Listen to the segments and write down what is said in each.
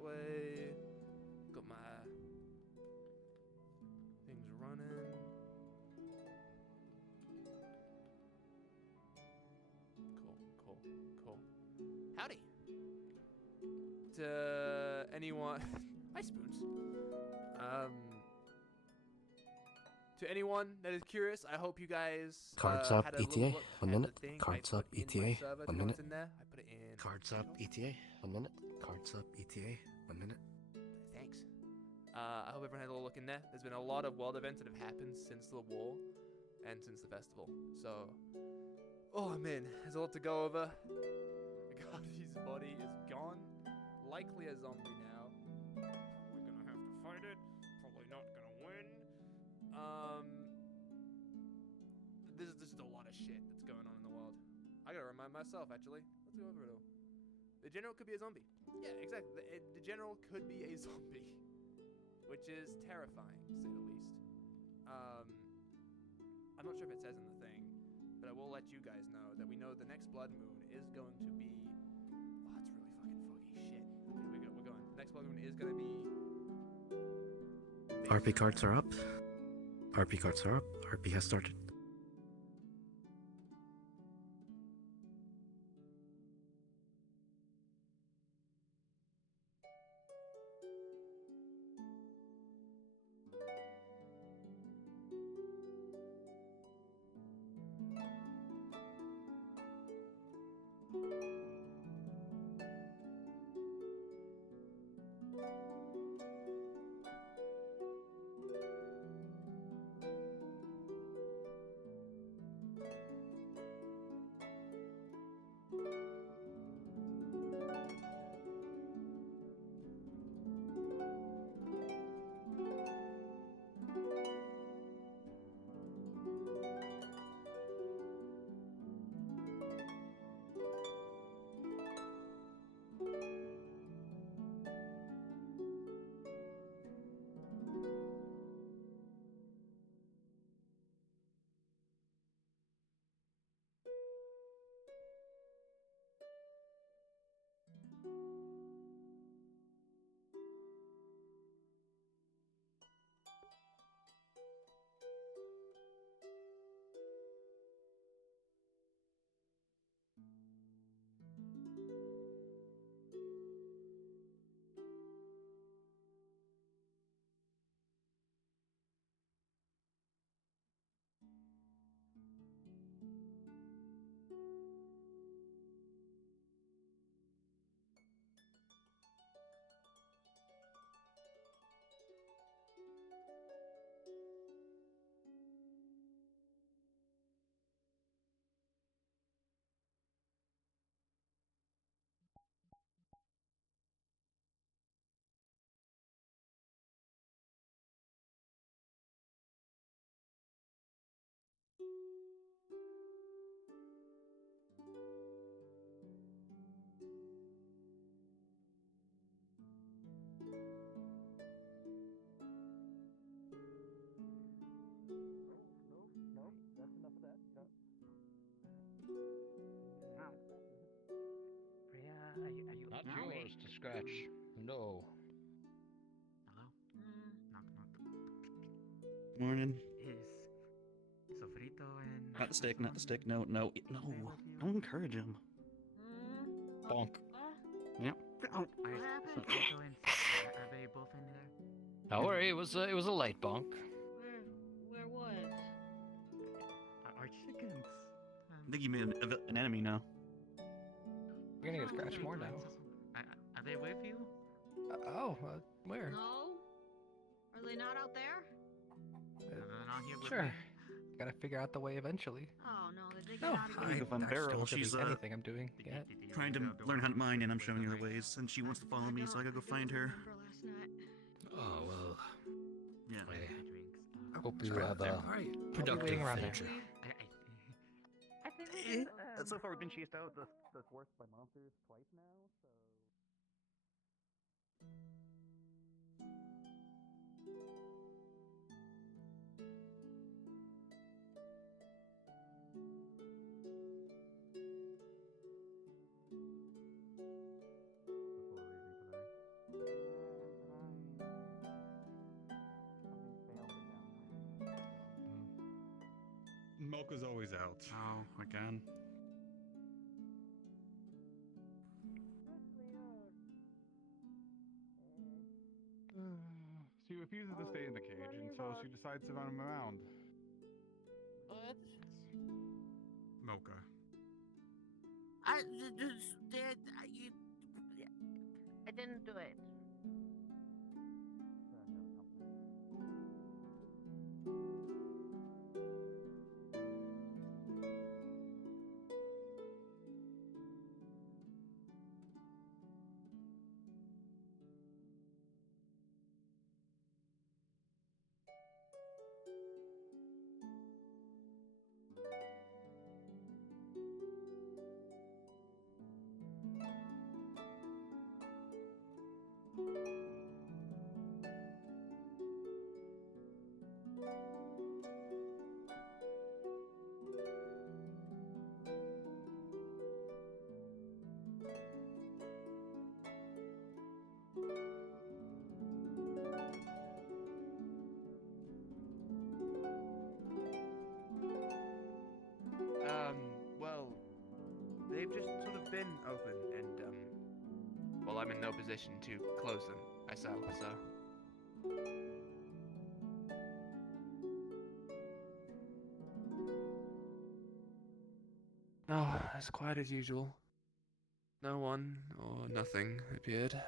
Way. Got my things running. Cool. Howdy. To anyone, hi Spoons. To anyone that is curious, I hope you guys Cards up, had a ETA, little look 1 at minute. the thing Cards I up, put in my ETA, server. 1 Do you know what's minute. in there? I put it in. Cards up, ETA, 1 minute. Cards up, ETA, 1 minute. Thanks. I hope everyone had a little look in there. There's been a lot of world events that have happened since the war and since the festival. So, oh man, there's a lot to go over. His body is gone, likely a zombie now. We're gonna have to fight it. Probably not gonna win. There's just a lot of shit that's going on in the world. I gotta remind myself, actually. Let's go over it all. The general could be a zombie. Yeah, exactly. The general could be a zombie, which is terrifying, to say the least. I'm not sure if it says in the thing, but I will let you guys know that we know the next blood moon is going to be. Oh, it's really fucking foggy. Shit. Okay, we're going. The next blood moon is going to be. RP cards are up. RP cards are up. RP has started. Not No. yours to scratch. No. Hello? Knock, knock. Morning. Is Sofrito and... Not the stick, not the stick. No, no, no. Don't encourage him. Bonk. Yep. Are Sofrito and... Are they both in there? Don't worry, it was a light bonk. Where was? Our chickens. I think you made an enemy now. We're gonna get scratched more now. Are they with you? Where? No. Are they not out there? They're not here with Sure. me. Gotta figure out the way eventually. Oh no, did they No, get out of I here? go find Beryl. Don't She's delete anything I'm doing yet. trying to learn how to mine, and I'm showing her the ways, and she wants to follow me, so I gotta go find her. Remember last night. Oh well. Yeah. I hope you Screw have that. a Alright. productive around there. adventure. I think So far, we've been chased out the forest by monsters twice now, so. Mocha's always out. Oh, again. She refuses to stay in the cage, and so she decides to run him around. What? Mocha. I didn't do it. Well, they've just sort of been open, and, well, I'm in no position to close them myself, so. Oh, as quiet as usual. No one or nothing appeared.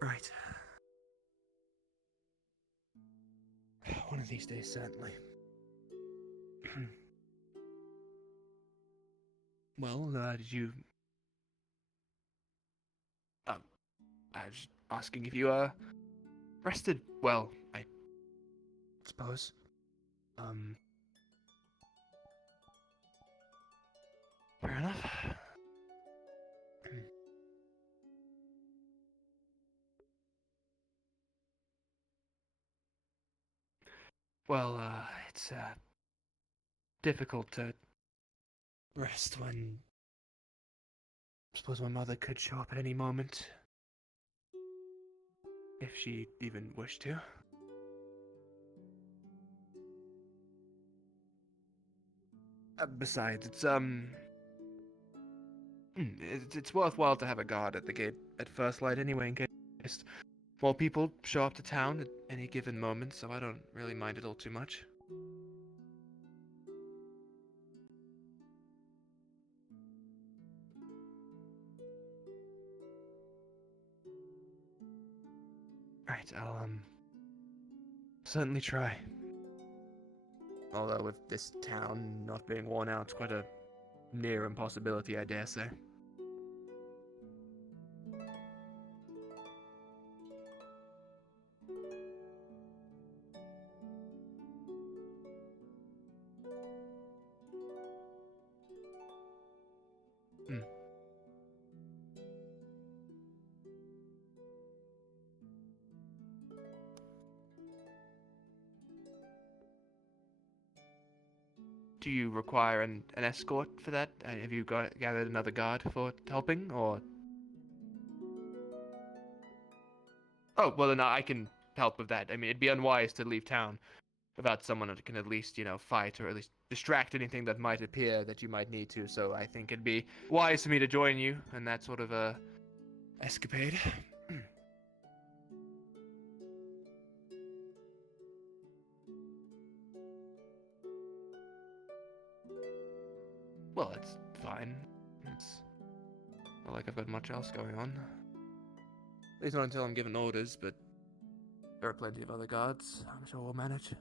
Right. One of these days, certainly. Well, did you... I was asking if you, rested well, I suppose. Fair enough. Well, it's, difficult to rest when... I suppose my mother could show up at any moment. If she even wished to. Besides, it's worthwhile to have a guard at the gate at first light anyway, in case more people show up to town at any given moment, so I don't really mind it all too much. Right, I'll, certainly try. Although with this town not being worn out, it's quite a near impossibility, I dare say. do you require an escort for that? Have you gathered another guard for helping, or? Oh, well then I can help with that. I mean, it'd be unwise to leave town without someone that can at least, fight or at least distract anything that might appear that you might need to. So I think it'd be wise for me to join you in that sort of escapade. Well, that's fine. It's not like I've got much else going on. At least not until I'm given orders, but there are plenty of other guards. I'm sure we'll manage.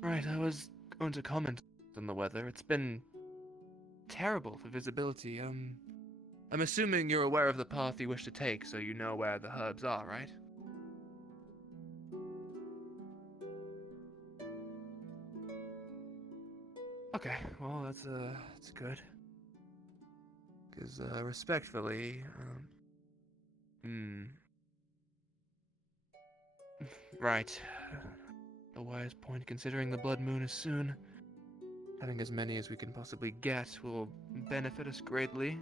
Right, I was going to comment on the weather. It's been terrible for visibility. I'm assuming you're aware of the path you wish to take, so you know where the herbs are, right? Okay, well, that's good. Because, respectfully, right. A wise point, considering the blood moon is soon. Having as many as we can possibly get will benefit us greatly.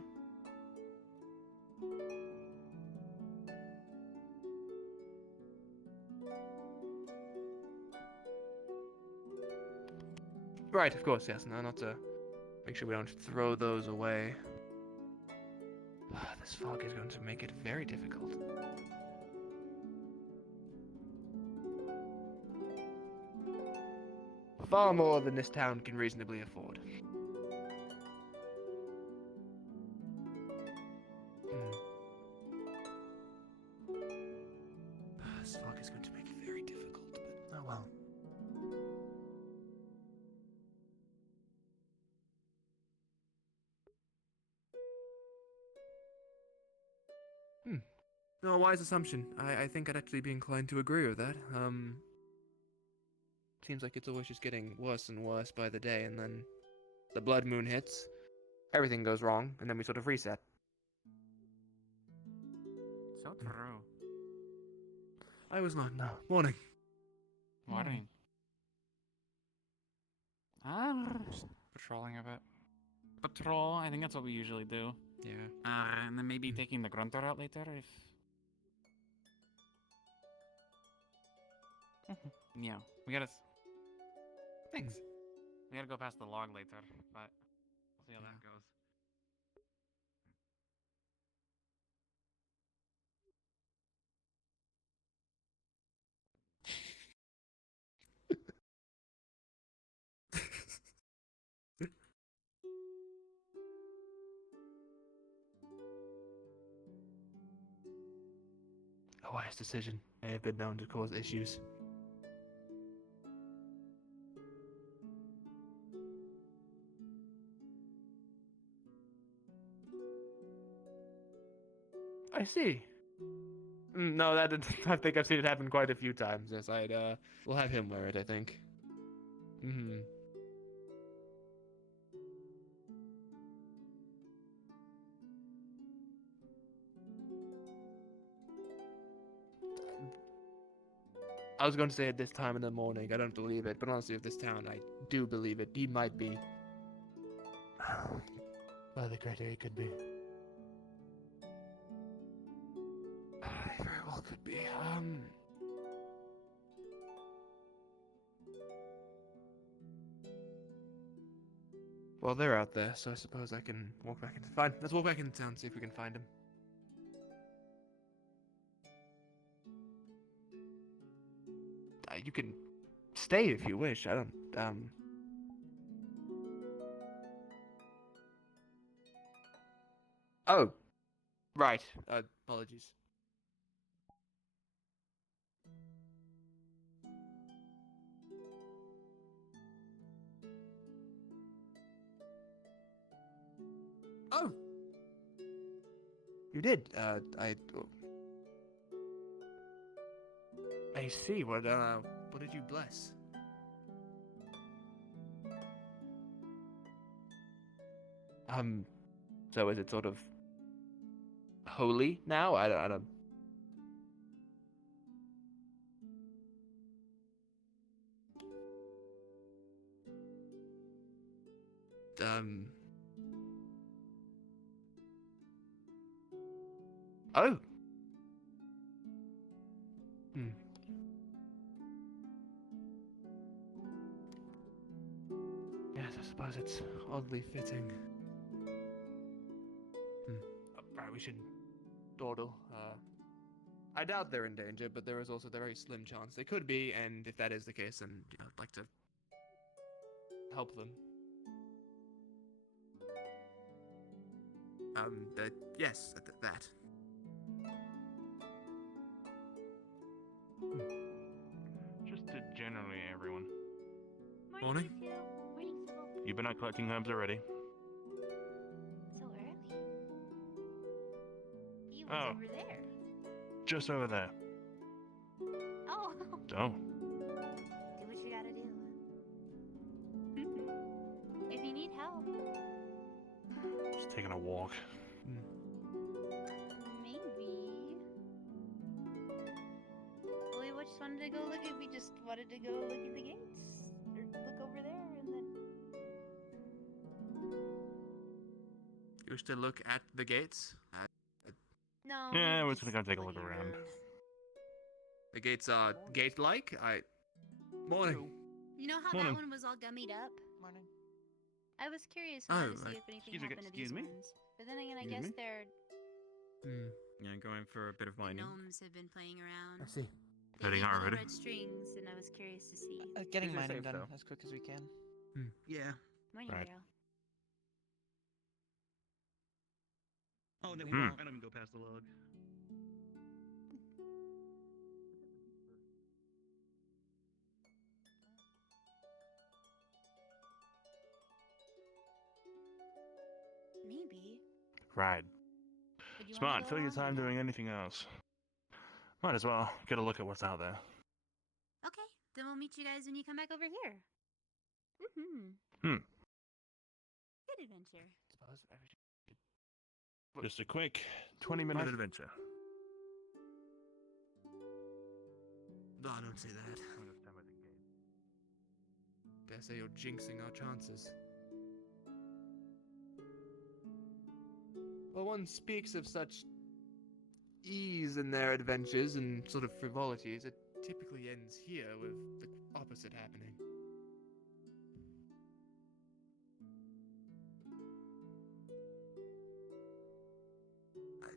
Right, of course, yes. No, not to make sure we don't throw those away. This fog is going to make it very difficult. Far more than this town can reasonably afford. This fog is going to make it very difficult, but oh well. No, a wise assumption. I think I'd actually be inclined to agree with that. Seems like it's always just getting worse and worse by the day, and then the blood moon hits, everything goes wrong, and then we sort of reset. So true. I was not. No. Morning. Morning. Just patrolling a bit. Patrol, I think that's what we usually do. Yeah. And then maybe taking the grunter out later if... Yeah, we gotta... Thanks. We gotta go past the log later, but we'll see how that goes. A wise decision. May have been known to cause issues. I see. No, I think I've seen it happen quite a few times. Yes, we'll have him wear it, I think. I was going to say at this time in the morning, I don't believe it, but honestly, of this town, I do believe it. He might be. By the greater he could be. He very well could be. Well, they're out there, so I suppose I can walk back into... Fine, let's walk back into town, see if we can find him. You can stay if you wish. I don't, Oh, right. Apologies. Oh! You did. I see. What did you bless? So is it sort of holy now. I don't. Oh. Yes, I suppose it's oddly fitting. Right, we should dawdle. I doubt they're in danger, but there is also the very slim chance they could be, and if that is the case, then I'd like to help them. Yes, that. Just to generally everyone. Morning. Matthew. Morning, Sybil. You've been out collecting herbs already? So early. He was Oh. over there. Just over there. Oh. So, Do what you gotta do. If you need help, just taking a walk. maybe. We just wanted to go look at. We just wanted to go look at the gates, or look over there, and then. You wish to look at the gates? No. Yeah, we we're just just gonna take a look looking around. The gates are gate-like. Morning. You know how Morning. that one was all gummied up? Morning. I was curious Oh, wanted to see right. if anything Excuse me, happened to excuse these me? ones. But then again, I Excuse guess me? they're Yeah, going for a bit of the mining. gnomes have been playing around. I see. They Heading leave out little already? red strings, and I was curious to see. Getting These are mining safe, done though. as quick as we can. Yeah. Morning, Right. girl. Oh, no, we Hmm. won't. I don't even go past the log. Maybe. Right. Would you Smart. wanna Fill go your along or time no? doing anything else. Might as well get a look at what's out there. Okay, then we'll meet you guys when you come back over here. Mm-hmm. Hmm. Good adventure. Suppose maybe we should- Just a quick 20-minute adventure. No, I don't say that. Dare say you're jinxing our chances. Well, one speaks of such ease in their adventures and sort of frivolities, it typically ends here with the opposite happening.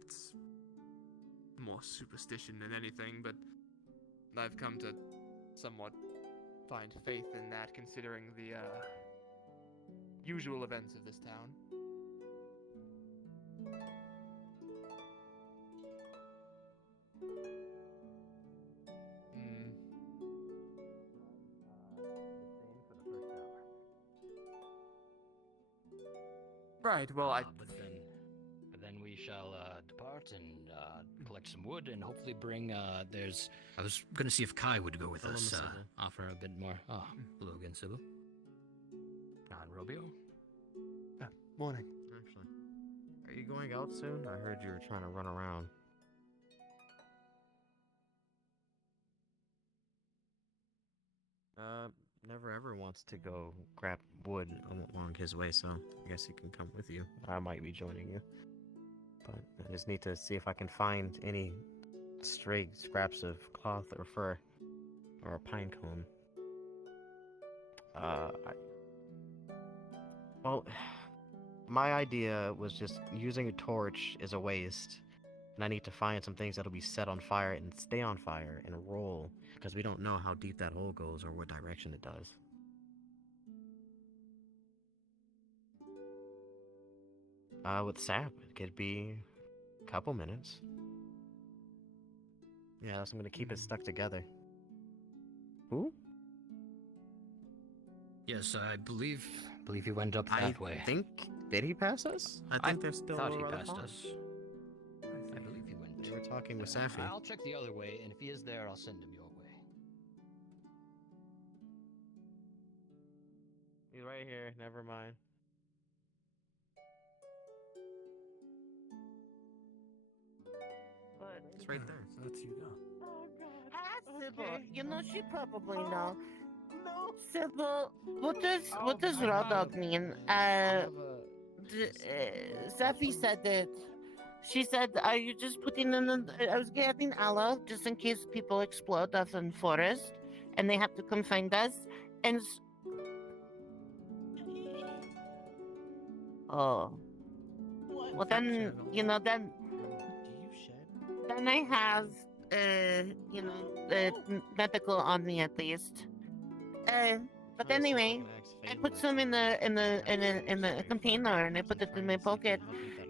It's more superstition than anything, but I've come to somewhat find faith in that, considering the usual events of this town. Right. Well, But then we shall depart and collect some wood and hopefully bring. There's. I was gonna see if Kai would go with Hello, us. Miss Sybil. Offer a bit more. Oh, hello again, Sybil. Robio. morning. Actually, are you going out soon? I heard you were trying to run around. Never ever wants to go grab wood along his way, so I guess he can come with you. I might be joining you. But I just need to see if I can find any stray scraps of cloth or fur or a pine cone. Well, my idea was just using a torch is a waste, and I need to find some things that'll be set on fire and stay on fire and roll, because we don't know how deep that hole goes or what direction it does. With sap, it could be a couple minutes. Yeah, that's I'm gonna keep it stuck together. Who? Yes, I believe he went up that way. I think. Did he pass us? I think there's still thought he around the passed farm. us. I believe he went. We were talking with Safi. I'll check the other way, and if he is there, I'll send him your way. He's right here. Never mind. It's right there. That's Hugo. Oh god. Ask Sybil. Okay. You know she probably Oh, know. No. Sybil, what Oh, does I raw have dog mean? Zephy said that. She said, "Are you just putting in the?" I was getting aloe just in case people explode off in forest, and they have to come find us. And oh, What? well then then I have medical on me at least. But anyway, I put some in the container and I put it in my pocket.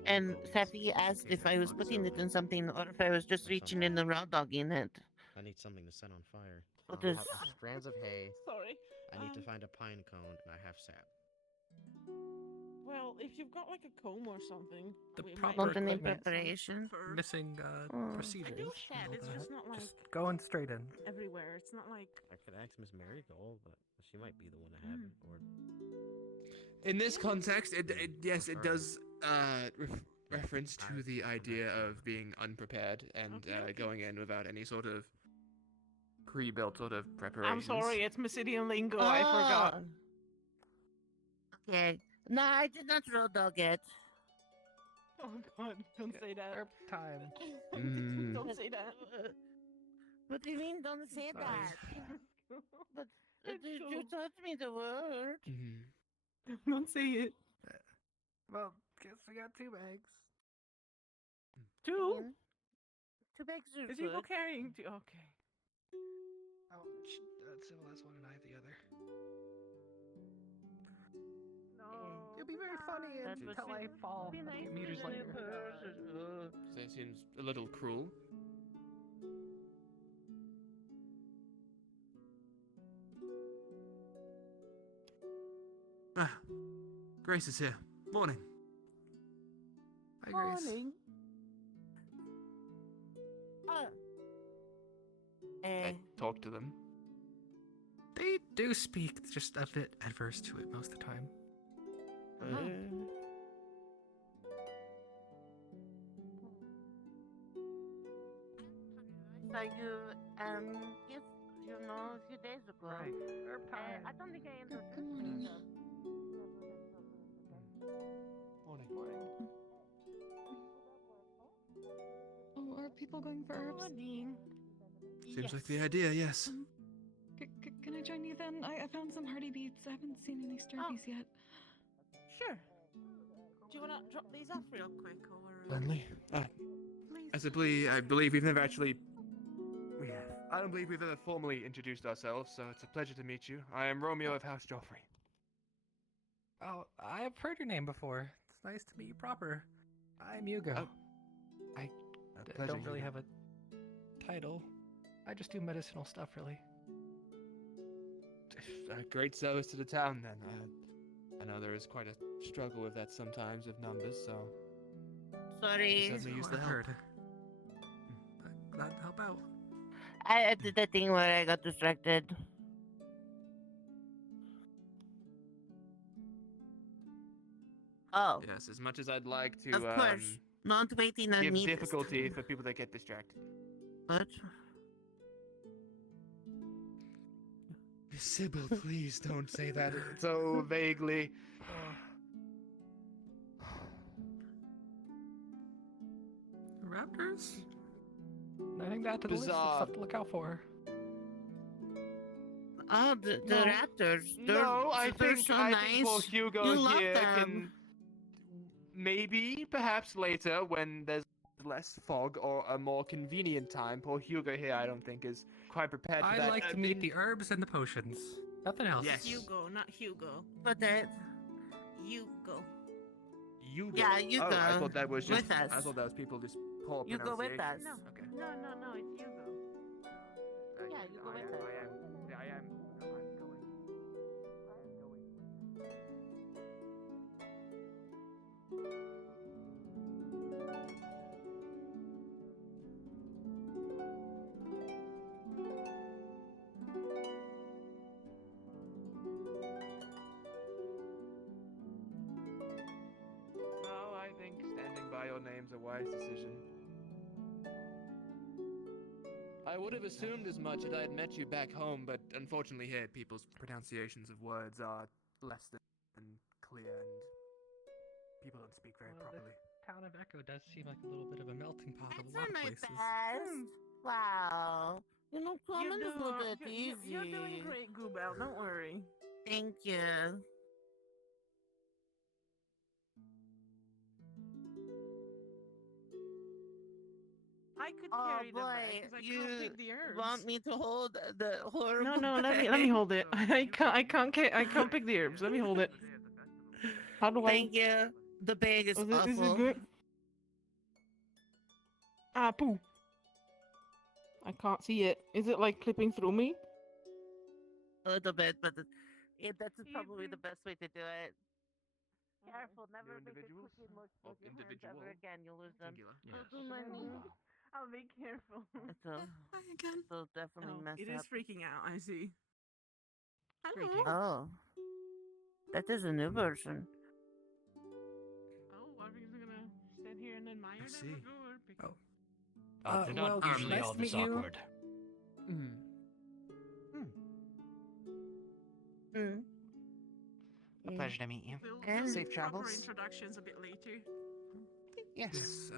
And Safi asked if I was putting it in something or if I was just reaching in the raw dog in it. I need something to set on fire. What I is- have strands of hay. Sorry. I need to find a pine cone, and I have sap. Well, if you've got like a comb or something, The we proper might Something in equipment. preparation. Missing Oh. procedures. I do and shed, all it's that. just not like Just going straight in. everywhere. It's not like I could ask Miss Marigold, but she might be the one to have it. Or In this context, yes, it does reference to I- the I'm idea actually of being unprepared and Okay. going in without any sort of pre-built sort of preparation. I'm sorry, it's Mysidian lingo. I forgot. Oh. Okay. No, I did not raw dog it. Oh god, don't say that. Herb time. Mm. Don't say that. What do you mean? Don't say Sorry. that. But It's you true. taught me the word. Mhm. Don't say it. Well, guess we got 2 bags. Two? Yeah. 2 bags of Is Hugo food. carrying two? Okay. Oh, Sybil has one and I the other. No. It'll be very funny That until would I fall be a nice few to meters be later. So it seems a little cruel. Ah, Grace is here. Morning. Hi, Grace. Morning. Oh. I talk to them. They do speak, just a bit adverse to it most of the time. So yes, a few days ago. Right. Herb time. I don't think I introduced myself. Morning. Oh, are people going for herbs? Morning. Seems like the idea, yes. Can I join you then? I found some hardy beets. I haven't seen any starbies yet. Sure. Do you want to drop these off real quick, or? Friendly. Please. I believe we've never actually. I don't believe we've ever formally introduced ourselves, so it's a pleasure to meet you. I am Romeo of House Joffrey. Oh, I have heard your name before. It's nice to meet you proper. I'm Hugo. Oh. I Pleasure, don't really Hugo. have a title. I just do medicinal stuff, really. Great service to the town, then. I know there is quite a struggle with that sometimes of numbers, so. Sorry. Certainly use So the I've help. heard. Glad to help out. I did the thing where I got distracted. Oh, Yes, as much as I'd like to of course. Not waiting on give me. this difficulty time. for people that get distracted. What? Sybil, please don't say that so vaguely. Raptors? Adding that to the list of Bizarre. stuff to look out for. Oh, the No. raptors. No, I they're think so I nice. think poor Hugo You love here them. can maybe perhaps later when there's less fog or a more convenient time. Poor Hugo here, I don't think is quite prepared for I that. like to meet the herbs and the potions. Nothing else. Yes. Hugo, not Hugo. But that. Hugo. Hugo. Yeah, Oh, I Hugo, thought that was just. with us. I thought that was people just poor You go with us. pronunciations. Okay. No, it's Hugo. Yeah, you go with us. I am. I'm going. No, I think standing by your name's a wise decision. I would have assumed as much had I had met you back home, but unfortunately here people's pronunciations of words are less than clear and people don't speak very Well, properly. The town of Echo does seem like a little bit of a melting pot of a That's lot not of my places. best. Wow. You know, common is a little bit easy. You're doing great, Goobel. Don't worry. Thank you. I could Oh carry the bag boy, 'cause I you can't pick the herbs. want me to hold the horrible No, bag? let me hold it. I can't pick the herbs. Let me hold it. How do I? Thank you. The bag is Is awful. it good? Ah, poo. I can't see it. Is it like clipping through me? A little bit, but that's probably the best way to do it. Careful, never make a individuals? cookie and look Of your hands individual? ever again. You'll lose them. Singular. I'll be careful. Hi again. So definitely mess It up. is freaking out. I see. Oh, that is a new version. Oh, are we gonna stand here and admire them? see. Or go or pick Oh. They're not well, usually nice all to meet this you. awkward. A pleasure to meet you. And Safe proper travels. introductions a bit later. Yes.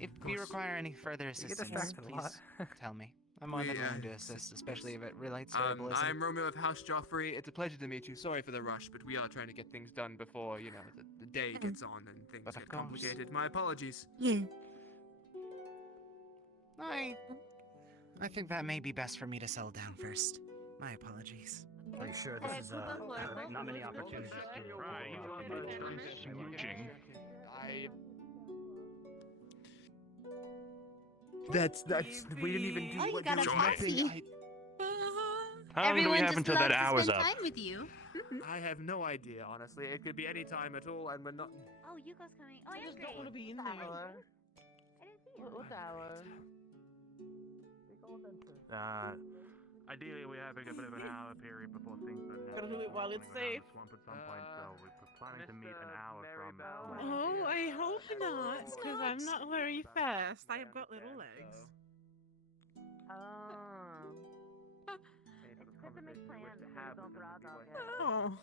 If of we course. require any further You get assistance, distracted a lot. please tell me. I'm more than We, willing to assist, especially if it relates to herbalism. I'm Romeo of House Joffrey. It's a pleasure to meet you. Sorry for the rush, but we are trying to get things done before, the day gets on and things But of get course. complicated. My apologies. yeah. I think that may be best for me to settle down first. My apologies. Are you sure this is not many opportunities to Smooching. That's we didn't even do Oh, you what got there a was taxi. nothing. How long do we Everyone have just until loves that to hour's spend up? time with you. I have no idea, honestly. It could be any time at all, and we're not. Oh, Yuko's coming. Oh, I you're just great. don't want to be in there. Hour. I didn't see you. What hour? Ideally, we're having a bit of an hour period before things go down. Gotta do it while it's safe. Swamp at some point, so we're planning to meet an hour from. Oh, I hope not, because I'm not very fast. I've got little legs. Oh. It's good to make plans so you don't brag all day. Oh.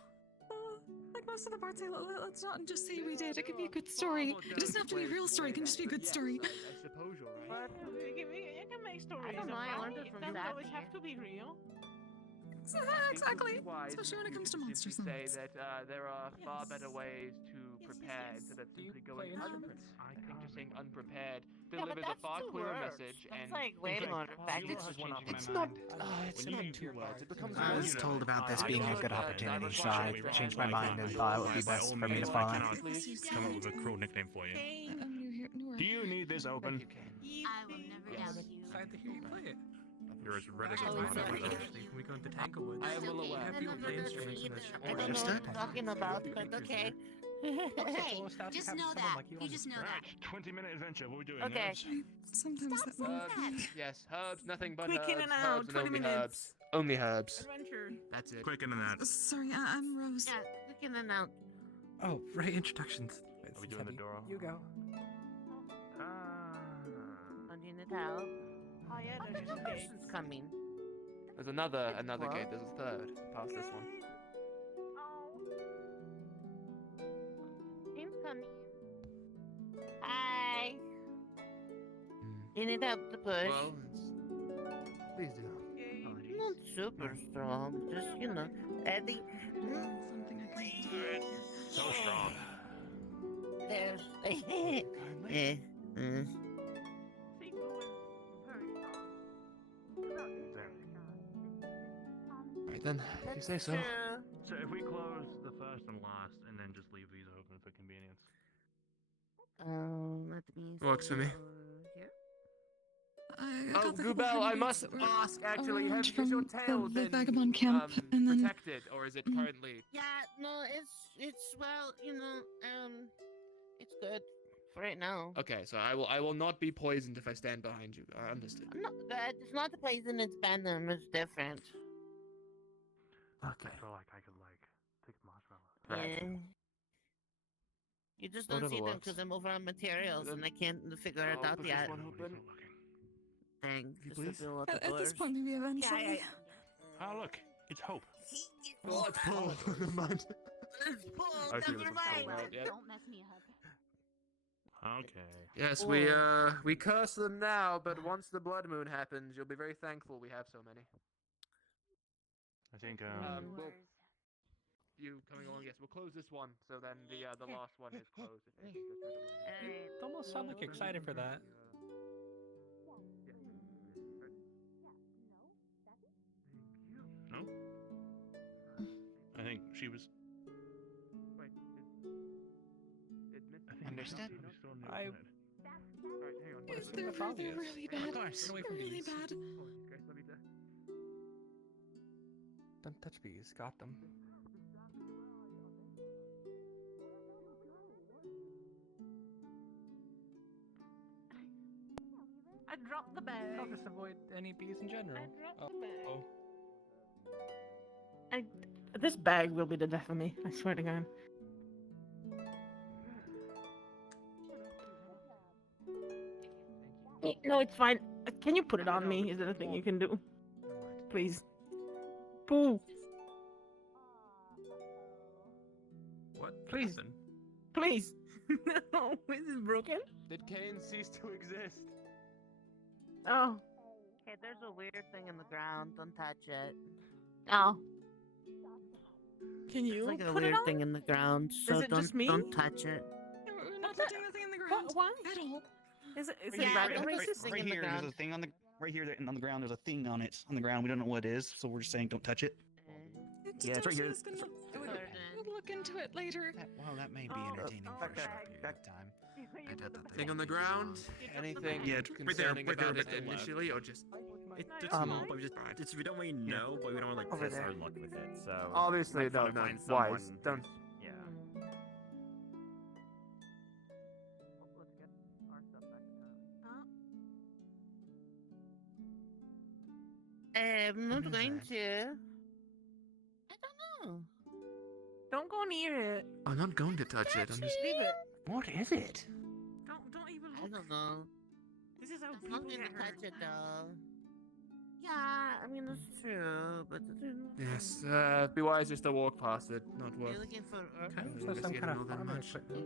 Like most of the parts, let's not just say we did. It could be a good story. It doesn't have to be a real story. It can just be a good story. I suppose you're right. You can make stories. don't know, I about learned it. it from It doesn't always Sassy. have to be real. Exactly. Wise Especially when it if comes to you monster simply say songs. that there are far Yes. better ways to Yes, prepare yes. instead of Do you simply play going instruments? I think just saying unprepared Yeah, but delivers a that's far 2 clearer words. message That's and like way more effective. it's not it's not 2 words. It becomes I was told about this being a good opportunity, so I changed my mind and thought it would be best for me to follow. Come up with a cruel nickname for you. Newer. Do you need this open? I will never Yes. doubt you. Excited to hear you play it. You're as red as a Oh, tomato. sorry. Actually, when we go into Tanglewood, I am well aware. have people play instruments in the I shower. don't know what Understood. you're talking about, but okay. Okay, just know that. You just know that. Right, 20-minute adventure. What are we doing? Okay. Herbs? Sometimes that Herbs, yes, herbs, nothing but Quick herbs. in and out, herbs 20 only minutes. herbs. Only herbs. Adventure. That's it. Quicker than that. Sorry, I'm Rose. Yeah, quick in and out. Oh, right, introductions. Are we doing the door? You go. On unit house. Oh yeah, Oh, there's there's just no gates. person's coming. There's another Well. gate. There's a third past this one. James coming. Hi. You need help to push. Well, please do. Not super strong, just Eddie. Something I can do. So strong. There's. Kindly. eh. Right then, if you say so. So if we close the first and last, and then just leave these open for convenience. Let me. Works for me. Here. I Oh, got the couple Gubel, I heavy must boots that were ask, actually, arranged is your from tail the been vagabond camp, and then protected, or is it currently... Yeah, no, it's well, it's good for right now. Okay, so I will not be poisoned if I stand behind you. Understood. No, it's not the poison, it's venom. It's different. Okay. I feel like I could take the marshmallow. Yeah. You just don't Whatever see them works. because I'm over on materials and I can't figure it I'll out push yet. this one open. thing You just to please? fill out the At this doors. point, maybe eventually. Oh, look. It's Hope. Oh, it's Paul. Never mind. Paul, I see never this one's mind. Paul, right? Yep. Don't mess me up. Okay. Yes, we curse them now, but once the blood moon happens, you'll be very thankful we have so many. I think, Well, you coming along? Yes, we'll close this one. So then the last one is closed. If you just heard it. You almost sound like excited for that. No? I think she was. Wait, Understood. I- Alright, hang on. Yes, What they're is it? obvious. really Of bad. course. Get away from Really bees. bad. Apologies, Grace, let me Don't touch bees. Got them. I dropped the bag. I'll just avoid any bees in general. I dropped the bag. Oh. This bag will be the death of me. I swear to God. No, it's fine. Can you put it on me? Is there a thing you can do? Please. Pooh. What? Please. happened? Please. No, is this broken? Did Cain cease to exist? Oh. Okay, there's a weird thing in the ground. Don't touch it. Oh. Can There's you like a put it weird on? thing in the ground, so it just me? don't touch it. We're not putting anything in the ground Why? at all. Is it Yeah, random? don't Is put this- thing right in the here, there's a ground. thing on the right here on the ground. There's a thing on it on the ground. We don't know what it is, so we're just saying don't touch it. Yeah, it's right here. We'll look into it later. Well, that may be entertaining for a short period of time. I doubt that Thing on the ground? Anything Yeah, it's right there, concerning right there, about it right there. initially, or just It's small, but we don't really know, but we don't like Over test there. our luck with it. So obviously might no, wanna no, find wise. someone- Don't. Yeah. I'm not What is going that? to. I don't know. Don't go near it. I'm not going to touch it. I'm just. Leave it. What is it? Don't even I don't know. This is how I'm not going to touch it though. Yeah, I mean that's true, but Yes, be wise just to walk past it. Not worth. you're looking for Earth. Okay. So some Investigating kind all of that farming much. equipment.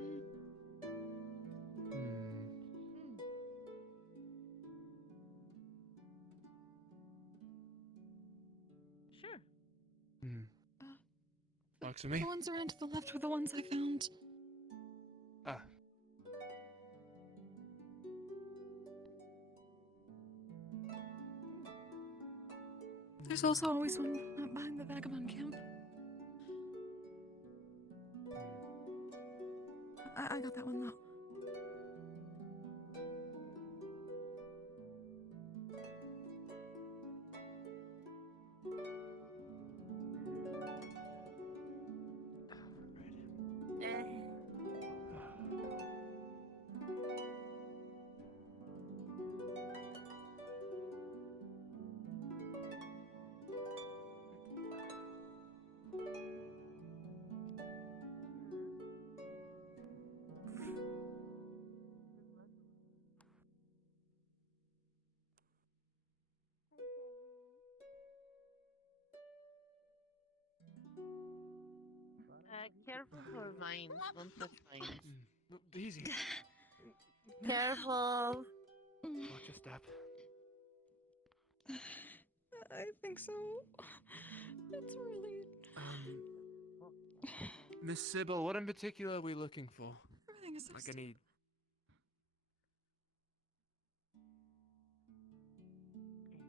Sure. Works for me. The ones around to the left were the ones I found. Ah. There's also always one behind the vagabond camp. I got that one though. Careful for vines. Don't touch vines. Easy. Careful. Watch your step. I think so. It's really Miss Sybil, what in particular are we looking for? everything is so Like any.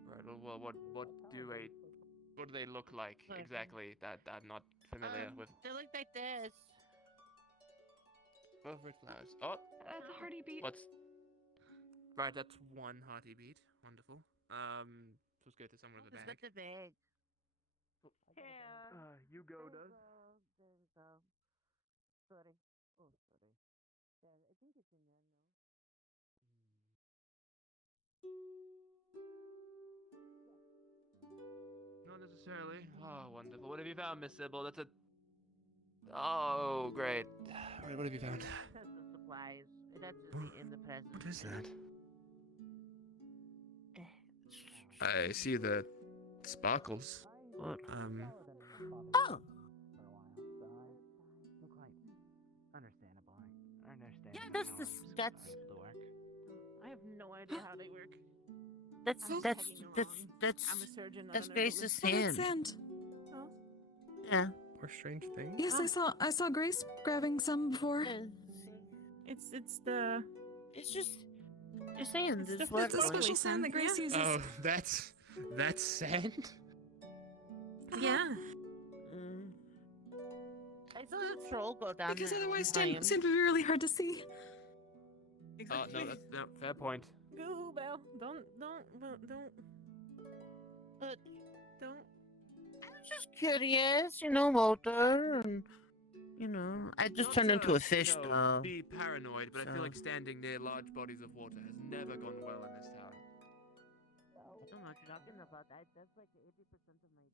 Right. Well, what do they look like exactly? That I'm not familiar with. They look like this. Oh, red flowers. Oh, That's a hearty beat. what's? Right, that's one hearty beat. Wonderful. Let's go to someone with a Who's bag. got the bag? You go, does. There we go. Sorry. Oh, sorry. Yeah, I think it's in there now. Not necessarily. Oh, wonderful. What have you found, Miss Sybil? That's a. Oh, great. Right, what have you found? That's the supplies. That's just in the present. What is that? I see the sparkles. What? Oh. Understandable. I understand. Yeah, how that's the these that's able to work. I have no idea how they work. that's I'm that's tagging that's along. that's I'm a surgeon. that's I don't know about Grace's this. Oh, it's hand. sand. Oh. Yeah. Or strange things. Yes, I saw Grace grabbing some before. It's the. It's just it's sand. It's It's the- what It's a special sand that Grace uses. Oh, that's sand. Yeah. I saw the troll go down Because there. otherwise, behind sand would be really hard to see. Oh no, that's no, fair point. Go, Belle. Don't. But Don't. I'm just curious, Walter, and I just Not turned to, into a fish though. Be paranoid, but I feel So- like standing near large bodies of water has never gone well in this town. I don't know what you're talking about. That's like 80% of my day.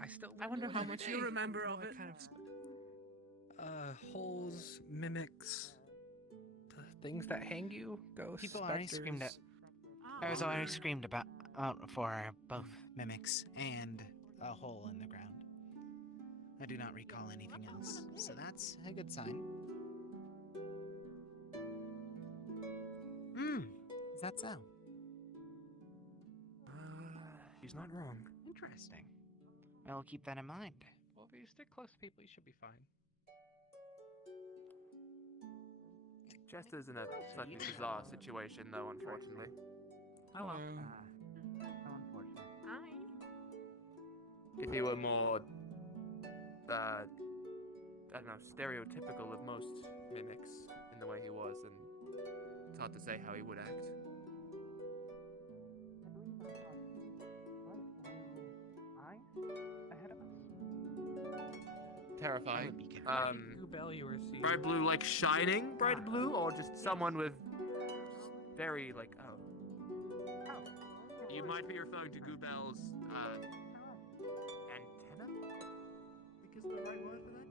I still. I wonder how every much you day, remember of what it. Kind of, holes, mimics, the things that hang you, ghosts, People already specters. screamed at. I was already screamed about for both mimics and a hole in the ground. I do not recall anything else, so that's a good sign. Is that so? He's not wrong. Interesting. I'll keep that in mind. Well, if you stick close to people, you should be fine. Chester's in a slightly bizarre situation, though, unfortunately. Hello. How unfortunate. Hi. If he were more, I don't know, stereotypical of most mimics in the way he was, then it's hard to say how he would act. Ahead of us. Terrifying. Bell you were seeing. Bright blue, like shining bright blue, or just someone with very, like, You might be referring to Goobel's, antenna? I think is the right word for that?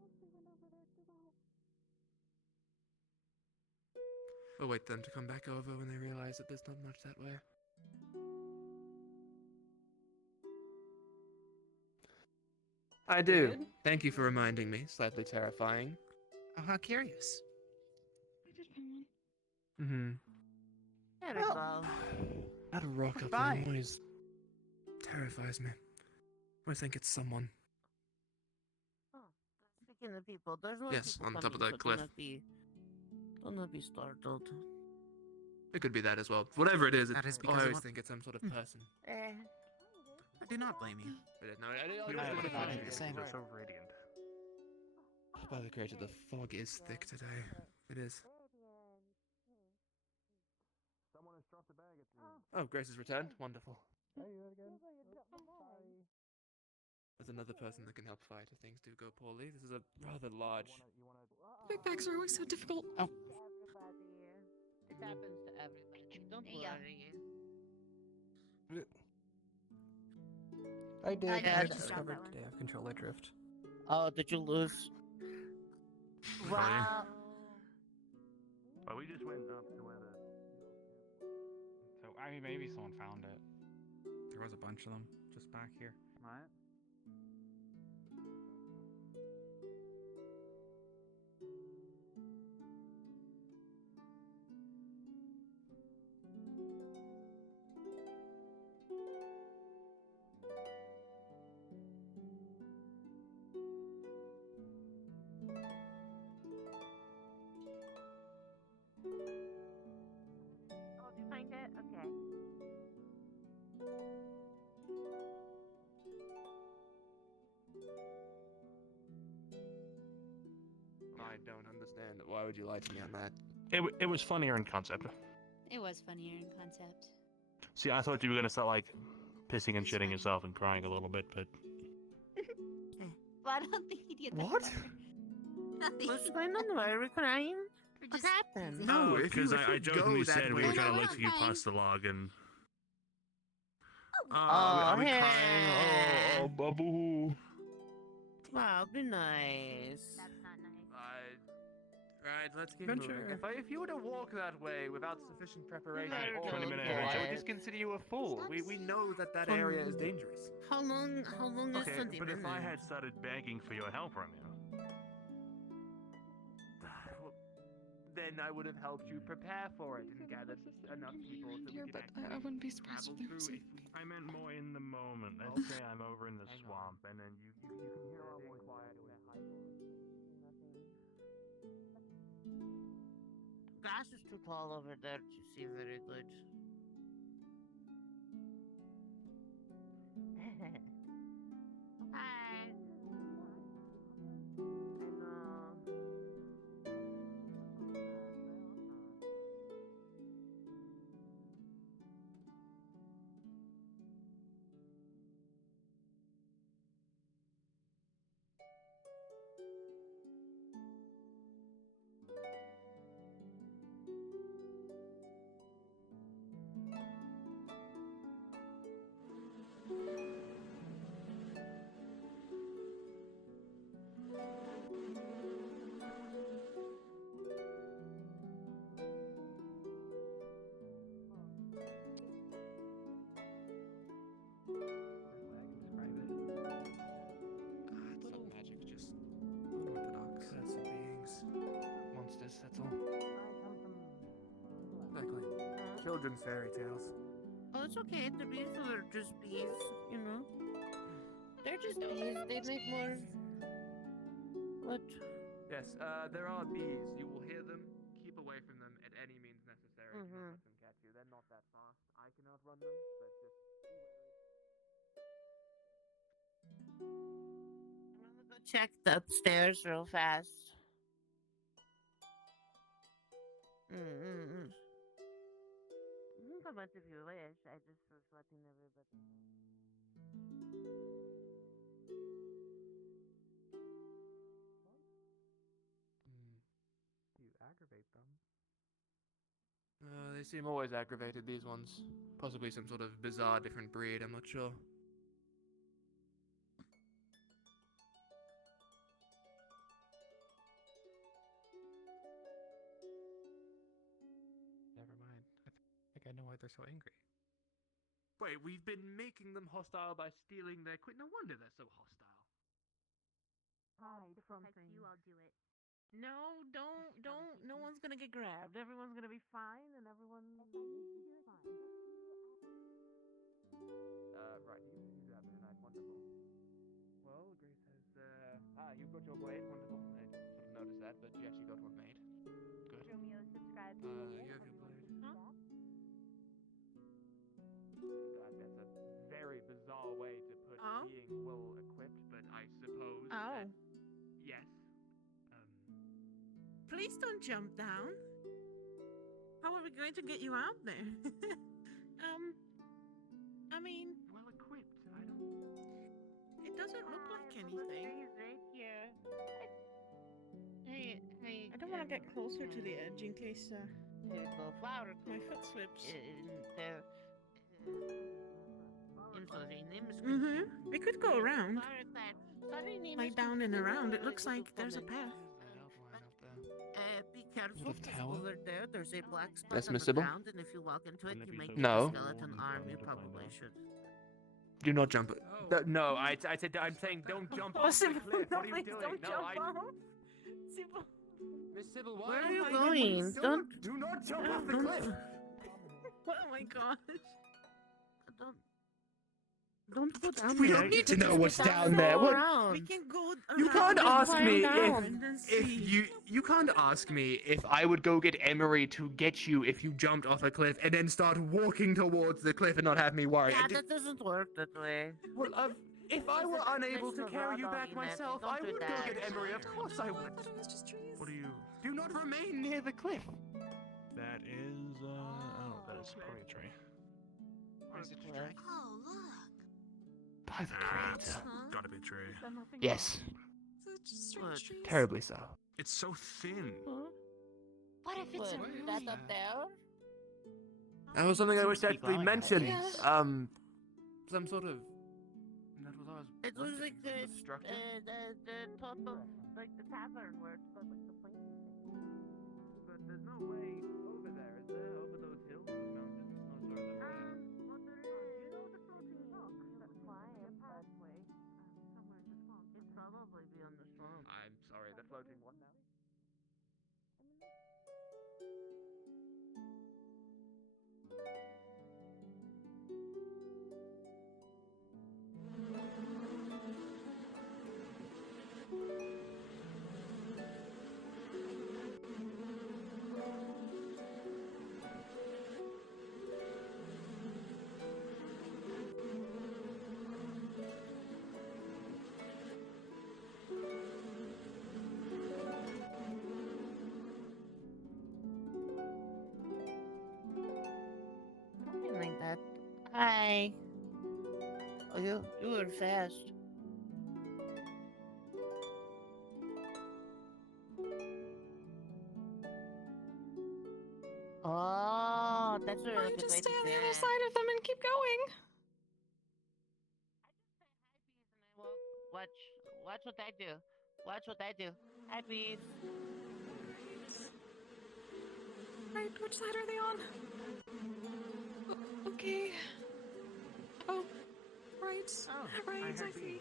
Something like that. I'll wait them to come back over when they realize that there's not much that way. I do. Good. Thank you for reminding me. Slightly terrifying. Oh, how curious. I did find one. Mm-hmm. There we go. That rock up Bye. there always terrifies me. I always think it's someone. Oh, speaking of people, there's no Yes, people on top coming, of that so cliff. Do not be startled. It could be that as well. Whatever it is, That is I because of always what- think it's some sort of person. I do not blame you. But no, I I don't would want have thought to it the same. They're so radiant. By the creator, the fog is thick today. It is. Oh, Grace has returned. Wonderful. There's another person that can help fight if things do go poorly. This is a rather large. Big bags are always so difficult. Oh. It happens to everybody. Don't Yeah. worry. I did. I I got discovered that one. today I have controller drift. Oh, did you lose? Wow. But we just went up to where the. So, I mean, maybe someone found it. There was a bunch of them just back here. Right? Oh, did you find it? Okay. understand. Why would you lie to me on that? It was funnier in concept. It was funnier in concept. See, I thought you were gonna start like pissing and shitting yourself and crying a little bit, but Well, I don't think he'd get that What? far. Nothing. What's going on? Why are we crying? We're What just- happened? No, if because you I go jokingly that said we way- were gonna No, look we're for you not past the log and. Oh, are we yeah. crying? Oh, babu. Wow, be nice. That's not nice. Right, let's keep Adventure. moving. If you were to walk that way without sufficient preparation, Better or 20-minute I adventure. would just consider you a fool. We know that area is dangerous. How long is Okay, 20 but if I minutes? had started begging for your help, Romeo. Well, then I would have helped you prepare for it and gathered enough people so we could but I actually wouldn't be surprised travel if there was through. I meant more in the moment. Let's say I'm over in the Hang on. swamp, and then you can hear all more quiet. Grass is too tall over there to see very good. Hi. Some magic, just Unorthodox. class of beings. Monsters, that's all. Exactly. Children's fairy tales. Oh, it's okay. The bees are just bees, you know. They're just bees. They make more. What? Yes, there are bees. You will hear them. Keep away from them at any means necessary. Do not let them catch you. They're not that fast. I can outrun them, but just be wary. I'm gonna go check the upstairs real fast. You can come out if you wish. I just was letting everybody You aggravate them. They seem always aggravated, these ones. Possibly some sort of bizarre different breed, I'm not sure. Never mind. I think I know why they're so angry. Wait, we've been making them hostile by stealing their No wonder they're so hostile. Hide from Protect things. you, I'll do it. No, don't. No one's gonna get grabbed. Everyone's gonna be fine, and everyone is fine. Right, you grab the knife, wonderful. Well, Grace has, you've got your blade, wonderful. I didn't sort of notice that, but you actually got one made. Good. Romeo, subscribe to You it. have your blade. That's a very bizarre way to put Oh? being well equipped, but I suppose Oh. that, yes. Please don't jump down. How are we going to get you out there? I mean, Well equipped, I don't... it doesn't look like anything. He's right here. Hey, I don't want to get closer to the edge in case Here you go, flower. my foot slips. We could go around. Like down and around. It looks like there's a path. Be careful. Sort of tower? Over there, there's a black spot That's on Miss the Sybil? ground, and if you walk into it, Wouldn't it you be may so get No. a skeleton arm. You probably should. Do not jump. Oh. No, I said, I'm saying don't jump Oh, off the Sybil, cliff. no, What are you please doing? don't No, jump I... off. Sybil. Miss Sybil, why Where are you you hiding? going? Do not jump off the don't- cliff. Oh my gosh. Don't go down We there. don't You need to can know just what's go down there. What? around. We can go You around can't and ask climb me down if and then if see. you can't ask me if I would go get Emery to get you if you jumped off a cliff and then start walking towards the cliff and not have me worry. Yeah, that doesn't work that way. Well, if I were unable to There's no carry rod you on back you, Matthew. myself, Don't I do would go that. get Emery. Of course I would. What are you? Do not remain near the cliff. That is, oh, that is probably a tree. Where's the tree? Oh, look. By the creator. Gotta be a tree. Yes, Such strange trees. terribly so. It's so thin. What if it's What? a that up there? That was something I wish to Keep actually going, mention. yes. Some sort of. That was what I was It looks like wondering, the structure. the top of like the tavern where it's got like the plane. But there's no way over there, is there? Over those hills and mountains? Oh, sorry, over there. Well, there is. You know the floating rock that's flying a pathway somewhere in the swamp. It'd probably be on the swamp. I'm sorry, the floating what now? Something like that. Hi. Oh, you were fast. Oh, that's a really I good just way stay to on the say other it. side of them and keep going. Watch what I do. Watch what I do. Hi, bees. Right, which side are they on? Okay. Oh, right. Right, I see.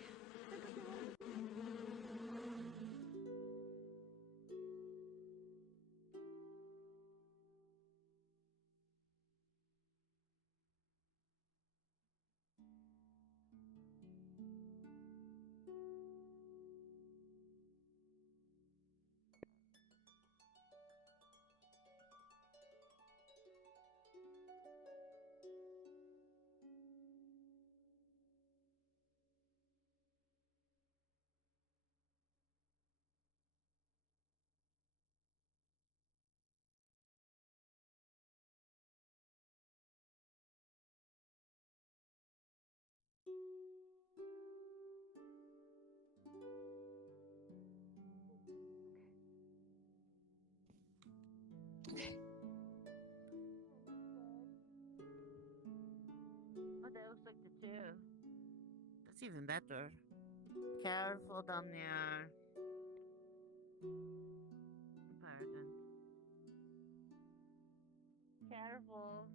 Okay. Oh, that looks like the chair. That's even better. Careful down there. Pardon. Careful.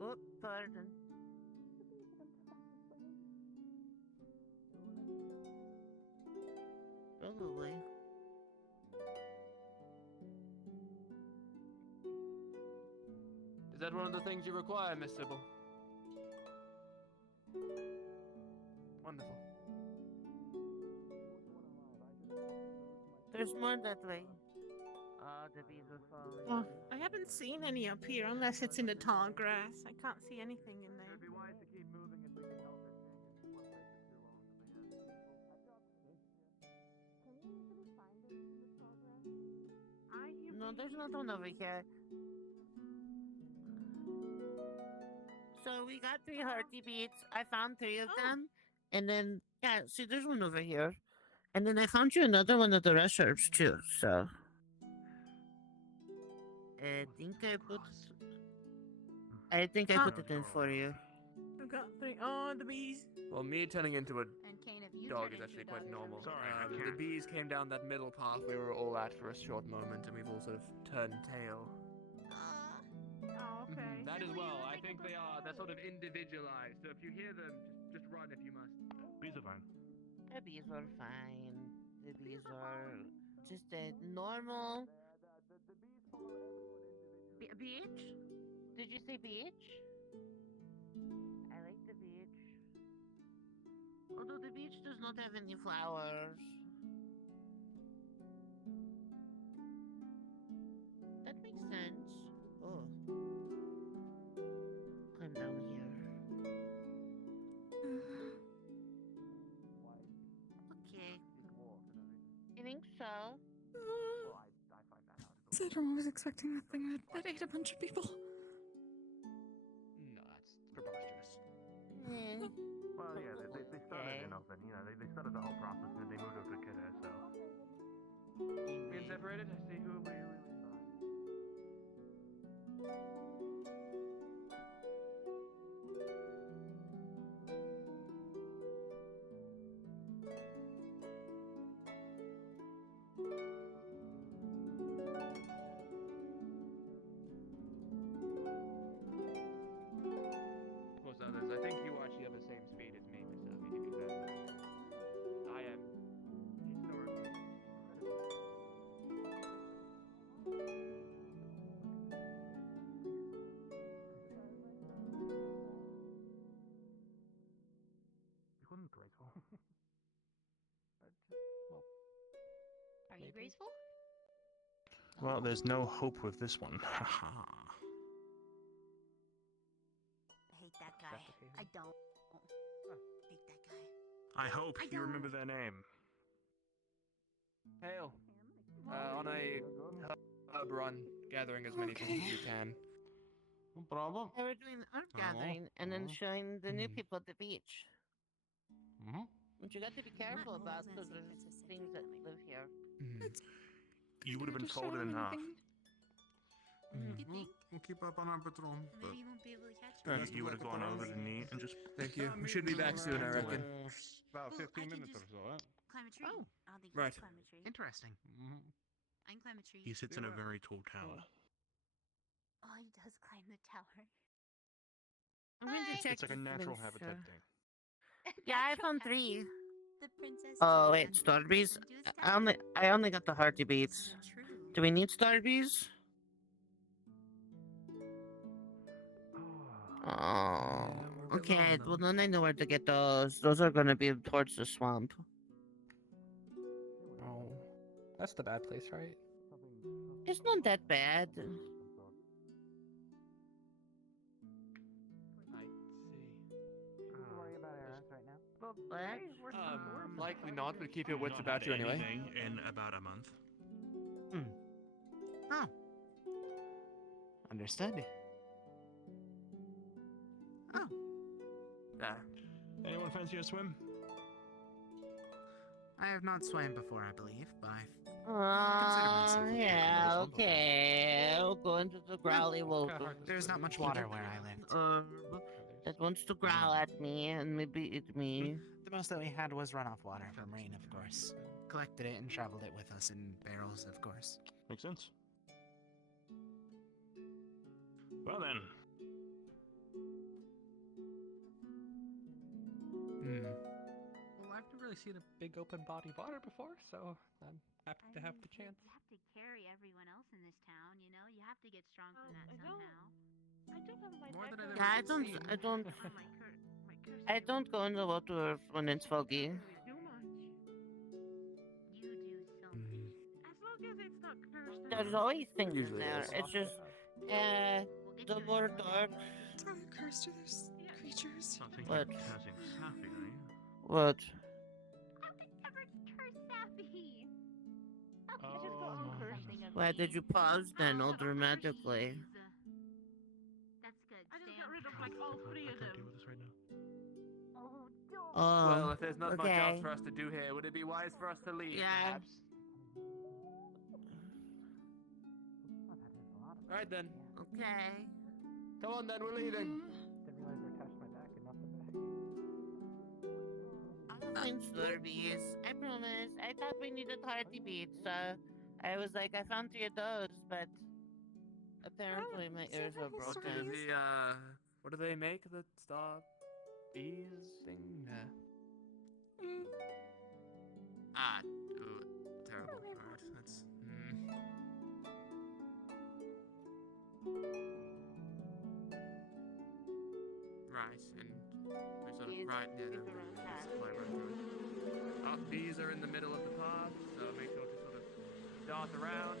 Oh, pardon. Probably. Is that one of the things you require, Miss Sybil? Wonderful. There's more that way. Oh, the bees are falling. I haven't seen any up here unless it's in the tall grass. I can't see anything in there. It'd be wise to keep moving if we can help it. Staying in one place for too long No, there's not one over here. So we got 3 hearty beats. I found 3 of them. And then, yeah, see, there's one over here. And then I found you another one of the rest herbs, too, so. I think I put it in for you. I've got 3. Oh, the bees. Well, me turning into a And Kane, if you dog turn is into actually a quite dog, normal. Sorry, I The can't. bees came down that middle path we were all at for a short moment, and we've all sort of turned tail. Oh, okay. That as well. I think they're sort of individualized. So if you hear them, just run if you must. Bees are fine. The bees are fine. The bees are just a normal. Beach? Did you say beach? I like the beach. Although the beach does not have any flowers. That makes sense. Oh. Climb down here. Okay. In think so. Syndrome was expecting that thing that ate a bunch of people. No, that's preposterous. Well, yeah, they started in open. You know, they started the whole process and then they moved over to Kiddo, so. Being separated, I see who we most others. I think you actually have the same speed as me, Mr. You can do that. I am historically. You couldn't graceful. Are you graceful? Well, there's no hope with this one. Haha. I hate that guy. I don't. Hate that guy. I hope I you remember don't. their name. Hail. On a hub run, gathering as many people as you can. No problem. They were doing art gathering and then showing the new people at the beach. But you got to be careful about the things that live here. You would have been Just show folded in them half. anything. We'll keep up on our patrol. But Maybe you won't be able to catch You, me. you would have gone over to me and just. Thank you. We should be back soon, I reckon. About Well, 15 I can minutes or just- so, eh? Climb a tree. Oh. I don't think Right. you can climb a tree. Interesting. I can climb a tree. He sits in a very tall tower. Oh, he does climb the tower. I'm going to check. It's like a to natural make habitat sure. thing. Yeah, I found 3. The princess. Oh told wait, us Starbees. to do a statue. I only got the hearty beats. True. Do we need Starbees? Oh. Okay, well then I know where to get those. Those are gonna be towards the swamp. Oh, that's the bad place, right? It's not that bad. I see. Likely not, but keep your wits Not about had you anyway. anything in about a month. Oh. Understood. Oh. Anyone fancy a swim? I have not swam before, I believe, but I've considered myself a Yeah, swimmer. okay. I'll go into the growly wolf. There's not much water where I live. That wants to growl at me and maybe eat me. The most that we had was runoff water from rain, of course. Collected it and traveled it with us in barrels, of course. Makes sense. Well then. Well, I've never really seen a big open body of water before, so I'm happy to have the chance. You have to carry everyone else in this town, you know? You have to get strong from that somehow. I don't have my More than I've Yeah, ever seen. I don't go in the water when it's foggy. do much. You do so much. As long as it's not cursed. There's always things in Usually there. is. It's just, We'll get the you more a dark. It's not cursed, there's creatures. I think What? you're cursing Sappy, are you? What? How could you ever curse Sappy? How could you just go Oh. on cursing of Why me? did you pause then all dramatically? That's good. I just Stay got on rid of track. like all 3 I of can't them. deal with this right now. Oh, don't. Well, if there's not much else okay. for us to do here, would it be wise for us to leave, Yeah. perhaps? Alright then. Okay. Come on then, we're leaving. I'll find Slurpees. I promise. I thought we needed hearty beats. I was like, I found 3 of those, but apparently my ears are What do broken. the, what do they make? The star bees thing? Ah, ooh, terrible. Alright, that's. Right, and we sort of. Bees- Right, yeah, bees no, around it's path. quite right through it. Bees are in the middle of the path, so make sure to sort of dart around.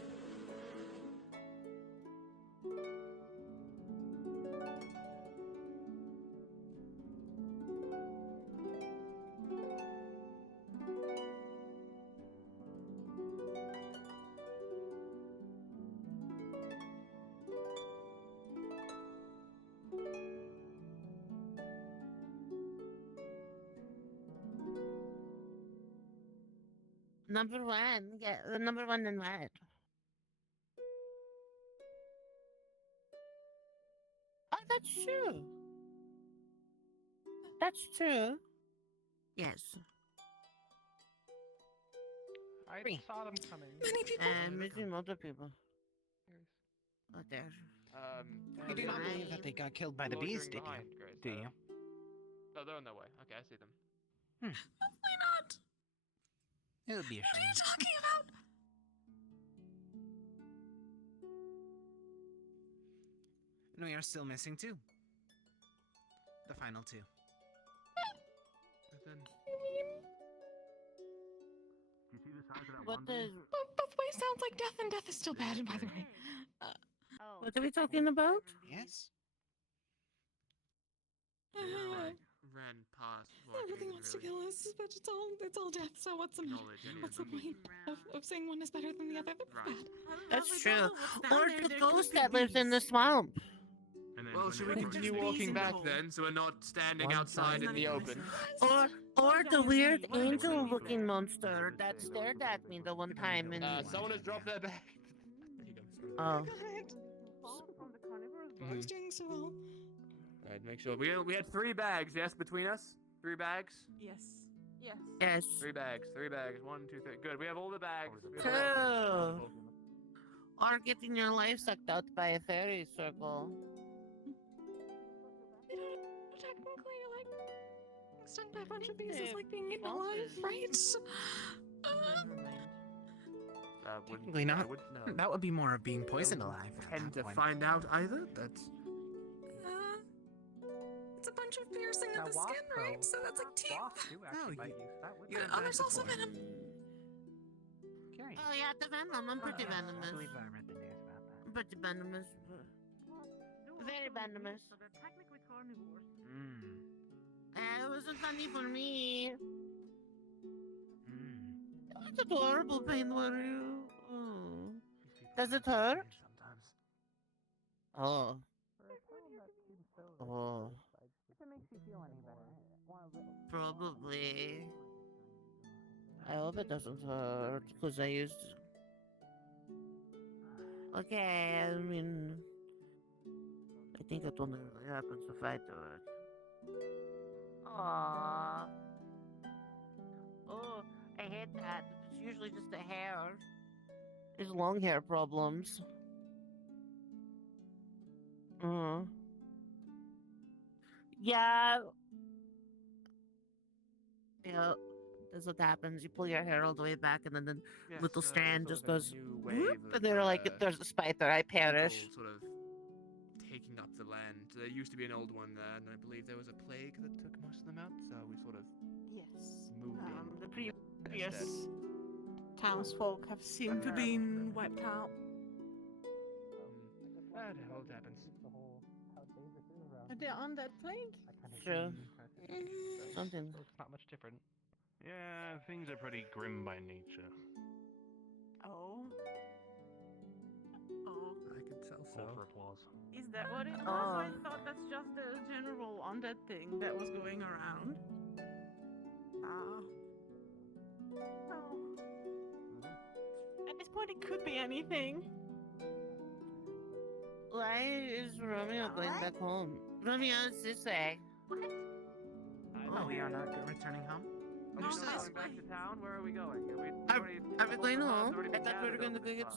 Number one. Yeah, the number one in what? Oh, that's true. That's true. Yes. I Three. saw them coming. Many people. And missing multiple people. Oh, there. You do not believe that they got killed by the bees, did you? behind, Grace, Do you? No, they're on their way. Okay, I see them. Hopefully not. It would be a What are you shame. talking about? And we are still missing two. The final two. But then, Do you see the size of that What one the? bee? Both ways sounds like death, and death is still bad, by the way. Oh. What are we talking about? Yes. ran past. Well, Everything wants to kill us, but it's all death. So what's the matter? What's the point of saying one is better than the other? That's bad. That's true. Or the ghost that lives in the swamp. Well, should we continue walking back then, so we're not standing outside in the open? Or the weird angel-looking monster that stared at me the one time and. Someone has dropped their bag. There you go. Oh. I was doing so well. Alright, make sure. We had 3 bags, yes, between us? 3 bags? Yes. Yes. Yes. 3 bags. 3 bags. 1, 2, 3. Good. We have all the bags. True. Or getting your life sucked out by a fairy circle. Technically, like, stung by a bunch of bees is like being eaten alive, right? Technically not. That would be more of being poisoned alive. Tend to find out either. That's. It's a bunch of piercing of the skin, right? So that's like teeth. Oh, there's also venom. Oh yeah, the venom. I'm pretty venomous. I believe I read the news about that. I'm pretty venomous. Very venomous. So they're technically carnivores. It wasn't funny for me. It's adorable, pain, were you? Oh. Does it hurt? Oh. Oh. If it makes you feel any better. Probably. I hope it doesn't hurt, because I used... Okay, I mean... I think it only really happens if I do it. Aww. Oh, I hate that. It's usually just the hair. It's long hair problems. Yeah. Yeah. That's what happens. You pull your hair all the way back, and then the little strand just goes whoop, and they're like, if there's a spider, I perish. Sort of taking up the land. There used to be an old one there, and I believe there was a plague that took most of them out, so we sort of moved in. The previous townsfolk have seemed to be wiped out. That all happens. Are they on that plague? True. Something. It's not much different. Yeah, things are pretty grim by nature. Oh. Oh. I could tell Call for applause. Is that what it was? I thought that's just a general undead thing that was going around. Ah. Oh. At this point, it could be anything. Why is Romeo going back home? Romeo is this way. What? Oh, we are not returning home? Are we still going back to town? Where are we going? Are we going home? I thought we were going to go get... I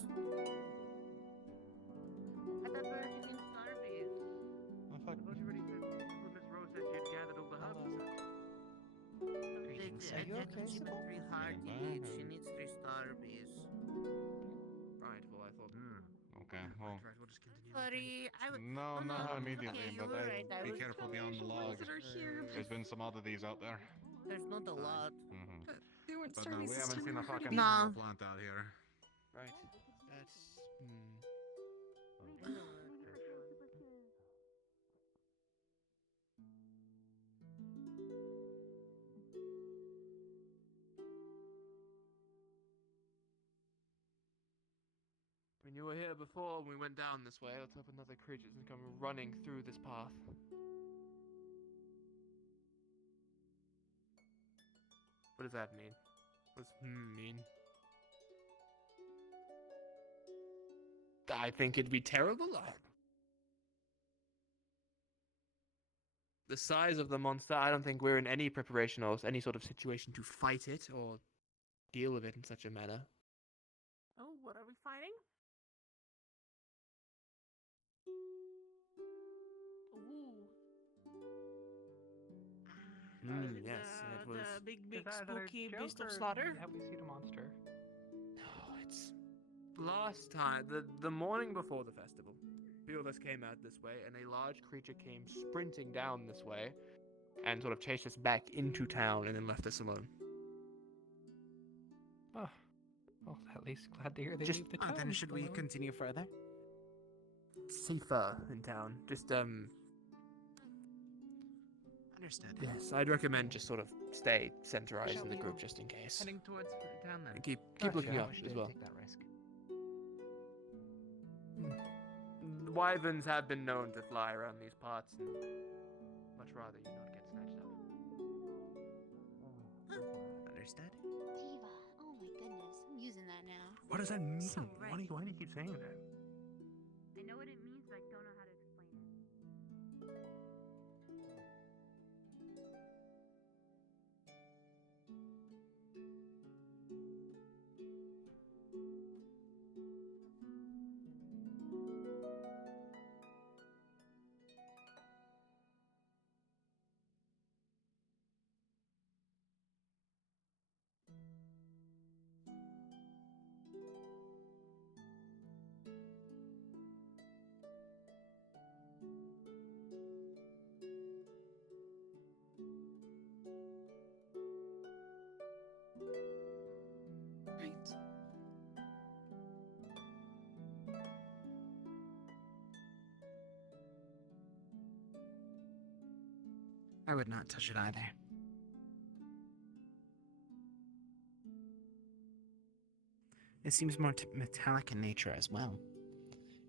thought we were getting Starbies. I thought you already said Miss Rose said she had gathered all the herbs. I think she was 3 hearts each. She needs 3 Starbies. Right, well, I thought... Okay, well... Right, we'll just continue. Sorry, I would... No, not immediately, okay, but you were right. I be was careful beyond the log. There's been some oddities out there. There's not a lot. They weren't But no, we Starbies this haven't time seen a around. fucking No. plant out here. Right. That's... I mean, you were here before when we went down this way. Let's hope another creature doesn't come running through this path. What does that mean? What does mean? I think it'd be terrible. The size of the monster, I don't think we're in any preparation or any sort of situation to fight it or deal with it in such a manner. Oh, what are we fighting? Ooh. Yes, it was. The big, Is that another spooky joke, beast of or slaughter? Have we seen a monster? Oh, it's last time, the morning before the festival. Few of us came out this way, and a large creature came sprinting down this way, and sort of chased us back into town, and then left us alone. Oh, well, at least glad to hear they Just- leave the Oh, town. then should we alone. continue further? Safer in town. Just Understood. yes, I'd recommend just sort of stay centralized Shall in the we group just in case. Heading towards town then. And keep Gotcha. looking I up wish as to well. take that risk. Wyverns have been known to fly around these parts, and much rather you not get snatched up. Understood. Diva. Oh my goodness. I'm using that now. What does that mean? So Why do you keep saying that? I know what it means, but I don't know how to explain it. Right. I would not touch it either. It seems more metallic in nature as well.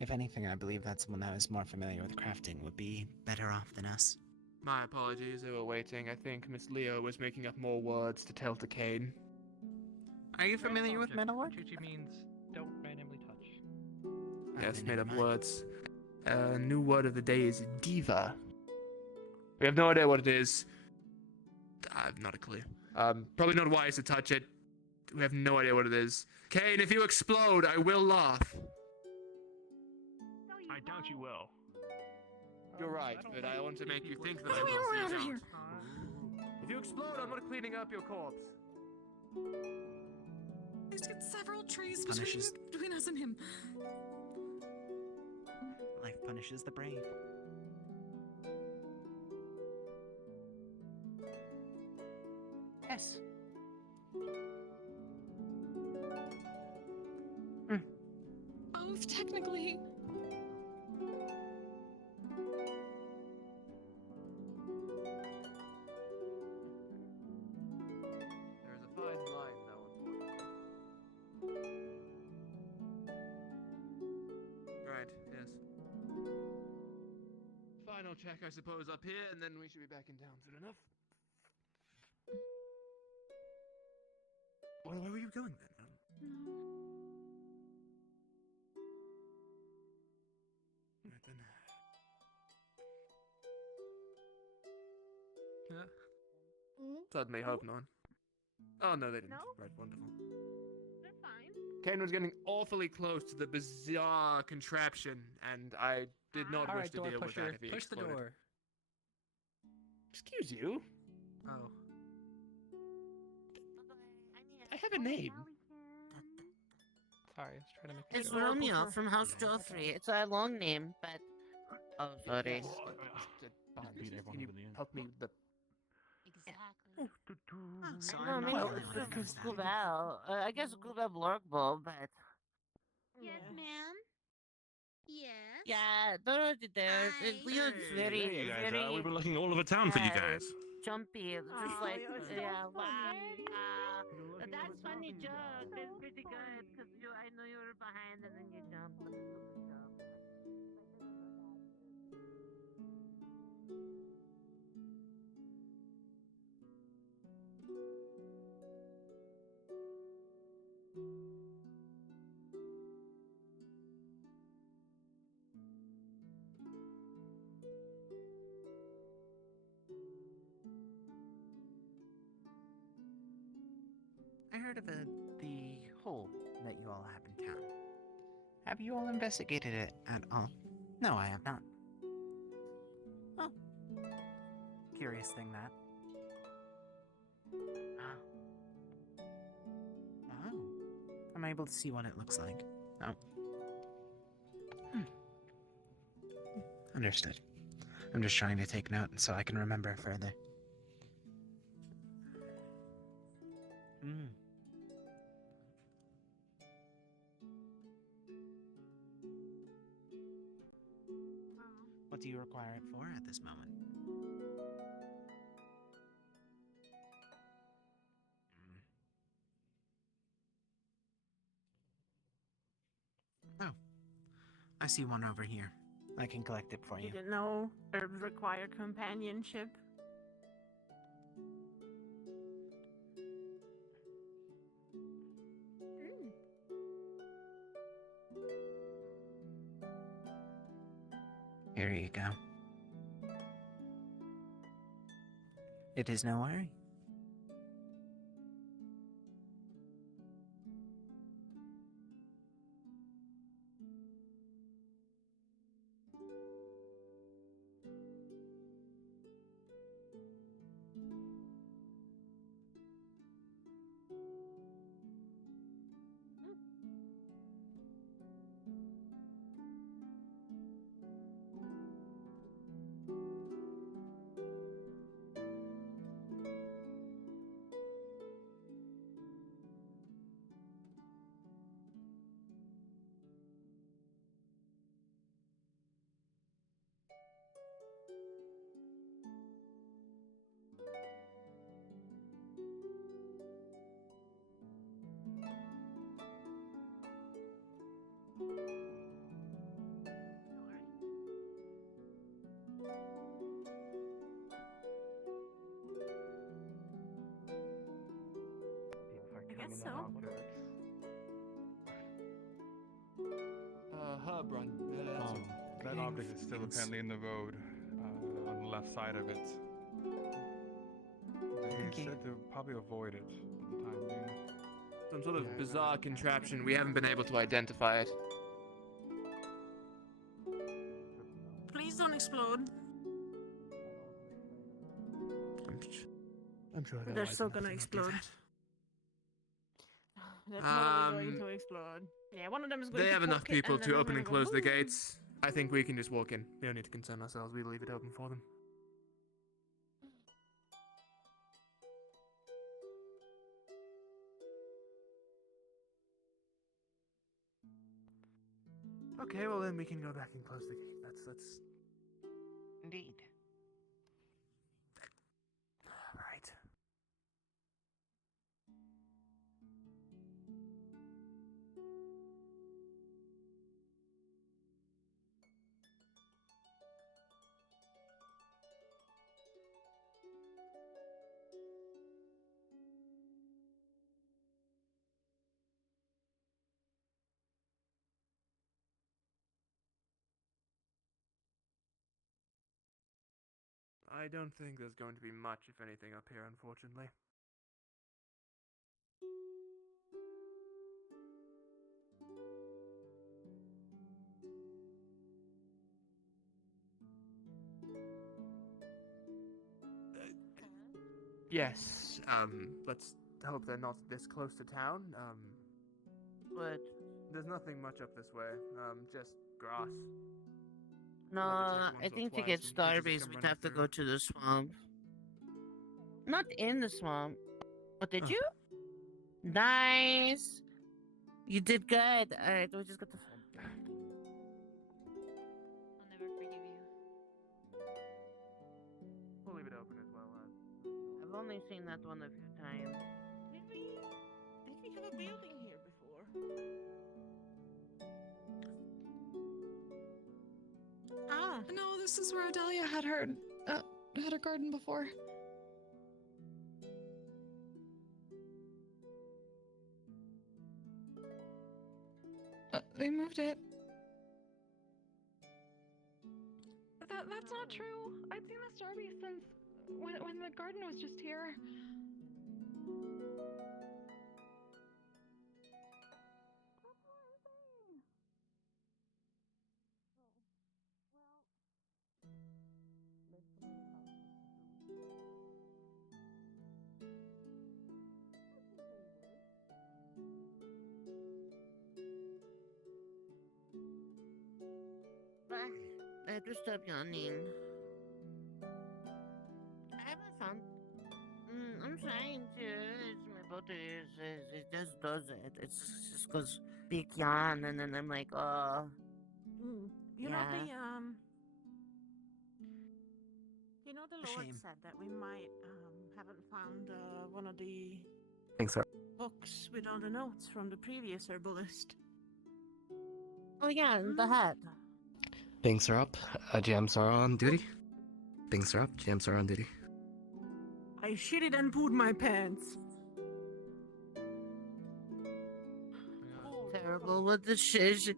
If anything, I believe that someone that is more familiar with crafting would be better off than us. My apologies, they were waiting. I think Miss Leo was making up more words to tell to Kane. Are you familiar with metalwork? Chuchi means don't randomly touch. Yes, then made never up mind. words. New word of the day is diva. We have no idea what it is. I have not a clue. Probably not wise to touch it. We have no idea what it is. Kane, if you explode, I will laugh. I doubt you will. You're right, but I want to make you think that I Wait, will. we're so you out of don't. here. If you explode, I'm not cleaning up your corpse. There's got several trees Punishes- between us and him. Life punishes the brave. Yes. Both, technically. There is a fine line, though, unfortunately. Right, yes. Final check, I suppose, up here, and then we should be back in town soon enough. Well, where were you going then? Right then. Suddenly, hope none. Oh no, they didn't. No? Right, wonderful. They're fine. Kane was getting awfully close to the bizarre contraption, and I did not All wish right, to door deal with pusher, that if he push the exploded. door. Excuse you. Oh. I have a name. Sorry, I was trying to make a It's joke. Romeo from House Joffrey. It's a long name, but. Oh, sorry. Can you help me with the... Exactly. So No, I'm maybe not it's familiar with just that. Gubel. I guess Gubel Blorkbull, but. Yes, ma'am. Yes. Yeah, don't know what to do. Leon's very, Hey, you guys, very. we've been looking all over town for you guys. Jumpy. It's just Aw, like. you're so Yeah, wow. funny. That's funny joke. That's pretty good. Because I know you were behind and then you jumped. But it's a good joke. the hole that you all have in town. Have you all investigated it at all? No, I have not. Oh. Curious thing that. Oh. I'm able to see what it looks like. Oh. Understood. I'm just trying to take note so I can remember further. What do you require it for at this moment? Oh, I see one over here. I can collect it for you. Didn't know herbs require companionship. Here you go. It is no worry. I guess so. Herbrand, that object is still apparently in the road, on the left side of it. He said to probably avoid it for the time being. Some sort of bizarre contraption. We haven't been able to identify it. Please don't explode. I'm sure They're still gonna explode. They're totally going to explode. Yeah, one of them is going to They have enough poke it, people and then to they're open and gonna go, close the "Woo." gates. I think we can just walk in. We don't need to concern ourselves. We leave it open for them. Okay, well then we can go back and close the gate. That's Indeed. right. I don't think there's going to be much, if anything, up here, unfortunately. Yes, let's hope they're not this close to town. But There's nothing much up this way. Just grass. no, We'll have to check I once or think to twice get and creatures Starbase, come we'd running have to through. go to the swamp. Not in the swamp. What did you? Nice. You did good. All right, we just got the. I'll never forgive you. We'll leave it open as well. I've only seen that one a few times. Did we have a building here before? Ah. No, this is where Adelia had her garden before. They moved it. That's not true. I'd seen the Starbase since when the garden was just here. have to stop yawning. I haven't found. I'm trying to. My brother it just does it. It's just goes big yawn, and then I'm like, oh. You know the Yeah. You know the A Lord shame. said that we might haven't found one of the Thanks, sir. books with all the notes from the previous herbalist. Oh yeah, the hat. Things are up. GMs are on duty. Things are up. GMs are on duty. I shitted and pooed my pants. Terrible. What the shit?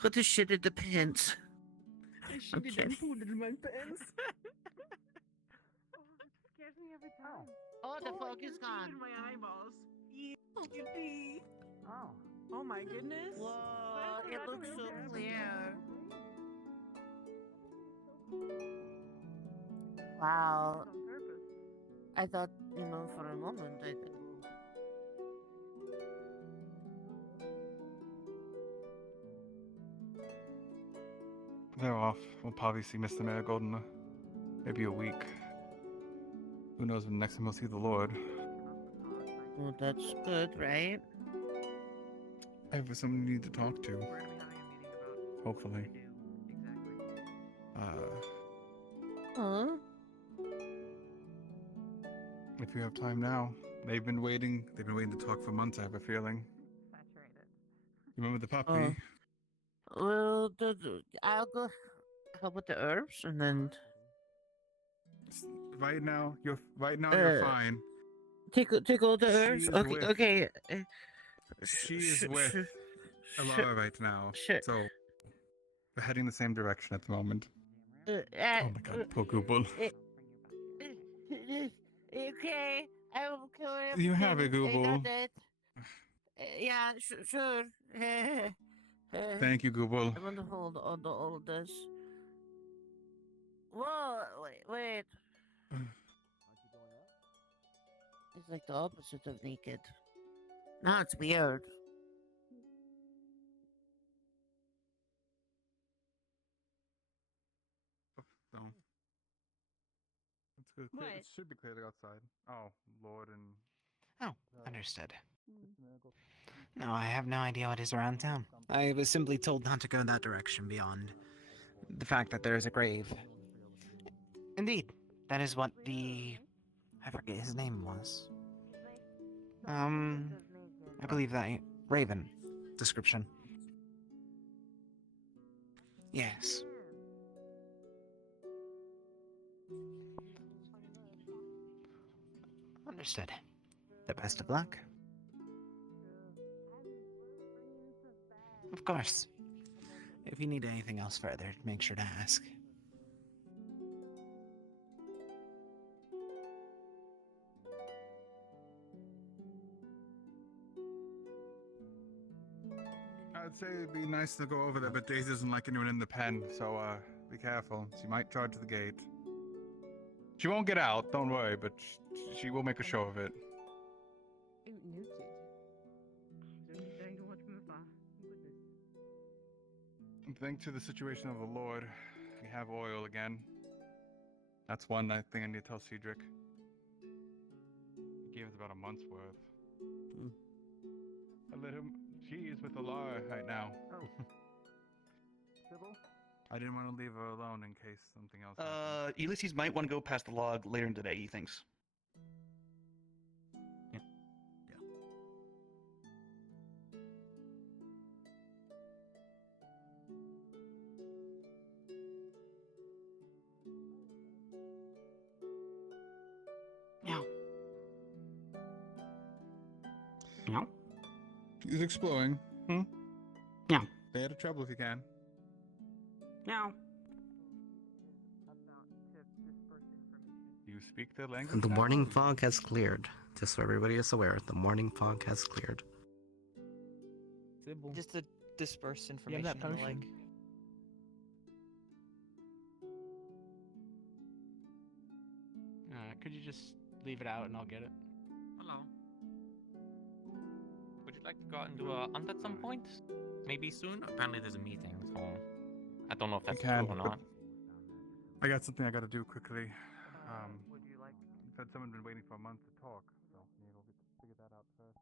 What the shit in the pants? I shitted Okay. and pooed in my pants. It scares me every time. Oh, the I fog can is see gone. it in my eyeballs. Yippee. Oh my goodness. Whoa, it looks so clear. Wow. On purpose. I thought, for a moment, They're off. We'll probably see Mr. Marigold in maybe a week. Who knows when next time we'll see the Lord. Well, that's good, right? I have someone you need to talk to. We're gonna be having a meeting about Hopefully. what to do exactly. Huh? If you have time now. They've been waiting to talk for months, I have a feeling. Saturated. You remember the puppy? Well, I'll go help with the herbs, and then Right now, you're fine. take all the She herbs. is Okay, with- okay. She is with Alara right now. Sure. So we're heading the same direction at the moment. Oh Oh my god, poor Google. Okay, I will kill it. You have it, I Google. got that. Yeah, sure. Thank you, Google. I'm gonna hold all of this. Whoa, wait. It's like the opposite of naked. No, it's weird. No. It's good. What? It should be clearly outside. Oh, Lord and... Oh, understood. No, I have no idea what is around town. I was simply told not to go that direction beyond the fact that there is a grave. Indeed, that is what I forget his name was. I believe that Raven description. Yes. Understood. The best of luck. Of course. If you need anything else further, make sure to ask. I'd say it'd be nice to go over there, but Daisy doesn't like anyone in the pen, so be careful. She might charge the gate. She won't get out, don't worry, but she will make a show of it. Noted. Don't watch me far. Thanks to the situation of the Lord, we have oil again. That's one thing I need to tell Cedric. He gave us about a month's worth. I let him. She is with Alara right now. Oh. Sybil? I didn't want to leave her alone in case something else happened. Ulysses might want to go past the log later in the day, he thinks. Yeah. No. No. He's exploring. No. Stay out of trouble if you can. No. Do you speak their language? The now? morning fog has cleared. Just so everybody is aware, the morning fog has cleared. Just to disperse have information that and the potion. like. Could you just leave it out and I'll get it? Hello. Would you like to go out and do a hunt at some point? Maybe soon? Apparently there's a meeting, so I don't know if that's true or not. I got something I gotta do quickly. Would you like? Said someone been waiting for a month to talk, so maybe we'll figure that out first.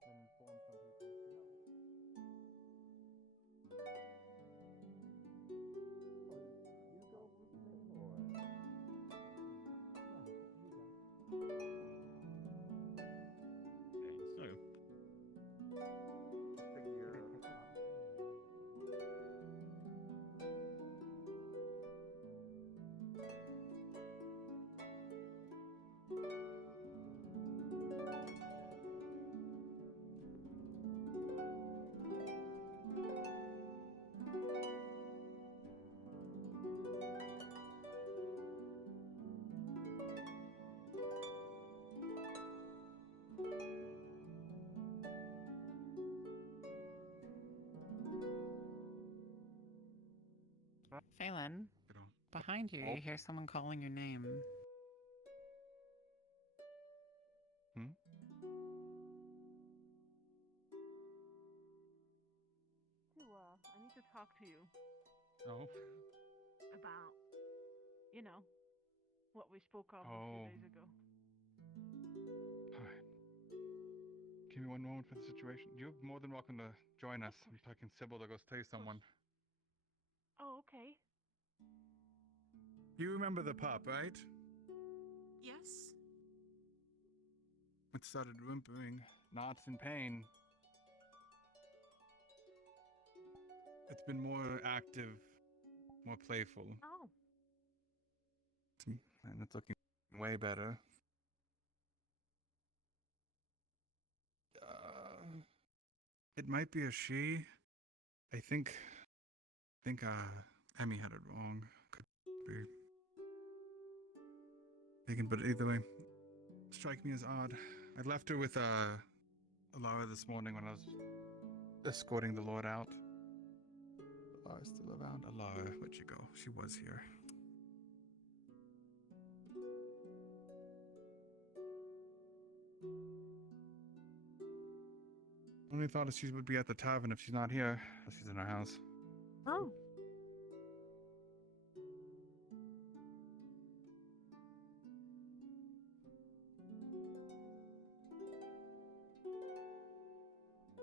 Then inform some people. Phelan, behind you, you hear someone calling your name. Hmm? I need to talk to you Oh. about, what we spoke of a Oh. few days ago. Alright. Give me one moment for the situation. You're more than welcome to join us. I'm taking Sybil to go stay someone. Oh, okay. You remember the pup, right? Yes. It started whimpering. Now it's in pain. It's been more active, more playful. Oh. And it's looking way better. It might be a she. I think Emmy had it wrong. Could be. Thinking, but either way, strike me as odd. I left her with Alara this morning when I was escorting the Lord out. Alara's still around. Alara, where'd you go? She was here. Only thought she would be at the tavern if she's not here. She's in her house. Oh.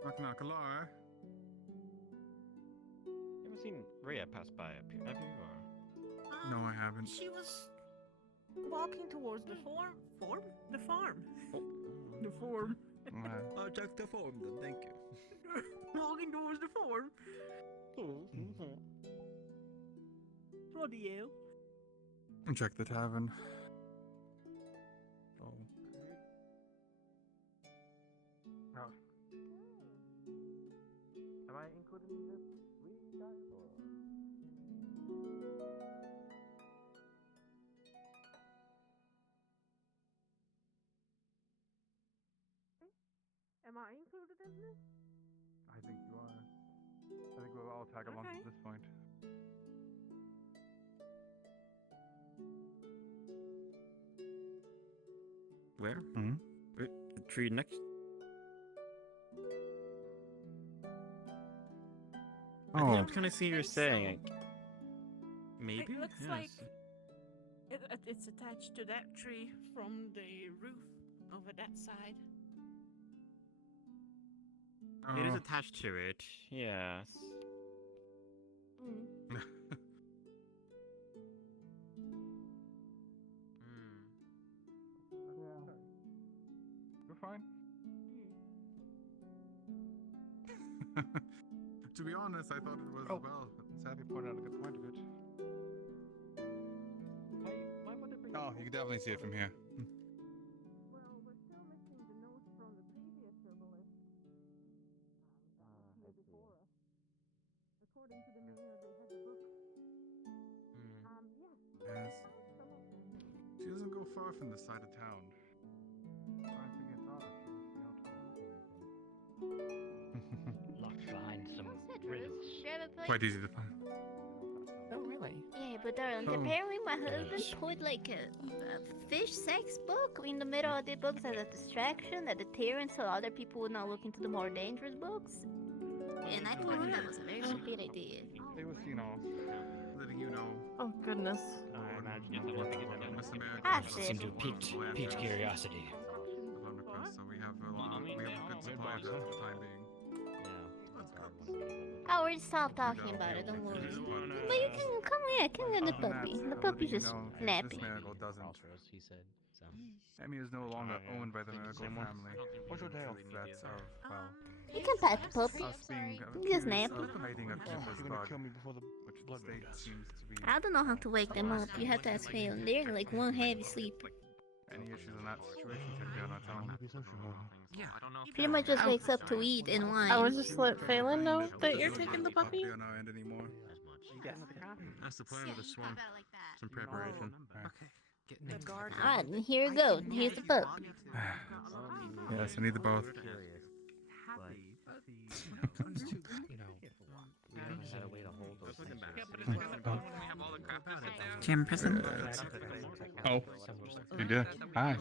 Knock knock, Alara. You ever seen Rhea pass by up here? Have you? Or... No, I haven't. She was walking towards the farm. The farm. The farm. I'll check the form then, thank you. Walking towards the farm. Bloody hell. Check the tavern. Oh. No. Am I included in this? We guys or? Am I included in this? I think you are. I think we'll all tag along Okay. at this point. Where? Hmm? Wait, the tree next. I think I'm kind of see what you're saying. Maybe? It looks Yes. like it's attached to that tree from the roof over that side. It is Oh. attached to it. Yes. You're fine. To be honest, I thought it was as well, but Savvy pointed out a good point of it. Why would it bring Oh, you can definitely see it from here. Well, we're still missing the notes from the previous herbalist. Before us. According to the mayor, they had the book. Yes. Yes. She doesn't go far from this side of town. I think it's odd if she must be out Locked behind some Citrus, rivers. grab a plate. Quite easy to find. Oh, really? Yeah, but darling, Oh. apparently my husband Yes. put like a fish sex book in the middle of the books as a distraction, a deterrent, so other people would not look into the more dangerous books. And and I told him that was a very stupid idea. It was, you know, letting you know. Oh goodness. I imagine Miss America Ah, is shit. Seemed to have piqued curiosity. upon request, so we have a good supply of it for the time being. Oh, we're just all talking about it, don't worry. But you can come here, come get the puppy. The puppy's just nappy. This marigold doesn't. He said. So. Emmy is no longer owned by the Marigold family. What's your tail? Threats of, well, You can pet the puppy. us being Just accused nappy. of hiding a Knippers bug, which the state seems to be. I don't know how to wake them up. You have to ask Phelan. They're like one heavy sleeper. Any issues in that situation should be on its own. Yeah, I don't know. Pretty much just wakes up to eat and wine. I would just let Phelan know that you're taking the puppy. On our end anymore. That's the plan of the swamp. Some preparation. Alright, here we go. Here's the pup. Yes, I need the both. Jim prison. Oh, you did. Hi.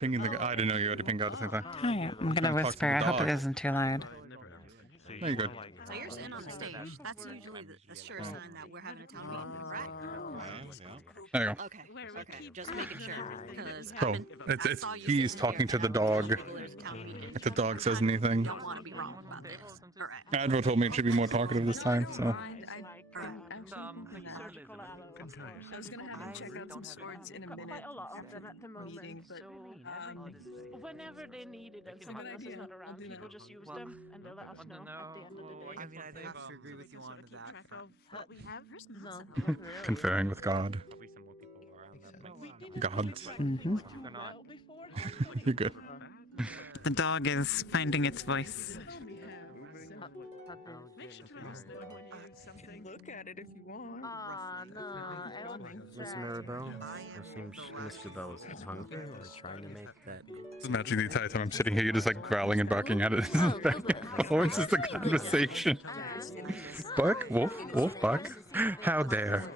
Pinging the guy. I didn't know you had to ping out at the same time. Hi, I'm gonna whisper. I hope it isn't too loud. No, you're good. So you're sitting on the stage. That's usually the sure sign that we're having a town meeting, right? There you go. Okay. Okay. Just making sure. Because So it's he's talking to the dog. If the dog says anything. don't want to be wrong about this. All right. Advo told me it should be more talkative this time, so. I was gonna have him check out some swords in a minute. Quite a lot of them at the moment, meeting, but, so whenever they need it and someone else is not around, people just use them and they let us know at the end of the day. I mean, I have to agree with you on that. What we have? No. Conferring with God. Gods. You're good. The dog is finding its voice. Look at it if you want. Aw, no. Miss Mirabelle, it seems Mr. Bell is hungry or trying to make that. Just imagine the entire time I'm sitting here, you're just like growling and barking at it. Oh, it's just a conversation. Bark, wolf, wolf, bark. How dare.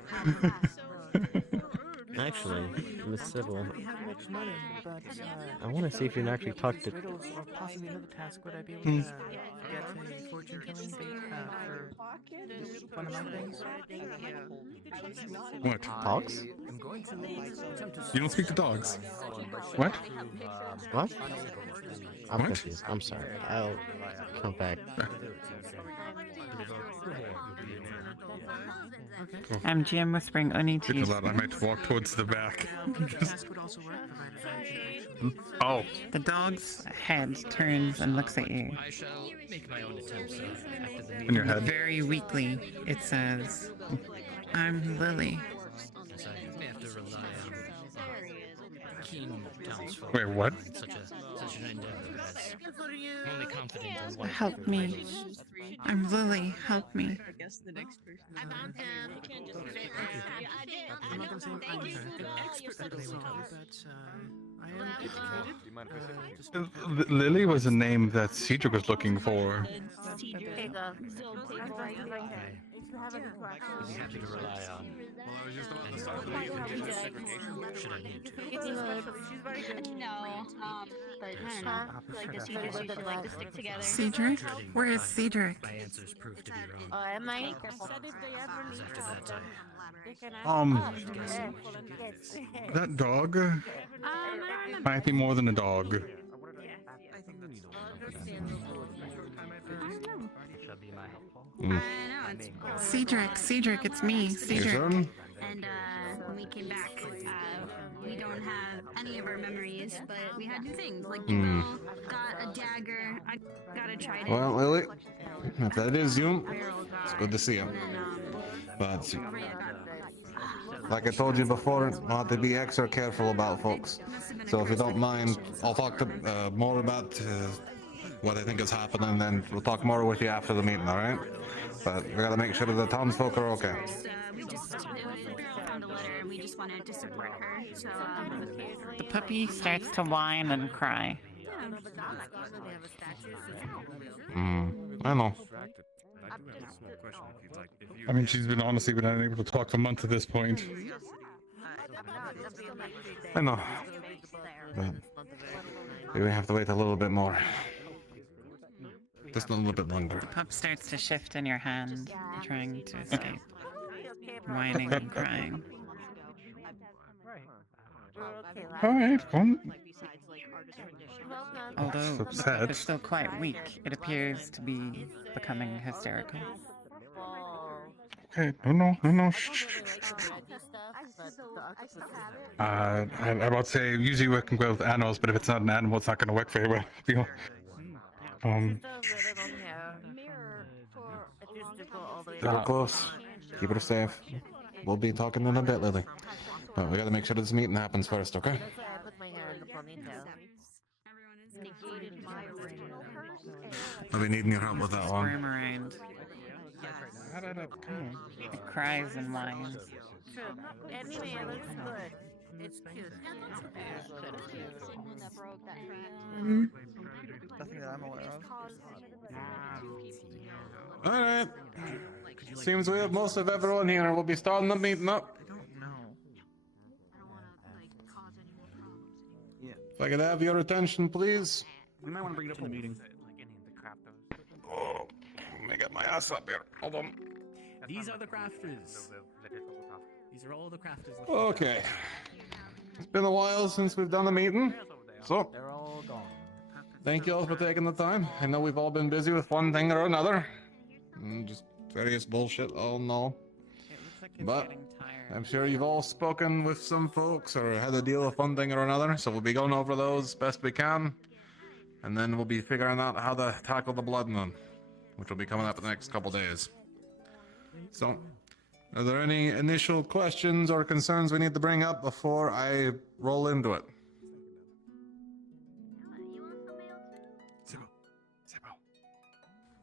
Actually, Miss Sybil, We have much money, but I want to see if you can actually talk to. riddles or possibly another task. Would I be able Hmm. to get a fortune telling bait for one of my things? What? Dogs? You don't speak to dogs. What? What? I'm What? confused. I'm sorry. I'll come back. I'm Jim whispering Oni to It's you. a lot. I might walk towards the back. Task would also work, provided I Oh. The dog's head turns and looks at you. I shall make my own attempts after the In your meeting. head. Very weakly, it says, I'm Lily. As I may have to rely on keen townsfolk. Wait, what? Such an endeavor as I'm only confident in what Help me. I'm Lily. Help me. I found him. You can't just say I'm not gonna say I'm an expert at this, but I am educated. Lily was a name that Cedric was looking for. Here you go. If you have any questions, we have to rely on. Well, I was just about to start Should I need to? she's very good. No, but I don't know. I feel like the seniors usually like to stick together. Cedric? Where is Cedric? My answers prove to be wrong. Oh, am I? Said if they ever need After help, that then time. they can ask Oh, yes. that dog I remember. might be more than a dog. Shall be my helpful. I know, it's Cedric, it's me, Cedric. Jason? And when we came back, we don't have any of our memories, but we had new things. Like Bill got a dagger, I got a trident. Well, Lily, if that is you, Beryl it's got- good to see you. and then, But Rhea got like I told you before, I'll have to be extra careful about folks. So if you don't mind, I'll talk to more about what I think is happening, and then we'll talk more with you after the meeting, all right? But we gotta make sure the townsfolk are okay. we just Beryl found a letter and we just wanted to support her. So The puppy starts to whine and cry. I know. I mean, she's been honestly been unable to talk for months at this point. I know. But maybe we have to wait a little bit more. Just a little bit longer. Pup starts to shift in your hand, trying to escape. Whining and crying. Alright, come. Although the upset. pup is still quite weak, it appears to be becoming hysterical. Okay, no. Shh. I about to say, usually working well with animals, but if it's not an animal, it's not going to work very well. Feel. Keep her close. Keep her safe. We'll be talking in a bit, Lily. But we gotta make sure this meeting happens first, okay? I'll be needing your help with that one. Squirm around. It cries and whines. Anyway, it looks good. It's cute. Nothing that I'm aware of. Alright. Seems we have most of everyone here. We'll be starting the meeting up. If I could have your attention, please. We might want to bring it up in the meeting. Oh, let me get my ass up here. Hold on. These are the crafters. These are all the crafters. Okay. It's been a while since we've done a meeting, so They're all gone. thank you all for taking the time. I know we've all been busy with one thing or another. Just various bullshit, all know. But I'm sure you've all spoken with some folks or had to deal with one thing or another, so we'll be going over those best we can. And then we'll be figuring out how to tackle the blood moon, which will be coming up in the next couple days. So, are there any initial questions or concerns we need to bring up before I roll into it?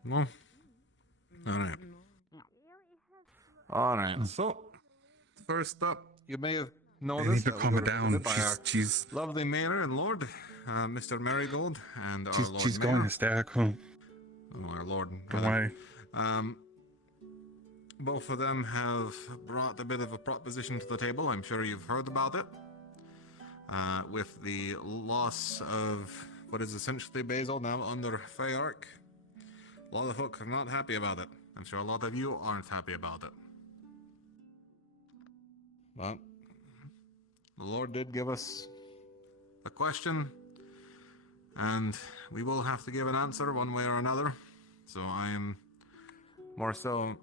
No? Alright. Alright, so, first up, you may have noticed I need to that calm we her were down. visited by our She's lovely mayor and lord, Mr. Marigold, and our Lord she's Mayor. going hysterical. Oh, our Lord. Don't worry. Both of them have brought a bit of a proposition to the table. I'm sure you've heard about it. With the loss of what is essentially Basil now under Fayark. A lot of folk are not happy about it. I'm sure a lot of you aren't happy about it. But the Lord did give us a question, and we will have to give an answer one way or another. So I am more so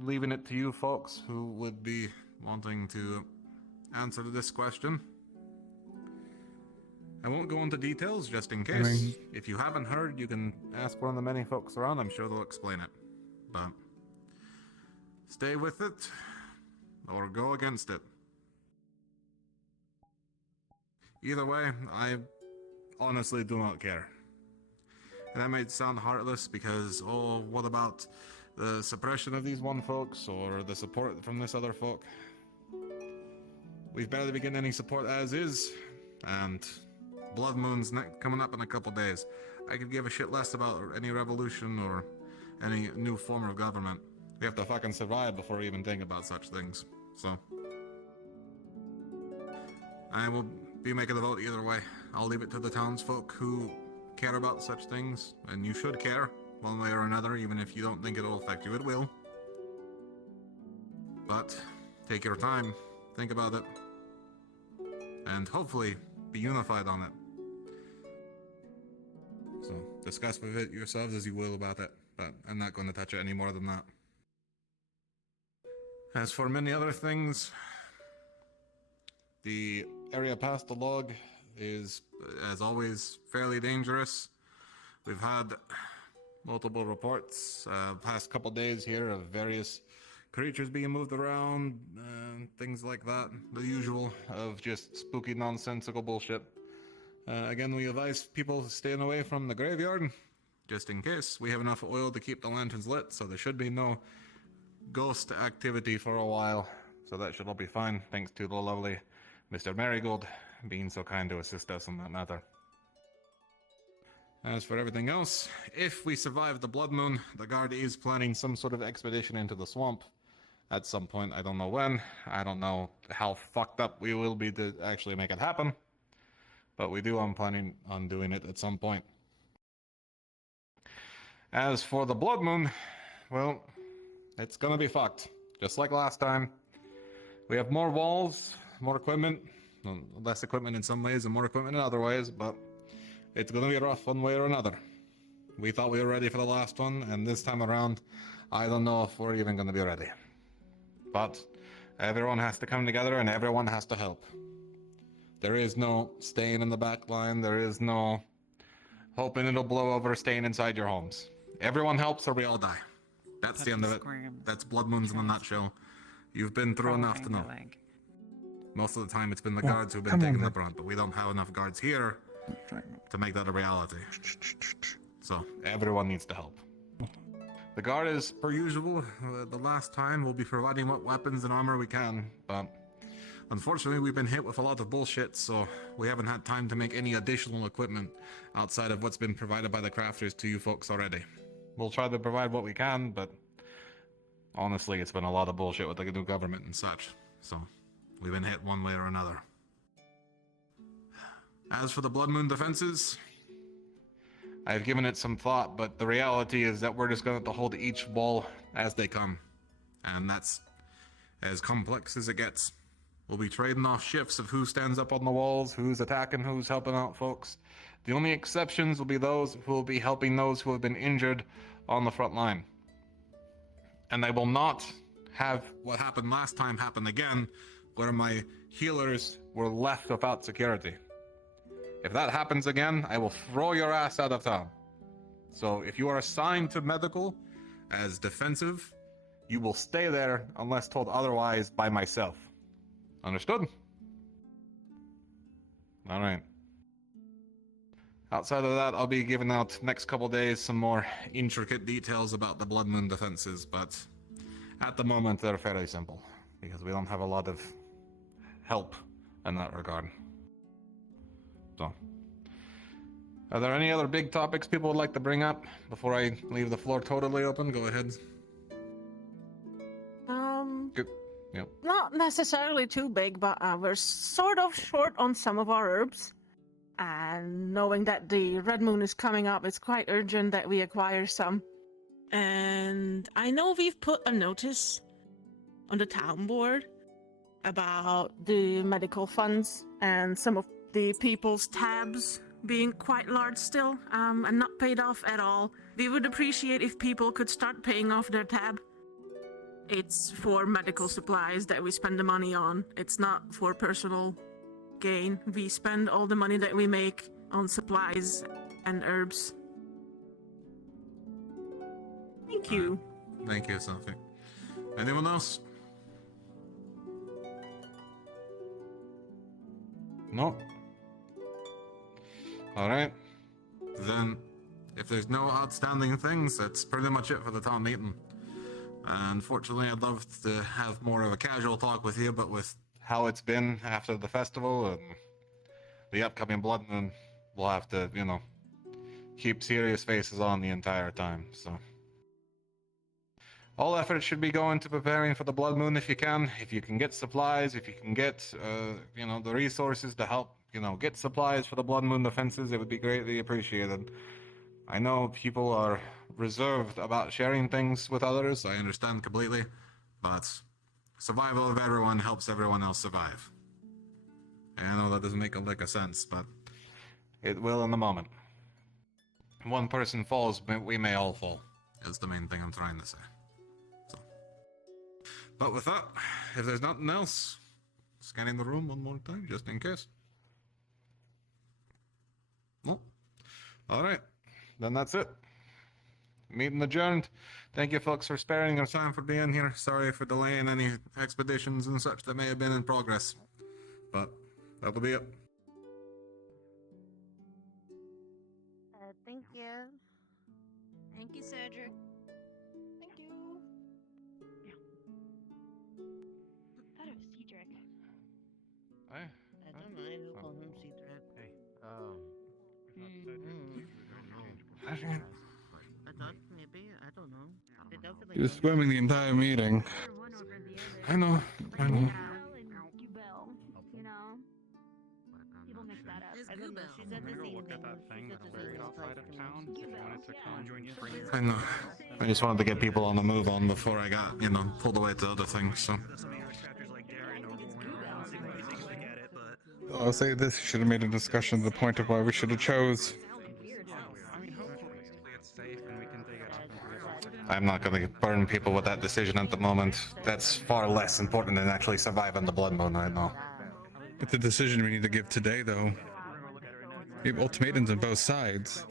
leaving it to you folks who would be wanting to answer this question. I won't go into details just in case. If you haven't heard, you can ask one of the many folks around. I'm sure they'll explain it. But stay with it or go against it. Either way, I honestly do not care. And that might sound heartless because, oh, what about the suppression of these one folks or the support from this other folk? We've barely been getting any support as is, and Blood Moon's coming up in a couple days. I could give a shit less about any revolution or any new form of government. We have to fucking survive before we even think about such things. So I will be making the vote either way. I'll leave it to the townsfolk who care about such things, and you should care one way or another, even if you don't think it'll affect you, it will. But take your time, think about it, and hopefully be unified on it. So discuss with it yourselves as you will about it, but I'm not going to touch it any more than that. As for many other things, the area past the log is, as always, fairly dangerous. We've had multiple reports past couple days here of various creatures being moved around, things like that. The usual of just spooky, nonsensical bullshit. Again, we advise people staying away from the graveyard, just in case. We have enough oil to keep the lanterns lit, so there should be no ghost activity for a while. So that should all be fine, thanks to the lovely Mr. Marigold being so kind to assist us in that matter. As for everything else, if we survive the blood moon, the guard is planning some sort of expedition into the swamp at some point. I don't know when. I don't know how fucked up we will be to actually make it happen. But I'm planning on doing it at some point. As for the blood moon, well, it's gonna be fucked. Just like last time. We have more walls, more equipment, well, less equipment in some ways and more equipment in other ways, but it's gonna be rough one way or another. We thought we were ready for the last one, and this time around, I don't know if we're even gonna be ready. But everyone has to come together and everyone has to help. There is no staying in the back line, there is no hoping it'll blow over, staying inside your homes. Everyone helps or we all die. That's the end of it. That's Blood Moons in a nutshell. You've been through enough to know. Most of the time it's been the guards who've been taking the brunt, but we don't have enough guards here to make that a reality. So everyone needs to help. The guard is, per usual, the last time we'll be providing what weapons and armor we can, but unfortunately we've been hit with a lot of bullshit, so we haven't had time to make any additional equipment outside of what's been provided by the crafters to you folks already. We'll try to provide what we can, but honestly, it's been a lot of bullshit with the new government and such, so we've been hit one way or another. As for the Blood Moon defenses, I've given it some thought, but the reality is that we're just going to have to hold each wall as they come, and that's as complex as it gets. We'll be trading off shifts of who stands up on the walls, who's attacking, who's helping out folks. The only exceptions will be those who will be helping those who have been injured on the front line. And I will not have what happened last time happen again, where my healers were left without security. If that happens again, I will throw your ass out of town. So if you are assigned to medical as defensive, you will stay there unless told otherwise by myself. Understood? Alright. Outside of that, I'll be giving out next couple days some more intricate details about the Blood Moon defenses, but at the moment they're fairly simple, because we don't have a lot of help in that regard. So, are there any other big topics people would like to bring up before I leave the floor totally open? Go ahead. Good. Yep. Not necessarily too big, but we're sort of short on some of our herbs. And knowing that the Red Moon is coming up, it's quite urgent that we acquire some. And I know we've put a notice on the town board about the medical funds and some of the people's tabs being quite large still, and not paid off at all. We would appreciate if people could start paying off their tab. It's for medical supplies that we spend the money on. It's not for personal gain. We spend all the money that we make on supplies and herbs. Thank you. Thank you, Sophie. Anyone else? No? Alright. Then, if there's no outstanding things, that's pretty much it for the town meeting. Unfortunately, I'd love to have more of a casual talk with you, but with how it's been after the festival and the upcoming Blood Moon, we'll have to, you know, keep serious faces on the entire time, so. All efforts should be going to preparing for the Blood Moon if you can. If you can get supplies, if you can get, you know, the resources to help, you know, get supplies for the Blood Moon defenses, it would be greatly appreciated. I know people are reserved about sharing things with others, I understand completely, but survival of everyone helps everyone else survive. And I know that doesn't make a lick of sense, but it will in the moment. One person falls, we may all fall, is the main thing I'm trying to say. So. But with that, if there's nothing else, scanning the room one more time, just in case. No? Alright, then that's it. Meeting adjourned. Thank you folks for sparing our time for being here. Sorry for delaying any expeditions and such that may have been in progress. But that'll be it. Thank you. Thank you, Cedric. Thank you. Yeah. I thought it was Cedric. I don't mind who calls him Cedric. Hey, I think I thought maybe, I don't know. They definitely He was swimming the entire meeting. I know. You Bell, you know? People mix that up. I don't know. She said the same thing. Look at that thing that's buried outside of town. If you wanted to come and join you. I I know. I just wanted to get people on the move on before I got, pulled away to other things, so. I'll say this, should have made a discussion to the point of why we should have chose. I'm not going to burn people with that decision at the moment. That's far less important than actually surviving the Blood Moon, I know. It's a decision we need to give today, though. We have ultimatums on both sides.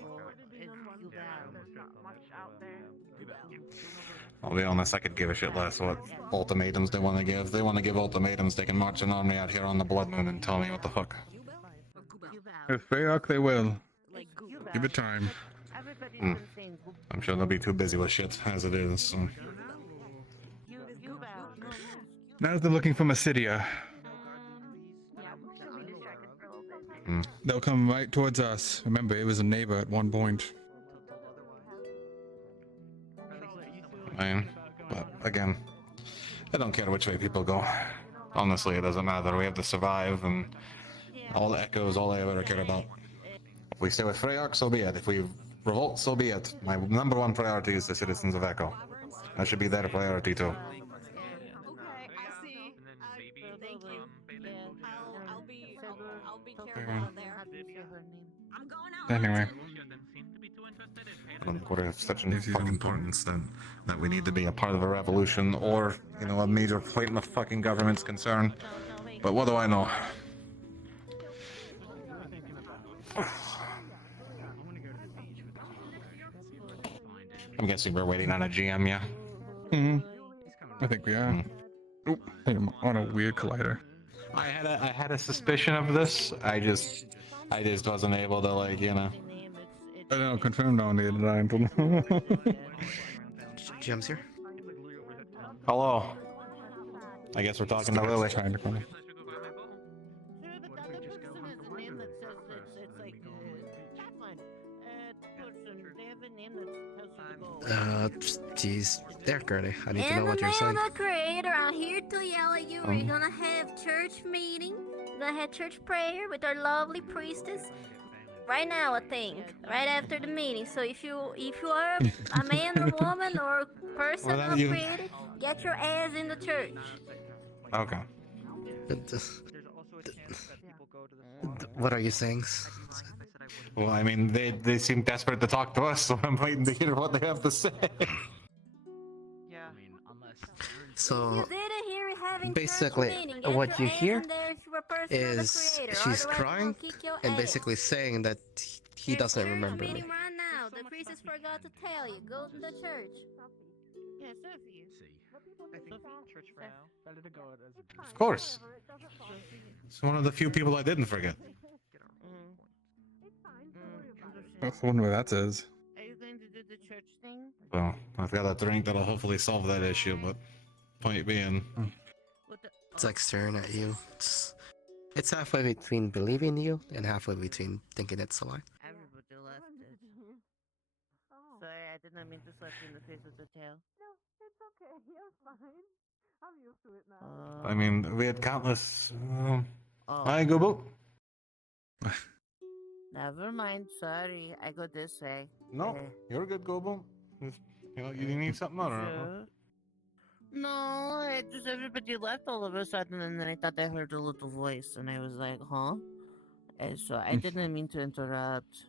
I'll be honest, I could give a shit less what ultimatums they want to give. If they want to give ultimatums, they can march an army out here on the Blood Moon and tell me what the fuck. If Freyok, they will. Give it time. I'm sure they'll be too busy with shit as it is. So. Now they're looking for Mysidia. They'll come right towards us. Remember, it was a neighbor at one point. But again, I don't care which way people go. Honestly, it doesn't matter. We have to survive, and all the Echo is all I ever care about. If we stay with Freyok, so be it. If we revolt, so be it. My number one priority is the citizens of Echo. That should be their priority too. Anyway. I don't think we're of such fucking importance that we need to be a part of a revolution or, a major point in the fucking government's concern. But what do I know? I'm guessing we're waiting on a GM, yeah? I think we are. Oop, I'm on a weird collider. I had a suspicion of this. I just wasn't able to, I don't know, confirmed on the other GM's here. Hello. I guess we're talking to Lily. Jeez. There, Gertie. I need to In know what the you're name saying. of the Creator, I'm here to yell at you. We're gonna have church meeting. We're gonna have church prayer with our lovely priestess. Right now, I think. Right after the meeting. So if you are a man or woman or person Well, of you- created, get your ass in the church. Okay. What are you saying? Well, I mean, they seem desperate to talk to us, so I'm waiting to hear what they have to say. So You didn't hear it having basically, church meeting. Get what your you ass hear in there if you're a person of the is Creator. she's Otherwise, we're crying gonna kick your and ass. basically saying that he doesn't remember me. Meeting right now. The priestess forgot to tell you. Go to the church. Yeah, Sophie. Of course. It's one of the few people I didn't forget. That's the one where that says. Are you going to do the church thing? Well, I've got a drink that'll hopefully solve that issue, but point being... It's like staring at you. It's halfway between believing you and halfway between thinking it's a lie. Everybody left it. Sorry, I did not mean to slap you in the face with the tail. No, it's okay. You're fine. I'm used to it now. I mean, we had countless... Oh. Hi, Google. Never mind. Sorry, I go this way. No, you're good, Google. You need something or... Sure. No, it just everybody left all of a sudden, and then I thought I heard a little voice, and I was like, huh? And so I didn't mean to interrupt.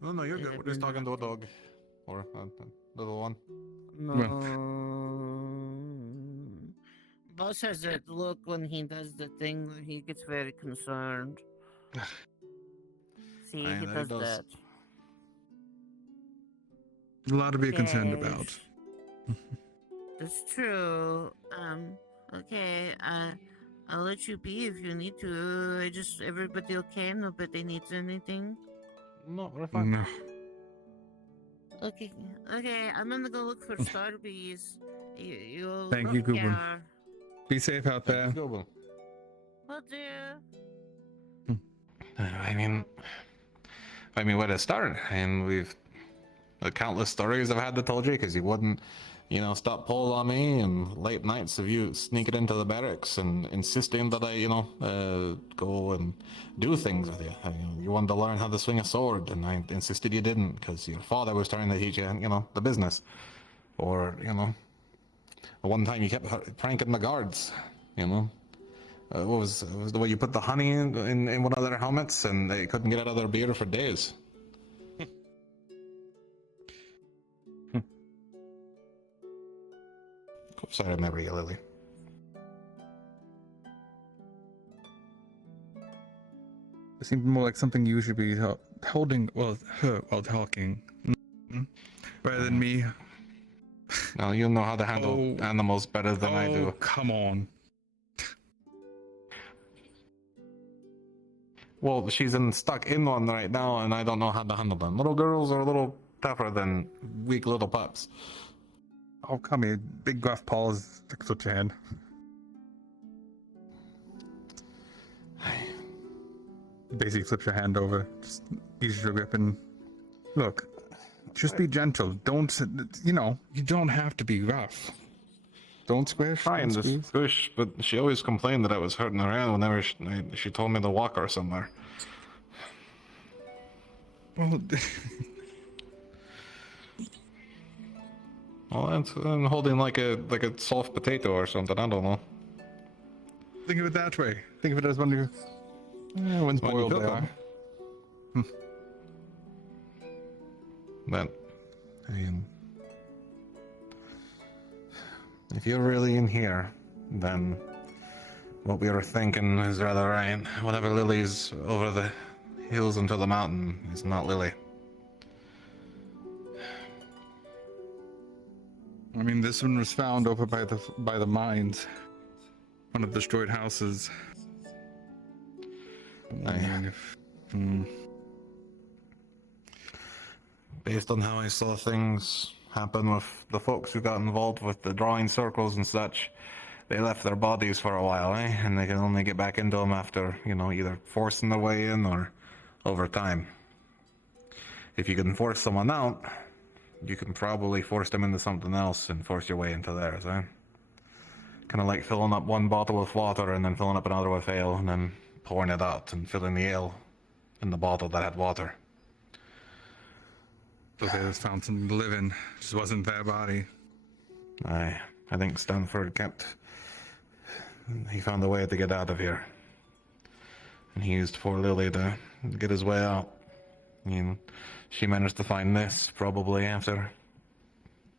No, you're good. We're just talking to a dog. Or a little one. No. Boss has that look when he does the thing where he gets very concerned. See, I he know he does does. that. A lot to be concerned Okay. about. That's true. Okay, I'll let you be if you need to. Everybody okay? Nobody needs anything? No, we're fine. No. Okay, I'm gonna go look for Starbees. You'll Thank you, take Google. care. Be safe out there. Google. Will do. I mean, where to start? And we've the countless stories I've had to told you because you wouldn't, stop pulling on me, and late nights of you sneaking into the barracks and insisting that I, go and do things with you. You wanted to learn how to swing a sword, and I insisted you didn't because your father was trying to teach you, the business. Or, the one time you kept pranking the guards, what was the way you put the honey in one of their helmets and they couldn't get out of their beer for days. Sorry, I remember you, Lily. It seemed more like something you should be holding, her while talking, rather than me. No, you know how to handle animals better than I do. Come on. Well, she's stuck in one right now, and I don't know how to handle them. Little girls are a little tougher than weak little pups. Oh, come here. Big gruff paws. Such a hand. Basically flips your hand over. Just eases your grip and... Look, just be gentle. Don't, you don't have to be rough. Don't squish. Fine, just squish, but she always complained that I was hurting her hand whenever she told me to walk her somewhere. Well... Well, I'm holding like a soft potato or something. I don't know. Think of it that way. Think of it as when you... when boiled they are. But, if you're really in here, then what we were thinking is rather right. Whatever Lily's over the hills into the mountain is not Lily. I mean, this one was found over by the mines. One of the destroyed houses. Based on how I saw things happen with the folks who got involved with the drawing circles and such, they left their bodies for a while, and they can only get back into them after, either forcing their way in or over time. If you can force someone out, you can probably force them into something else and force your way into theirs, Kind of like filling up one bottle with water and then filling up another with ale and then pouring it out and filling the ale in the bottle that had water. Okay, they just found something to live in. Just wasn't their body. I think Stanford he found a way to get out of here. And he used poor Lily to get his way out. She managed to find this probably after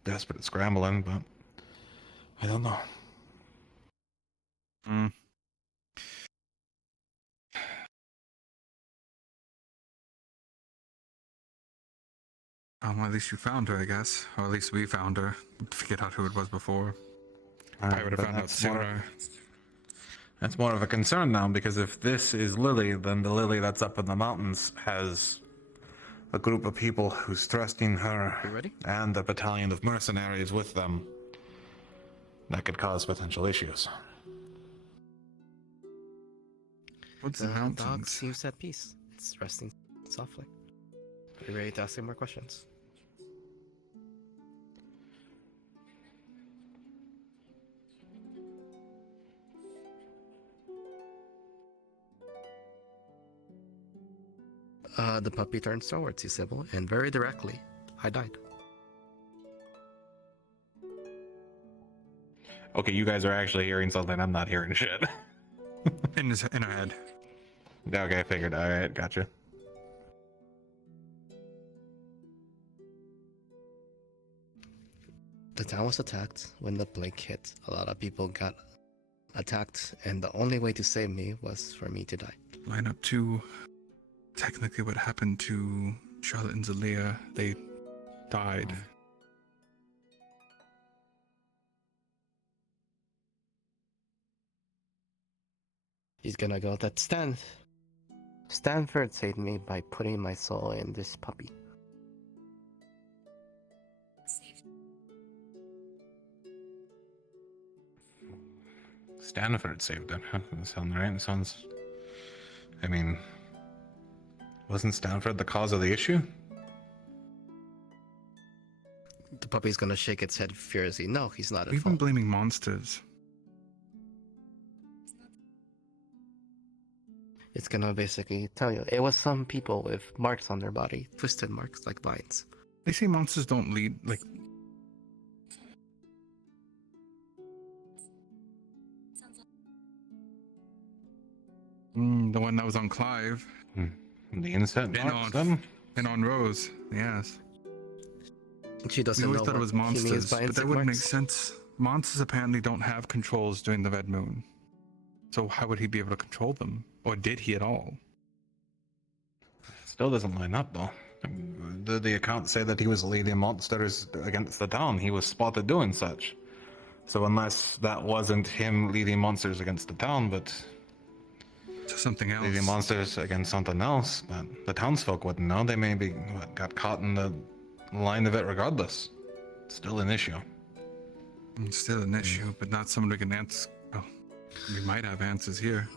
desperate scrambling, but I don't know. Well, at least you found her, I guess. Or at least we found her. Forget out who it was before. I would have found out sooner. That's more of a concern now, because if this is Lily, then the Lily that's up in the mountains has a group of people who's trusting her and a battalion of mercenaries with them. That could cause potential issues. What's the dog seems at peace. It's resting softly. Are you ready to ask him more questions? The puppy turns towards you, Sybil, and very directly, I died. Okay, you guys are actually hearing something. I'm not hearing shit. in her head. Okay, I figured. Alright, gotcha. The town was attacked when the plague hit. A lot of people got attacked, and the only way to save me was for me to die. Line up to technically what happened to Charlotte and Zalia. They died. He's gonna go that Stanford saved me by putting my soul in this puppy. Stanford saved him. That sounds right. It sounds... I mean... Wasn't Stanford the cause of the issue? puppy's gonna shake its head furiously. No, he's not at We've been fault. blaming monsters. It's gonna basically tell you it was some people with marks on their body, twisted marks like vines. They say monsters don't lead, like... the one that was on Clive. The insect And marks, on, then? and on Rose, yes. She doesn't We always know thought it what was he means monsters, by but that insect wouldn't make marks. sense. Monsters apparently don't have controls during the Red Moon. So how would he be able to control them? Or did he at all? Still doesn't line up, though. The accounts say that he was leading monsters against the town. He was spotted doing such. So unless that wasn't him leading monsters against the town, but something else, leading monsters against something else, but the townsfolk wouldn't know. They maybe got caught in the line of it regardless. Still an issue. It's still an issue, but not someone we can answer. Well, we might have answers here.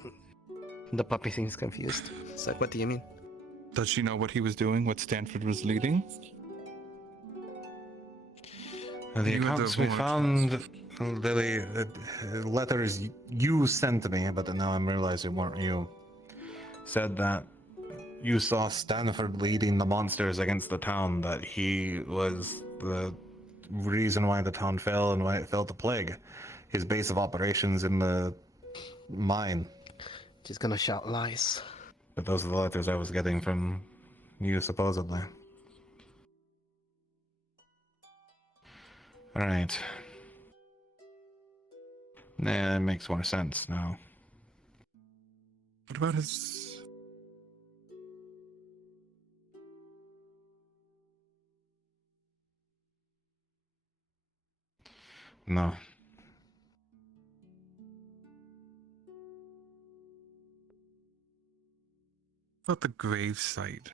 The puppy seems confused. It's like, what do you mean? Does she know what he was doing, what Stanford was leading? The You had accounts the we what? found, Lily, letters you sent me, but now I'm realizing it weren't you, said that you saw Stanford leading the monsters against the town, that he was the reason why the town fell and why it fell to plague. His base of operations in the mine. She's gonna shout lies. But those are the letters I was getting from you, supposedly. Alright. Nah, it makes more sense now. What about his... No. About the grave site?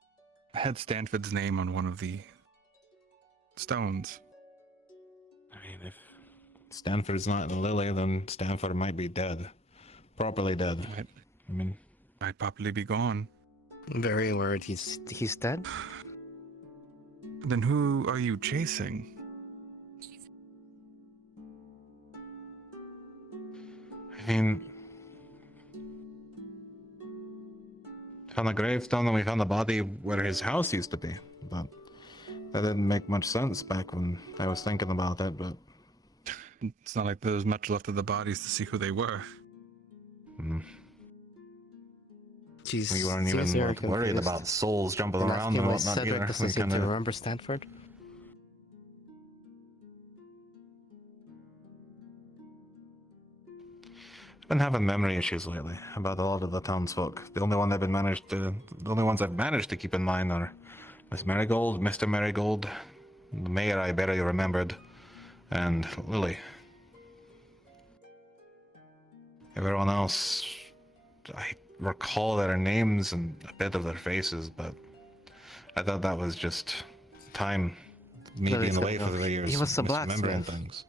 I had Stanford's name on one of the stones. I mean, if Stanford's not in Lily, then Stanford might be dead. Properly dead. I mean... Might properly be gone. Very worried he's dead? Then who are you chasing? I mean... Found the gravestone and we found the body where his house used to be. But that didn't make much sense back when I was thinking about it, but... It's not like there was much left of the bodies to see who they were. Jeez, We weren't even worried about souls jumping around and whatnot Cedric either. doesn't We seem to kinda... remember Stanford. Been having memory issues lately about a lot of the townsfolk. The only ones I've managed to keep in mind are Miss Marigold, Mr. Marigold, the mayor I barely remembered, and Lily. Everyone else, I recall their names and a bit of their faces, but I thought that was just time, me Lily's being away gonna for go. 3 years, He was a misremembering blacksmith. things.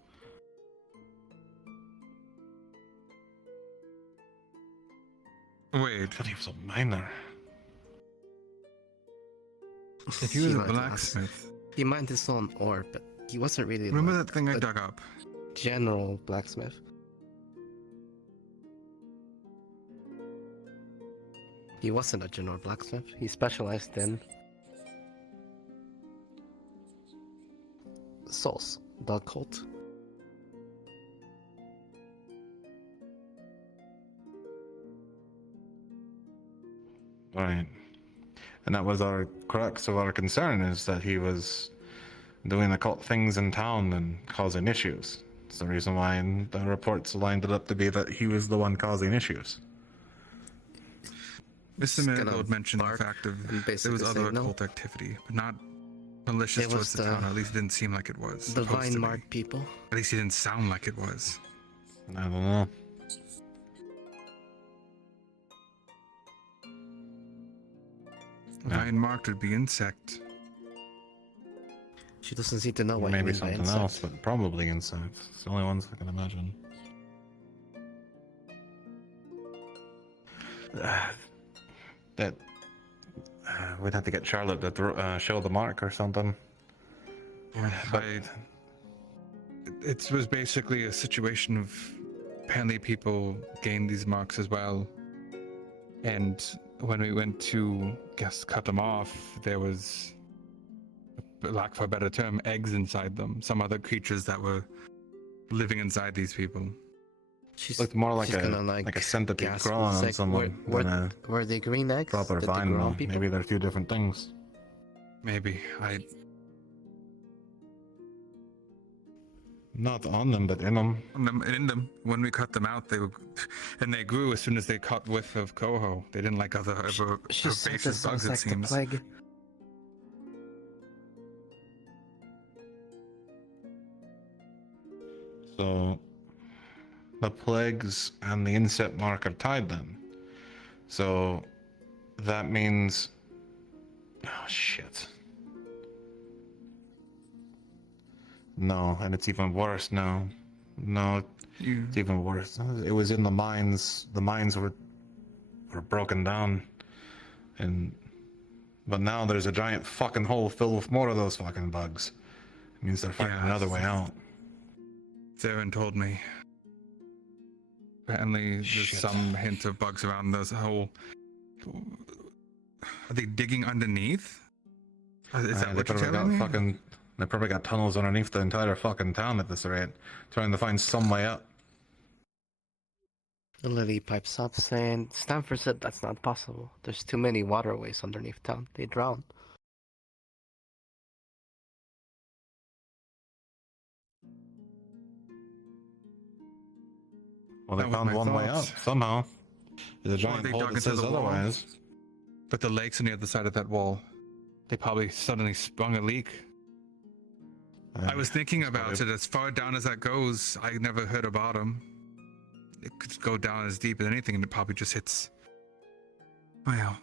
Wait. I thought he was a miner. If he was a might blacksmith... He mined his own ore, but he wasn't really Remember like that thing I a dug up? general blacksmith. He wasn't a general blacksmith. He specialized in souls, the cult. Right. And that was our crux of our concern, is that he was doing occult things in town and causing issues. It's the reason why the reports lined it up to be that he was the one causing issues. Mr. Marigold mentioned the fact of there was other occult activity, but not malicious It towards was the town. At least it didn't seem like it was. The supposed to be. vine-marked people. At least it didn't sound like it was. I don't know. Vine marked would be insect. She doesn't seem to know what Maybe you mean by something insect. else, but probably insects. It's the only ones I can imagine. That we'd have to get Charlotte to show the mark or something. Yeah, But it was basically a situation of apparently people gained these marks as well. And when we went to, cut them off, there was, lack for a better term, eggs inside them. Some other creatures that were living inside these people. She's Looked more like she's a gonna, like a centipede gasp. crawling It's on like, someone than a were they green eggs? proper Did they vine. grow on Though. people? Maybe they're two different things. Maybe. Not on them, but in them. In them. When we cut them out, they were, and they grew as soon as they caught whiff of coho. They didn't like other She said herbaceous this bugs. sounds It like the seems. plague. So the plagues and the insect mark are tied then. So that means, oh shit. No, and it's even worse now. No, it's even worse. It was in the mines. The mines were broken down, but now there's a giant fucking hole filled with more of those fucking bugs. It means they're finding another way out. Theron told me. Apparently, there's some hint of bugs around this hole. Are they digging underneath? Is that what you're telling me? They probably got tunnels underneath the entire fucking town at this rate, trying to find some way up. Lily pipes up saying, Stanford said that's not possible. There's too many waterways underneath town. They drown. Well, they found one way up somehow. There's a giant hole that says otherwise. But the lake's on the other side of that wall. They probably suddenly sprung a leak. I was thinking about it. As far down as that goes, I never heard a bottom. It could go down as deep as anything, and it probably just hits. Well.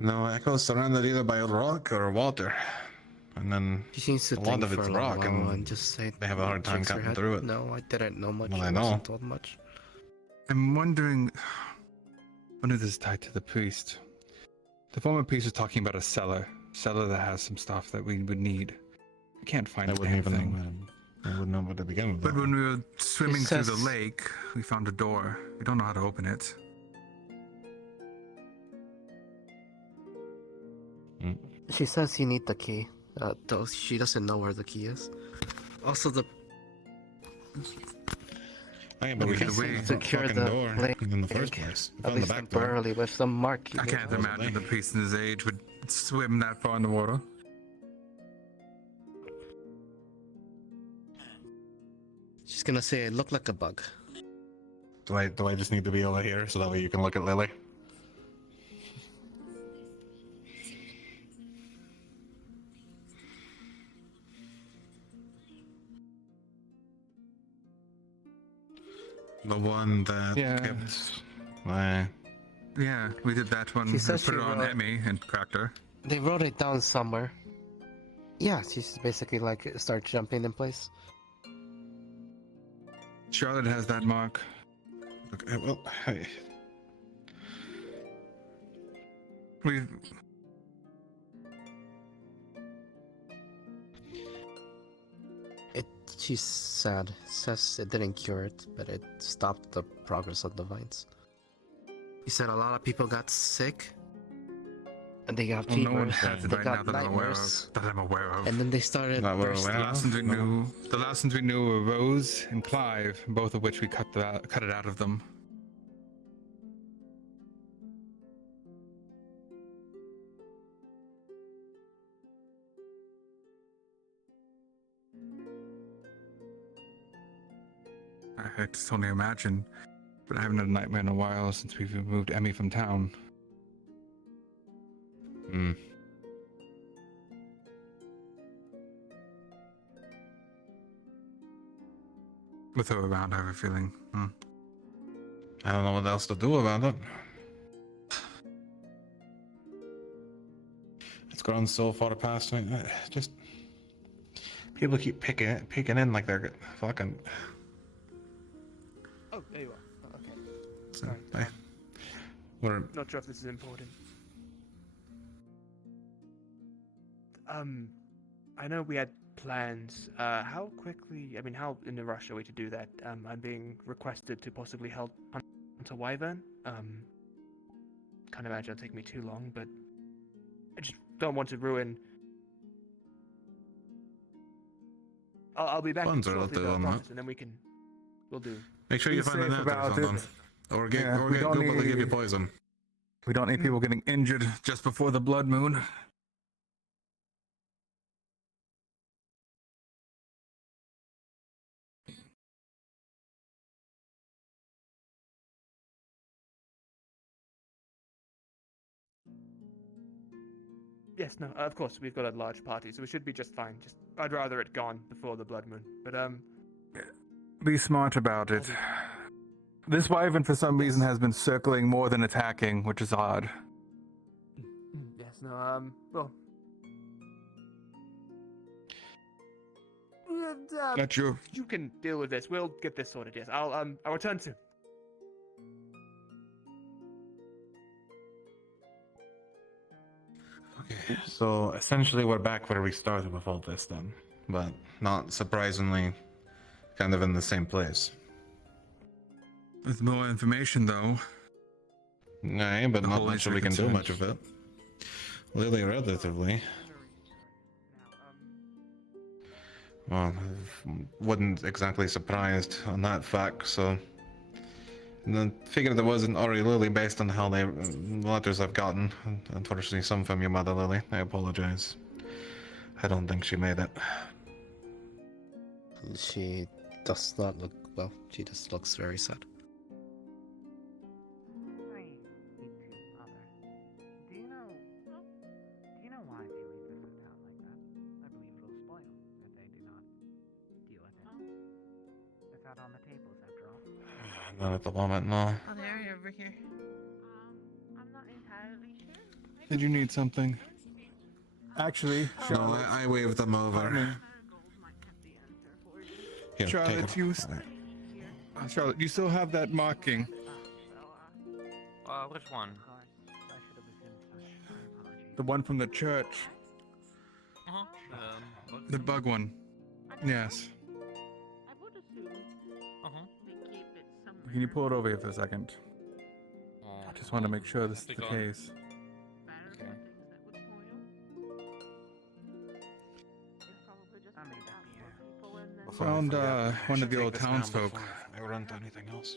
No, Echo's surrounded either by rock or water. And then She seems to a lot think of for it's a rock, while and and just say, they have a hard time shakes her cutting head. through it. No, I didn't know much. Well, I I know. wasn't told much. I'm wondering if this is tied to the priest. The former priest was talking about a cellar that has some stuff that we would need. I can't find I a wouldn't damn even thing. I wouldn't know where to begin with But that. when we were swimming through the says- lake, we found a door. We don't know how to open it. She says you need the key, though she doesn't know where the key is. Also, the I am, but we the could key have secure fucking the door lake, in the first place. We at found least the back door. temporarily with some mark. I can't imagine the priest in his age would swim that far in the water. She's gonna say it looked like a bug. Do I just need to be over here so that way you can look at Lily? The one that kept my... Yeah, we did that one. She We says put she it on wrote- Emmy and cracked her. They wrote it down somewhere. Yeah, she's basically like start jumping in place. Charlotte has that mark. Okay, well, hey. We've... She's sad. Says it didn't cure it, but it stopped the progress of the vines. He said a lot of people got sick. And they got Well, no one fevers. has it They right now got that I'm aware of. nightmares. That I'm aware of. And then they started That we're bursting. aware The last ones we knew were Rose and Clive, both of which we cut it out of them. I just only imagine, but I haven't had a nightmare in a while since we've removed Emmy from town. Hmm. With her around, I have a feeling. I don't know what else to do about it. It's gone so far past me. Just people keep peeking in like they're fucking. Oh, there you are. Okay. Sorry. We're Not sure if this is important. I know we had plans. How quickly? I mean, how in a rush are we to do that? I'm being requested to possibly help hunt a wyvern. Can't imagine it'll take me too long, but I just don't want to ruin. I'll be back Funds are shortly, out there though, I on that. promise, and then we'll do. Make sure Be you find an safe net or about something. it. Or get Yeah, we don't Google to give you need- poison. We don't need people getting injured just before the blood moon. Yes, no, of course, we've got a large party, so we should be just fine. Just, I'd rather it gone before the blood moon. But, Be smart about it. This wyvern, for some reason, has been circling more than attacking, which is odd. yes, no, well. Not you. You can deal with this. We'll get this sorted, yes. I'll return soon. Okay, so essentially we're back where we started with all this then. But not surprisingly, kind of in the same place. With more information, though. Nay, but The not whole much issue we can do concerns- much of it. Lily, relatively. Well, wasn't exactly surprised on that fact, so... I figured it wasn't already Lily based on how they letters I've gotten. Unfortunately, some from your mother, Lily. I apologize. I don't think she made it. She does not look well. She just looks very sad. Do you know why they leave the food out like that? I believe it'll spoil if they do not deal with it. It's out on the tables after all. Not at the moment, no. Oh, they're over here. I'm not entirely sure. Did you need something? Actually, No, Charlotte. I waved them over. Here, Charlotte, take you. them. Charlotte, you still have that marking. Which one? The one from the church. The bug one. Yes. Can you pull it over here for a second? I just want to make sure this is the case. Found one of the old townsfolk. I run to anything else.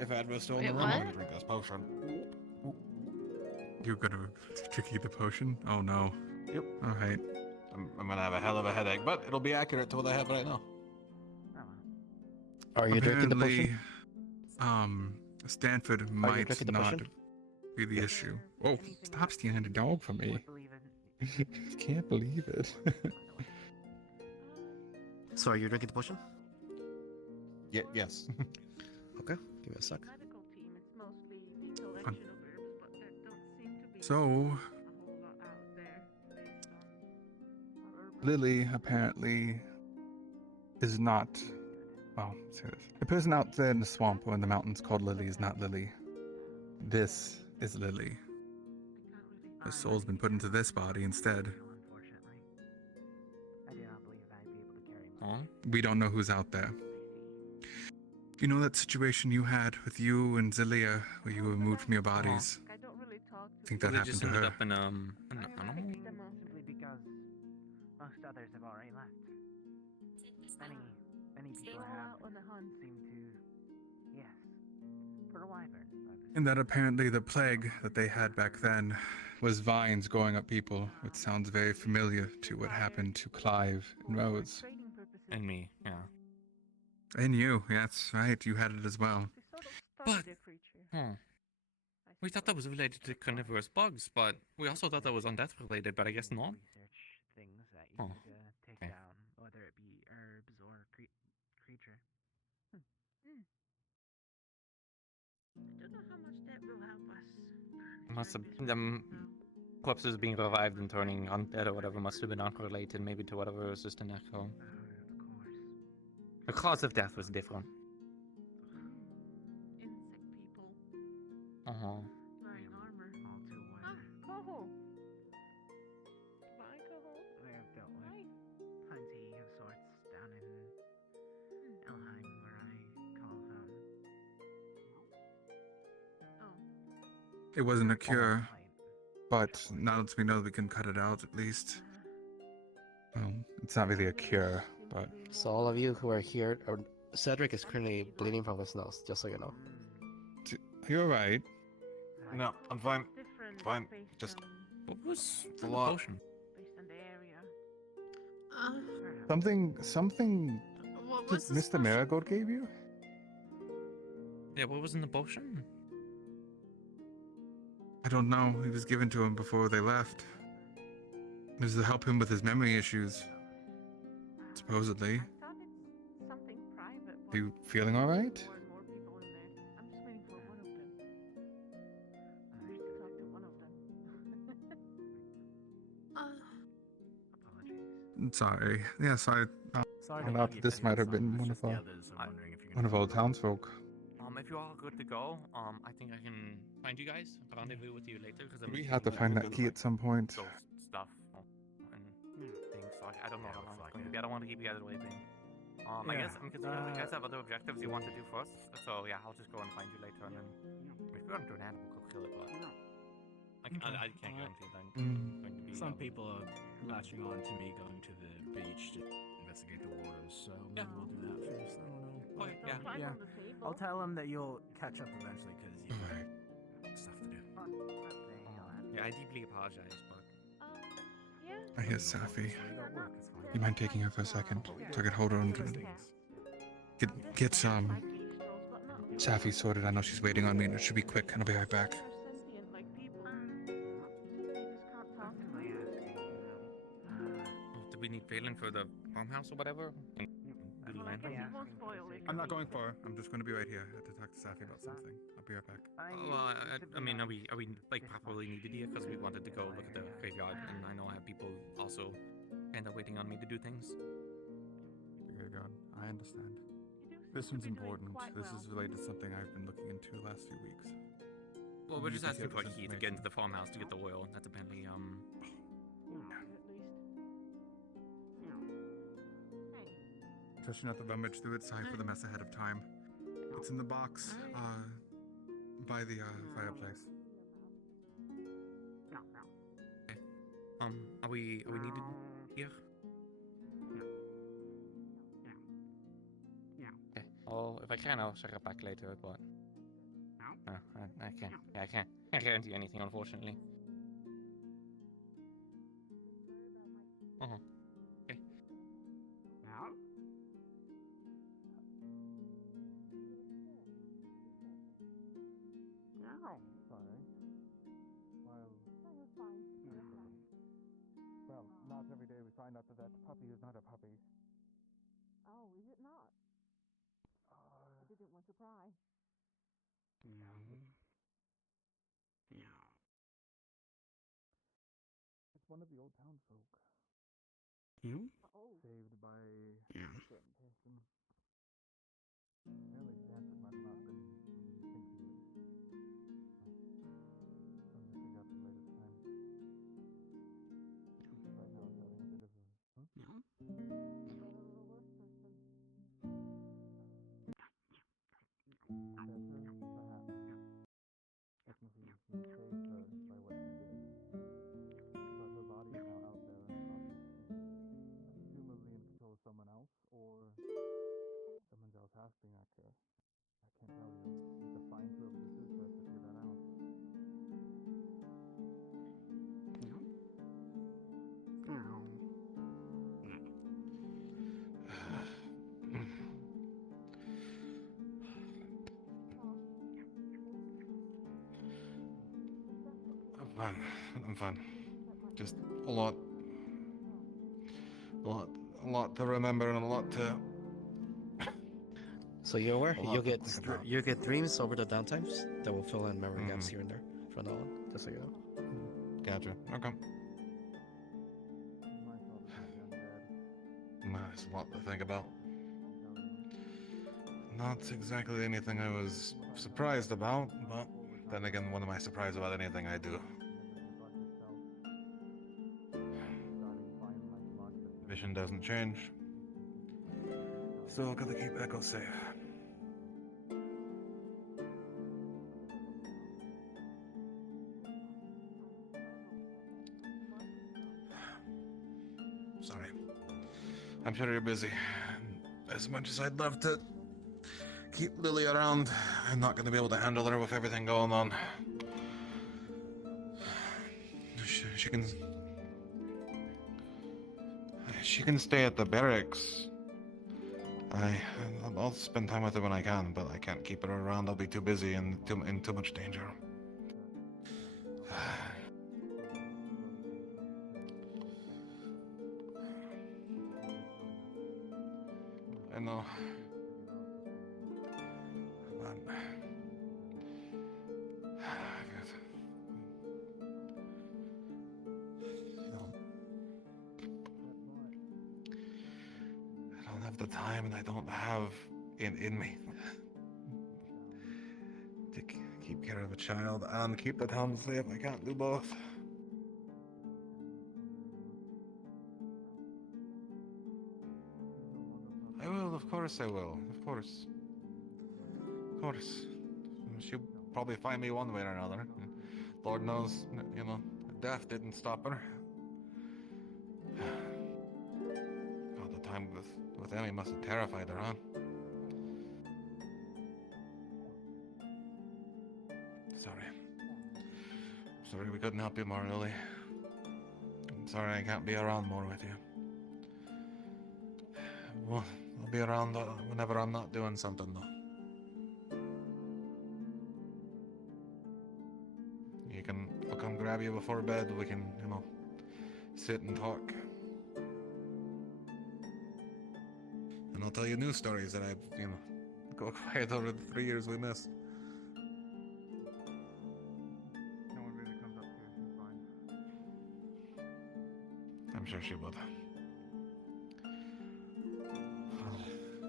If Ed was still in Wait, the room, I what? would drink this potion. You're gonna tricky the potion? Oh no. Yep. Alright. I'm gonna have a hell of a headache, but it'll be accurate to what I have right now. Are you drinking the potion? Stanford might drinking the not potion? be the issue. Oh, stop stealing the dog from me. Can't believe it. So are you drinking the potion? Yes. Okay, give me a sec. So, Lily apparently is not. Well, let's say this. The person out there in the swamp or in the mountains called Lily is not Lily. This is Lily. Her soul's been put into this body instead. We don't know who's out there. You know that situation you had with you and Zelia, where you were removed from your bodies? I think that We happened just to ended her. up in an animal. Simply because most others have already left. Many people seem to, yes, for a wyvern. And that apparently the plague that they had back then was vines growing up people. It sounds very familiar to what happened to Clive and Rose. And me, yeah. And you, yeah, that's right, you had it as well. But, we thought that was related to carnivorous bugs, but we also thought that was undeath related, but I guess not. Things that you could take down, whether it be herbs or creature. I don't know how much that will help us. Must have them corpses being revived and turning undead or whatever must have been unrelated, maybe to whatever was just an echo. The cause of death was different. Insect people Uh huh. wearing armor. All too well. Oh, it wasn't a cure, but now that we know we can cut it out at least. Well, it's not really a cure, but So all of you who are here, Cedric is currently bleeding from his nose, just so you know. You're right. No, I'm fine. Fine. Just What was a lot. potion? Something What that was this Mr. Marigold gave you? Yeah, what was in the potion? I don't know. It was given to him before they left. It was to help him with his memory issues. Supposedly. Are you feeling alright? Sorry. Yes, I thought this might have been one of our townsfolk. If you all are good to go, I think I can find you guys, rendezvous with you later. Cause We have to find that key at some point. Those stuff and things. So I don't know how long it's going to be. I don't want to keep you guys waiting. I guess considering you guys have other objectives you want to do first. So yeah, I'll just go and find you later, and then if we run into an animal, go kill it. But I can't guarantee that. Some people are latching on to me going to the beach to investigate the waters, so maybe we'll do that first. I don't know. Okay, Yeah. I'll tell him that you'll catch up eventually because you have stuff to do. Yeah, I deeply apologize, but I hear Safi. You mind taking her for a second so I can hold her and get Safi sorted. I know she's waiting on me, and it should be quick. And I'll be right back. do we need Phelan for the farmhouse or whatever? I'm not going far. I'm just going to be right here. I have to talk to Safi about something. I'll be right back. Well, I mean, are we like properly needed here? Because we wanted to go look at the graveyard, and I know I have people also end up waiting on me to do things. Dear God, I understand. This one's important. This is related to something I've been looking into the last few weeks. Well, we're just asking for a key to get into the farmhouse to get the oil. That's apparently Trust you not to rummage through it. Sorry for the mess ahead of time. It's in the box, by the fireplace. Okay. Are we needed here? Okay. Oh, if I can, I'll check it back later. But I can't. Yeah, I can't guarantee anything, unfortunately. Okay. Sorry. Well, not every day we find out that that puppy is not a puppy. Oh, is it not? I didn't want to pry. It's one of the old townsfolk. You? Saved by Yeah. a certain person. Apparently Stanford might not have been who we think he is. Trying to figure out the latest time. Right now it's having a bit of a... Technically, he saved her by what he did. But her body is now out there and presumably in control of someone else, or someone's else asking. I can't tell you. You have to find whoever this is for us to figure that out. I'm fine. Just a lot to remember and a lot to. So you're aware? A lot You'll to get think about. you'll get dreams over the downtimes that will fill in memory gaps here and there from now on. Just so you know. Gotcha. Okay. There's a lot to think about. Not exactly anything I was surprised about, but then again, what am I surprised about anything I do? Vision doesn't change. Still gotta keep Echo safe. sorry. I'm sure you're busy. As much as I'd love to keep Lily around, I'm not going to be able to handle her with everything going on. She can stay at the barracks. I'll spend time with her when I can, but I can't keep her around. I'll be too busy and in too much danger. I know. I don't have the time, and I don't have in me to keep care of a child and keep the town safe. I can't do both. I will, of course I will. Of course. Of course. She'll probably find me one way or another. Lord knows, you know, death didn't stop her. God, the time with Emmy must have terrified her, huh? Sorry. Sorry we couldn't help you more, Lily. I'm sorry I can't be around more with you. Well, I'll be around whenever I'm not doing something, though. I'll come grab you before bed. We can, you know, sit and talk. And I'll tell you new stories that I've, you know, got quiet over the 3 years we missed. No one really comes up here, she's fine. I'm sure she would.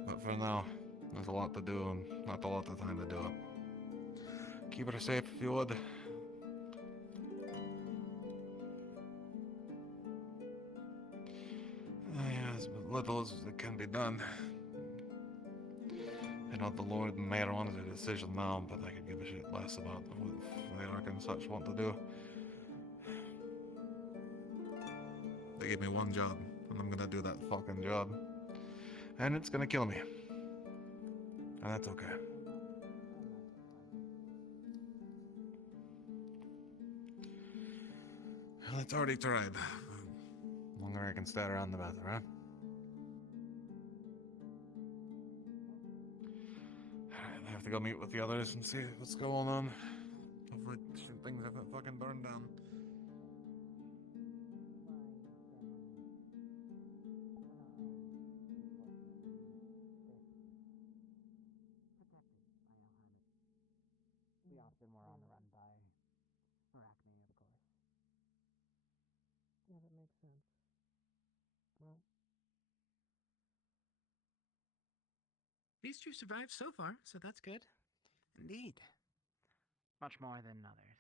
But for now, there's a lot to do and not a lot of time to do it. Keep her safe if you would. Yeah, as little as it can be done. I know the Lord and Mayor wanted a decision now, but I could give a shit less about what the Ark and such want to do. They gave me one job, and I'm gonna do that fucking job. And it's gonna kill me. And that's okay. Well, it's already tried. The longer I can stay around, the better, huh? Alright, I have to go meet with the others and see what's going on. Hopefully things haven't fucking burned down. We often were on the run by Arachne, of course. Yeah, that makes sense. Well, these two survived so far, so that's good. Indeed. Much more than others.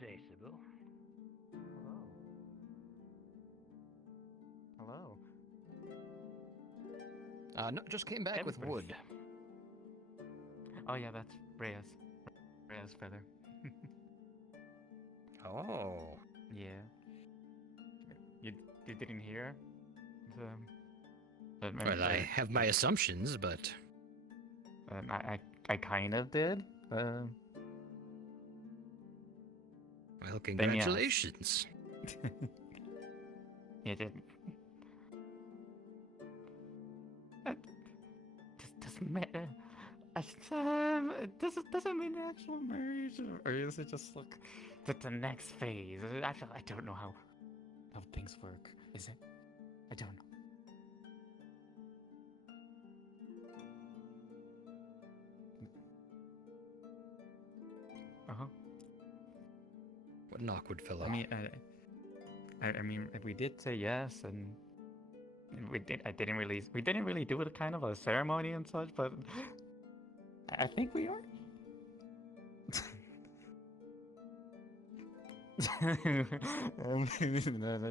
Good day, Sybil. Hello. Hello. No, just came back with Empress. wood. Oh yeah, that's Rhea's. Rhea's feather. Oh. Yeah. You didn't hear? Well, I have my assumptions, but I kind of did. well, Then yes. congratulations. You did. Doesn't matter. It doesn't mean actual marriage, or is it just like the next phase? I don't know how things work. Is it? I don't know. Uh-huh. What an awkward fellow. I mean, we did say yes, and we didn't really do it kind of a ceremony and such, but I think we are.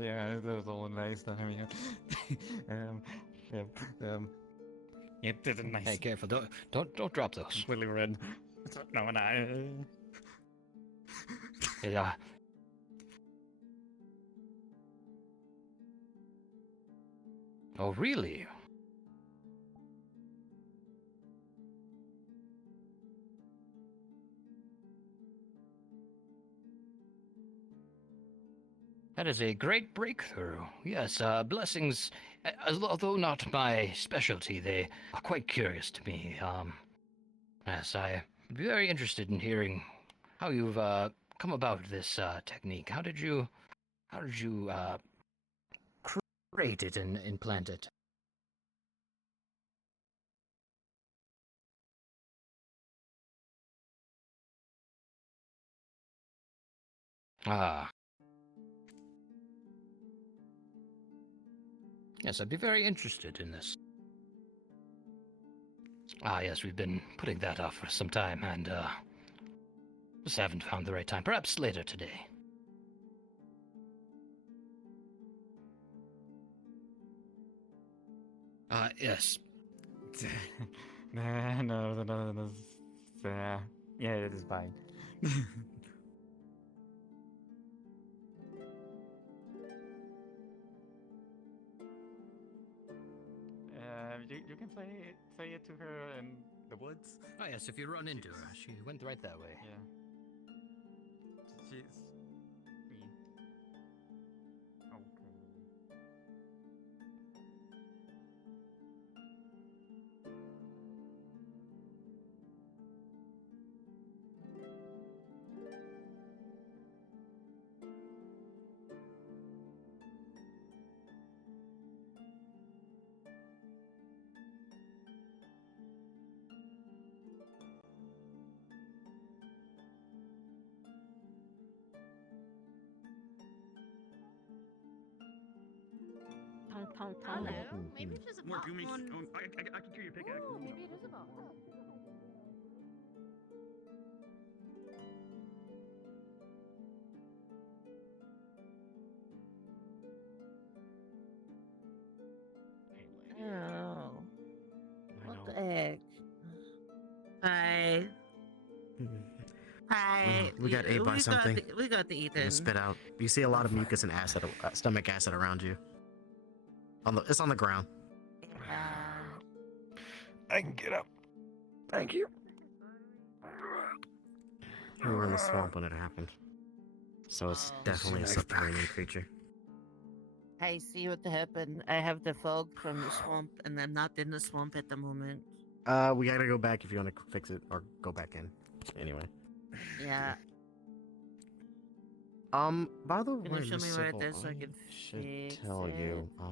Yeah, that was all nice time. It did a nice. Hey, careful! Don't drop those. Willy red. No, and I. Yeah. Oh, really? That is a great breakthrough. Yes, blessings, although not my specialty, they are quite curious to me. Yes, I'd be very interested in hearing how you've come about this technique. How did you create it and implant it? Ah. Yes, I'd be very interested in this. Ah, yes, we've been putting that off for some time, and just haven't found the right time. Perhaps later today. Yes. No. Yeah, it is fine. You can say it to her in the woods. Oh, yes, if you run into her. She went right that way. Yeah. She's... Okay. Hello. Maybe it's just a Mark, bot you make. one. Oh, I can hear your pickaxe. Ooh, maybe it is a bot one. Oh. What the heck? Hi. Hi. We got ate by something. We got the Ethan. Spit out. You see a lot of mucus and acid, stomach acid around you. It's on the ground. I can get up. Thank you. We were in the swamp when it happened, so it's definitely a subterranean creature. I see what happened. I have the fog from the swamp, and I'm not in the swamp at the moment. We gotta go back if you want to fix it, or go back in. Anyway. Yeah. By the way, Can you show me where it Sybil, is so I can should fix tell you, it?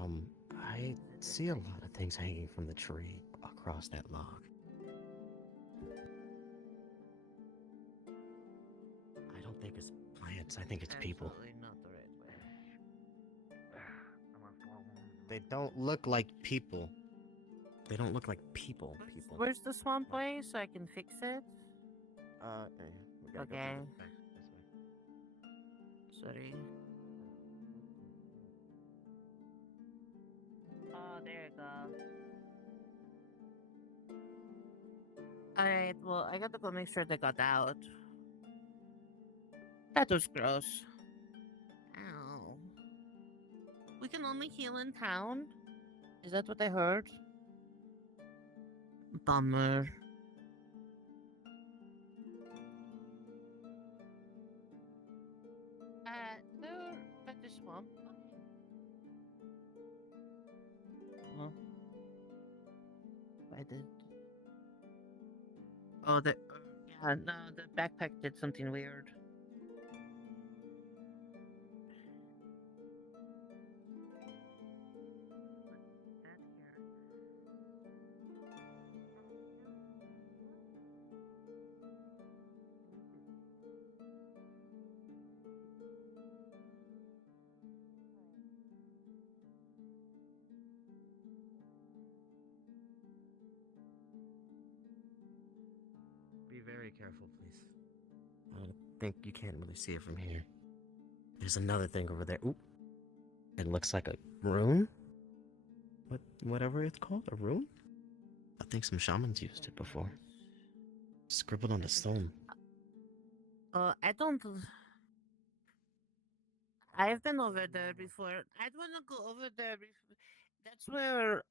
I see a lot of things hanging from the tree across that log. I don't think it's plants. I think it's people. Absolutely not the right way. They don't look like people. They don't look like people. Where's the swamp way so I can fix it? We gotta go Okay. back this way. Sorry. Oh, there you go. Alright, well, I gotta go make sure they got out. That was gross. Ow. We can only heal in town? Is that what I heard? Bummer. They're at the swamp. Oh. I did. Oh, yeah, no, the backpack did something weird. Be very careful, please. I think you can't really see it from here. There's another thing over there. Oop. It looks like a rune? Whatever it's called? A rune? I think some shamans used it before. Scribbled on the stone. I don't. I've been over there before. I'd want to go over there. That's where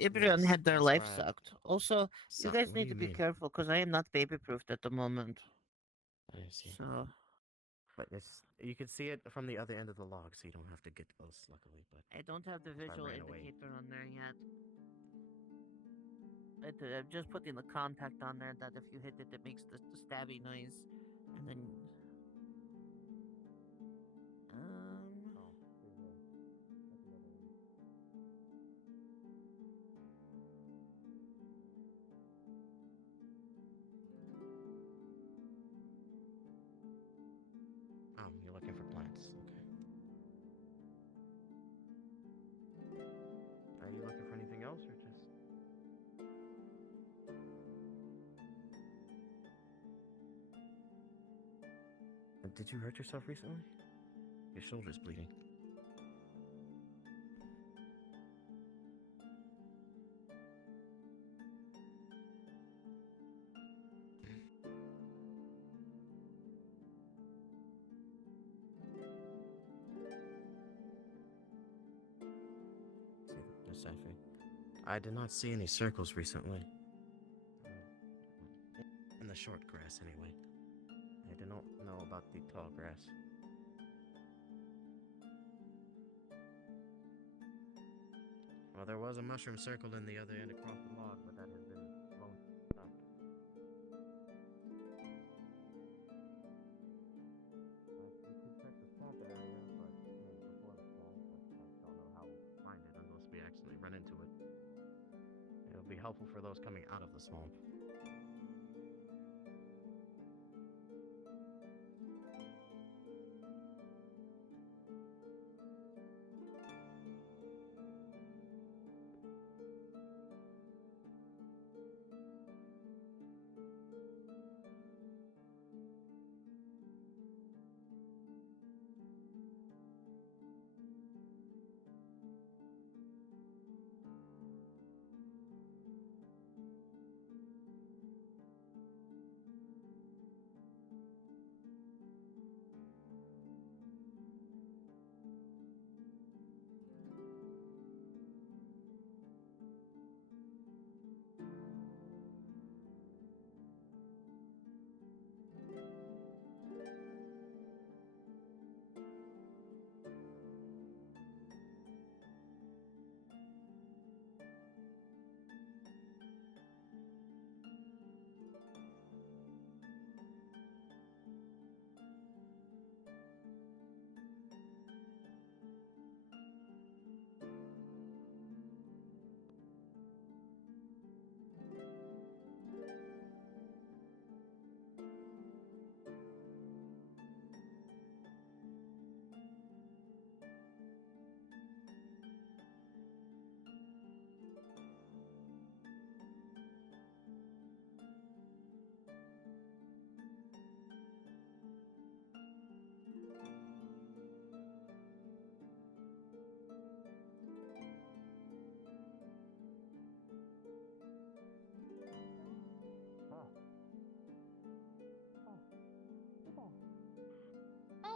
everyone had their life sucked. Also, you guys need to be careful because I am not baby-proofed at the moment. I see. So. But you can see it from the other end of the log, so you don't have to get close, luckily. But I don't have the if I visual ran away. indicator on there yet. I'm just putting the contact on there that if you hit it, it makes the stabby noise. And then. Oh, you're looking for plants. Okay. Are you looking for anything else, or just? Did you hurt yourself recently? Your shoulder's bleeding. Decipher. I did not see any circles recently. In the short grass, anyway. I do not know about the tall grass. Well, there was a mushroom circle in the other end across the log, but that has been blown up. You could check the swamp area, but maybe before the swamp, but I don't know how we'll find it unless we actually run into it. It'll be helpful for those coming out of the swamp.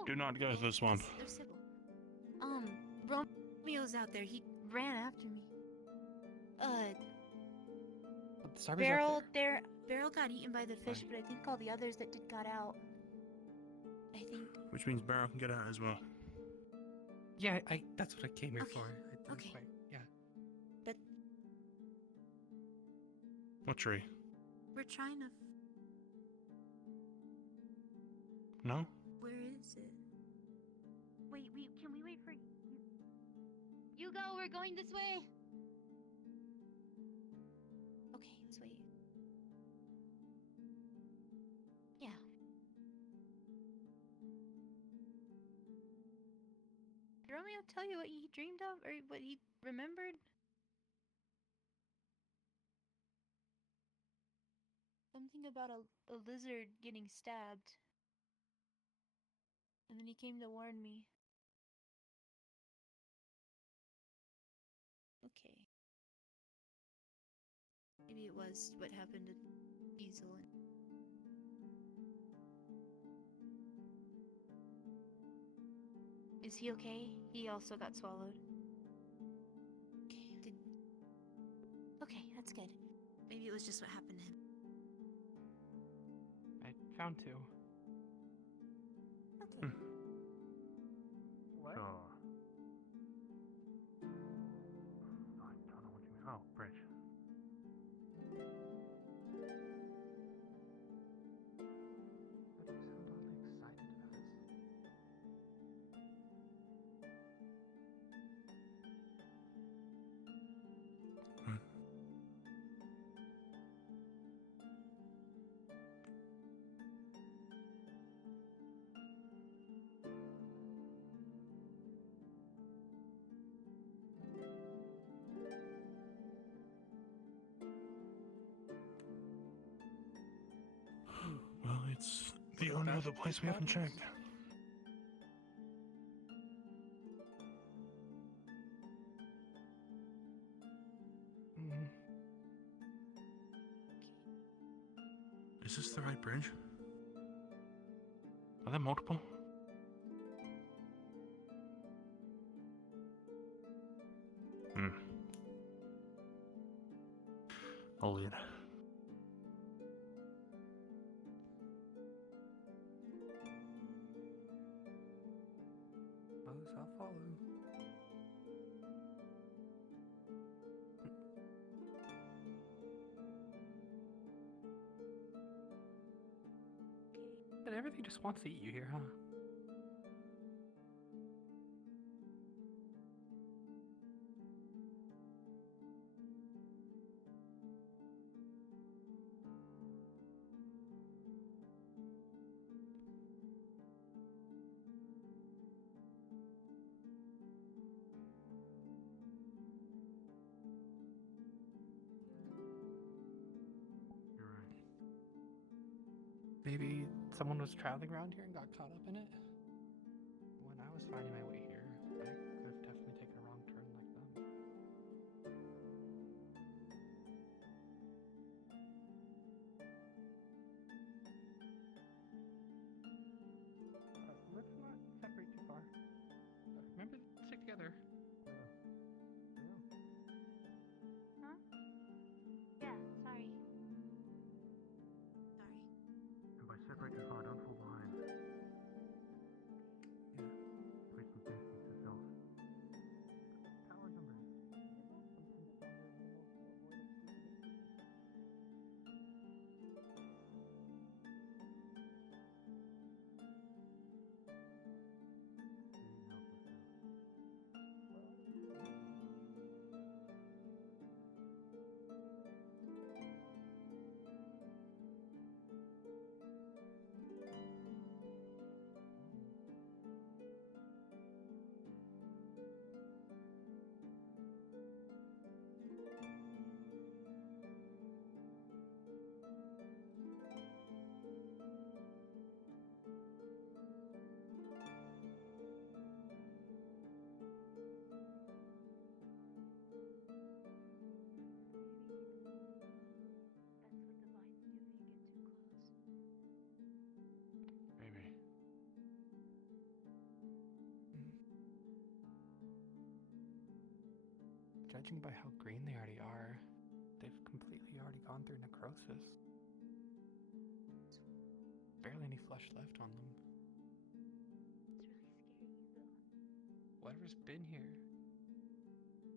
Do not go to the swamp. There's Sybil. Romeo's out there. He ran after me. Beryl got eaten by the fish, but I think all the others that did got out. I think. Which means Barrow can get out as well. Yeah, that's what I came here for. Okay. Yeah. But What tree? we're trying to. No? Where is it? Wait, can we wait for you? You go, we're going this way. Okay, let's wait. Yeah. Did Romeo tell you what he dreamed of or what he remembered? Something about a lizard getting stabbed. And then he came to warn me. Okay. Maybe it was what happened to Diesel. Is he okay? He also got swallowed. Okay, okay, that's good. Maybe it was just what happened to him. I found two. Okay. What? I don't know what you mean. Oh, bridge. Well, it's the owner of the place we haven't checked. Is this the right bridge? Are there multiple? I'll lead. I'll follow. But everything just wants to eat you here, huh? You're right. Maybe someone was traveling around here and got caught up in it. When I was finding my way here, I could have definitely taken a wrong turn like them. Let's not separate too far. Remember to stick together. Huh? Yeah, sorry. And by separate too far, don't fall behind. Yeah. Wait some Judging by how green they already are, they've completely already gone through necrosis. Barely any flesh left on them. It's really scary though. Whatever's been here.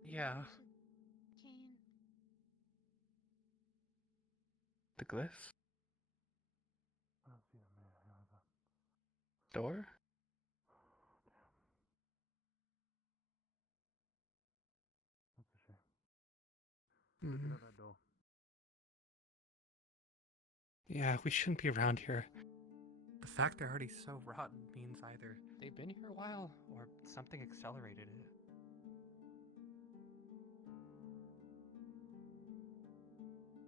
Yeah. Kane. The glyphs? Door? Mhm. Yeah, we shouldn't be around here. The fact they're already so rotten means either they've been here a while or something accelerated it.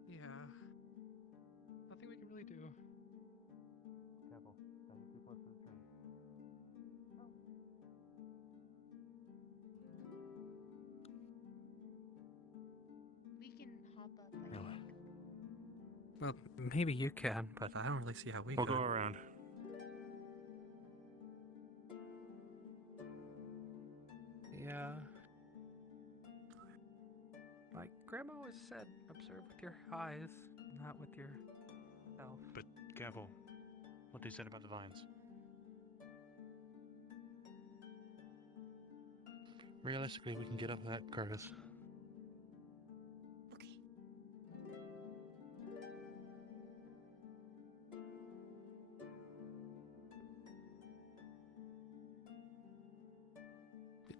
Yeah. Nothing we can really do. Careful. Don't get too close to the train. We can hop up, I think. Well, maybe you can, but I don't really see how we We'll could. go around. Yeah. Like Grandma always said, observe with your eyes, not with your self. But careful. What they said about the vines. Realistically, we can get up that, Curtis.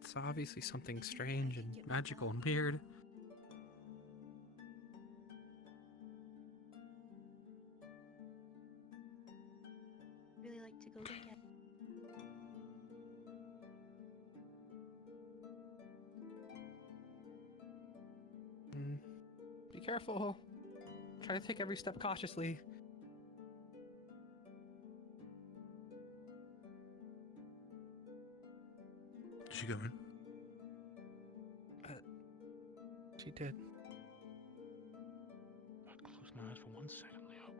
It's obviously something strange and magical and weird. Really like to go look at. Be careful. Try to take every step cautiously. Did she go in? She did. I closed my eyes for 1 second, Leo.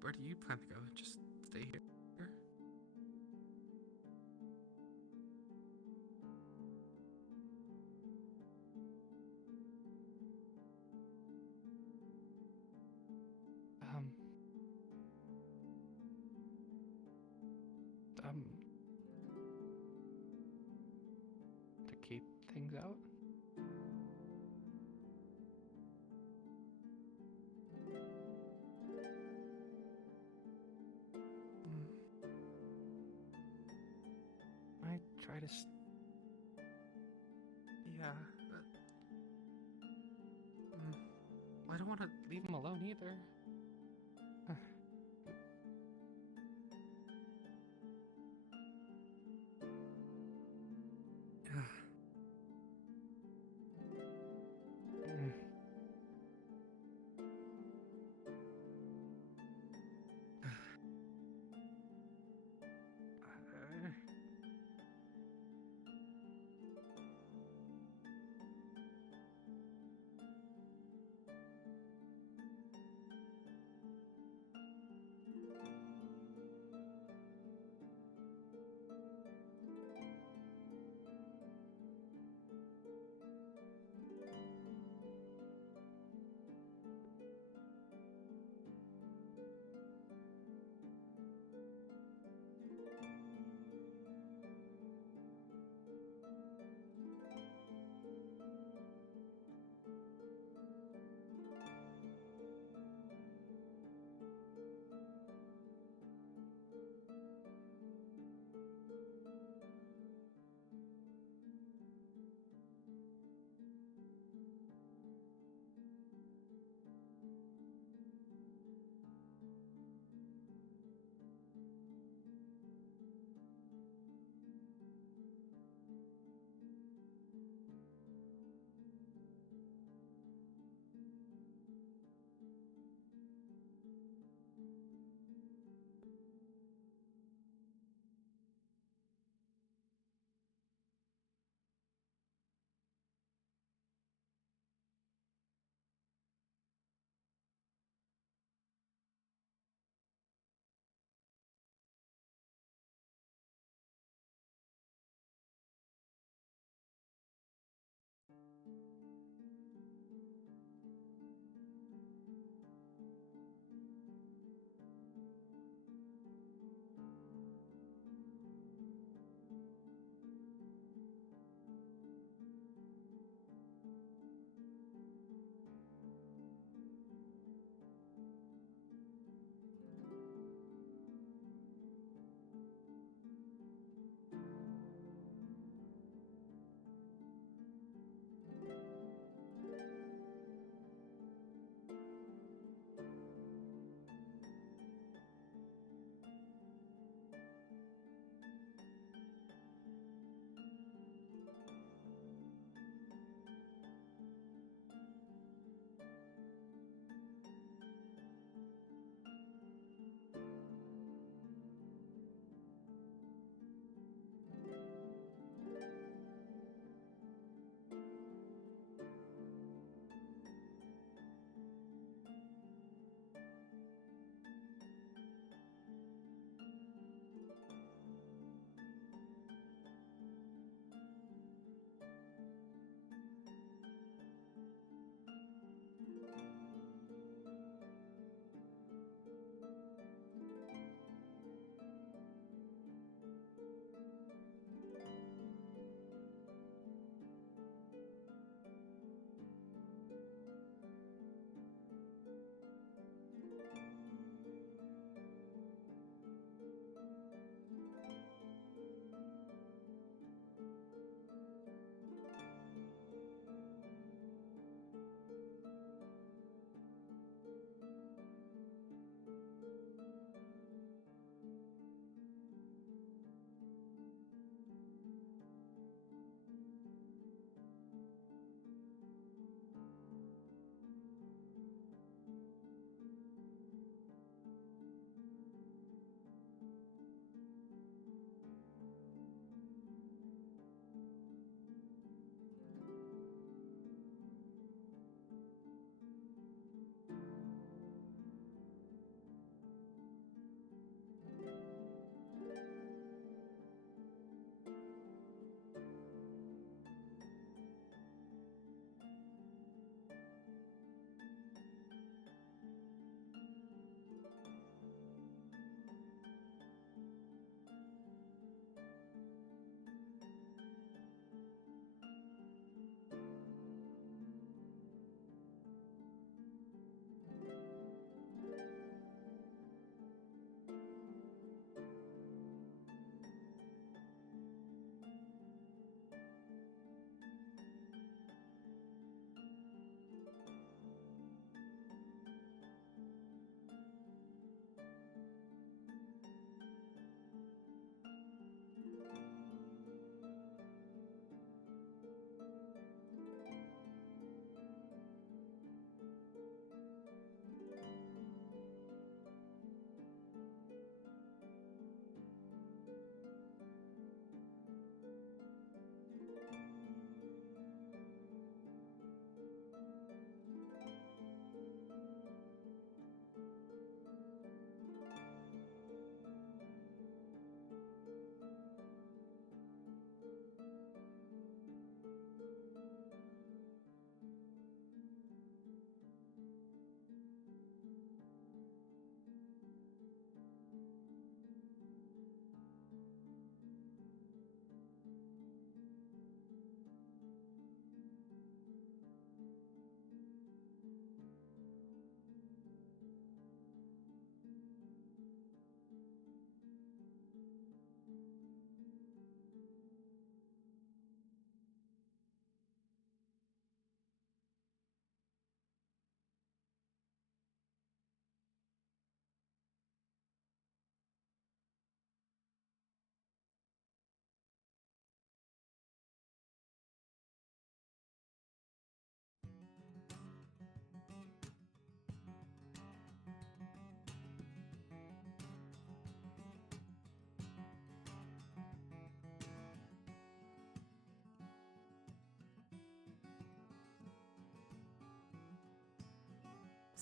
Where do you plan to go? Just stay here? To keep things out? I try to. Yeah, but. I don't want to leave him alone either.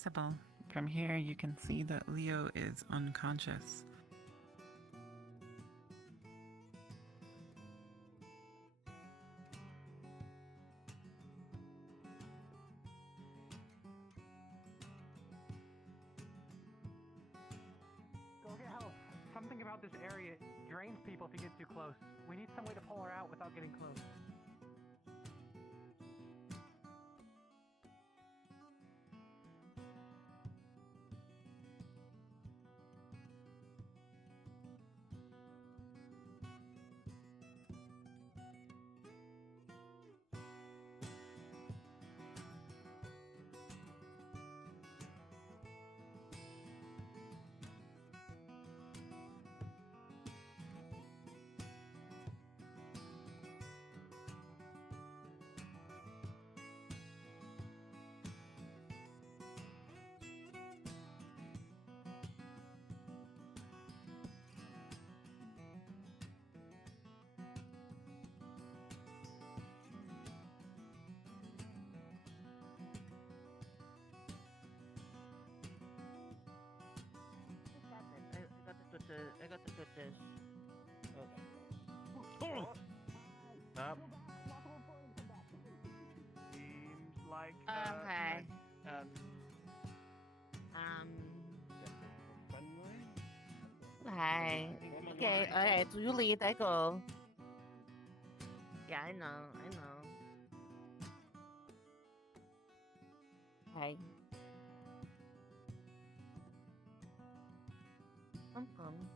Sybil, from here you can see that Leo is unconscious. Go get help. Something about this area drains people if you get too close. We need some way to pull her out without getting close. I got to put this. Up. Seems like. Okay. Hi. Okay, alright, so you lead, I go. Yeah, I know. Hi. I'm coming.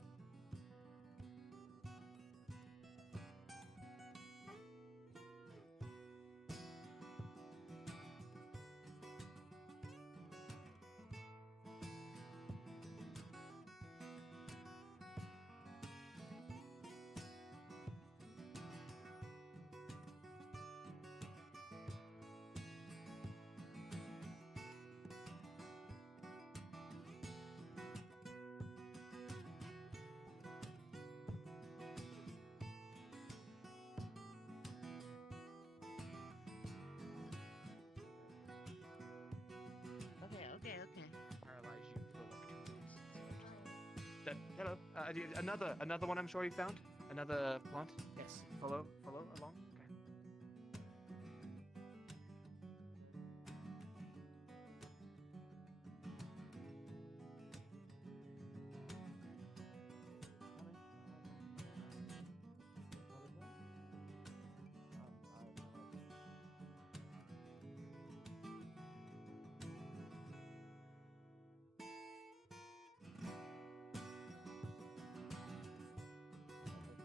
Okay. Paralyze you for like 2 weeks. Hello. Another one I'm sure you found? Another plant? Yes. Follow along.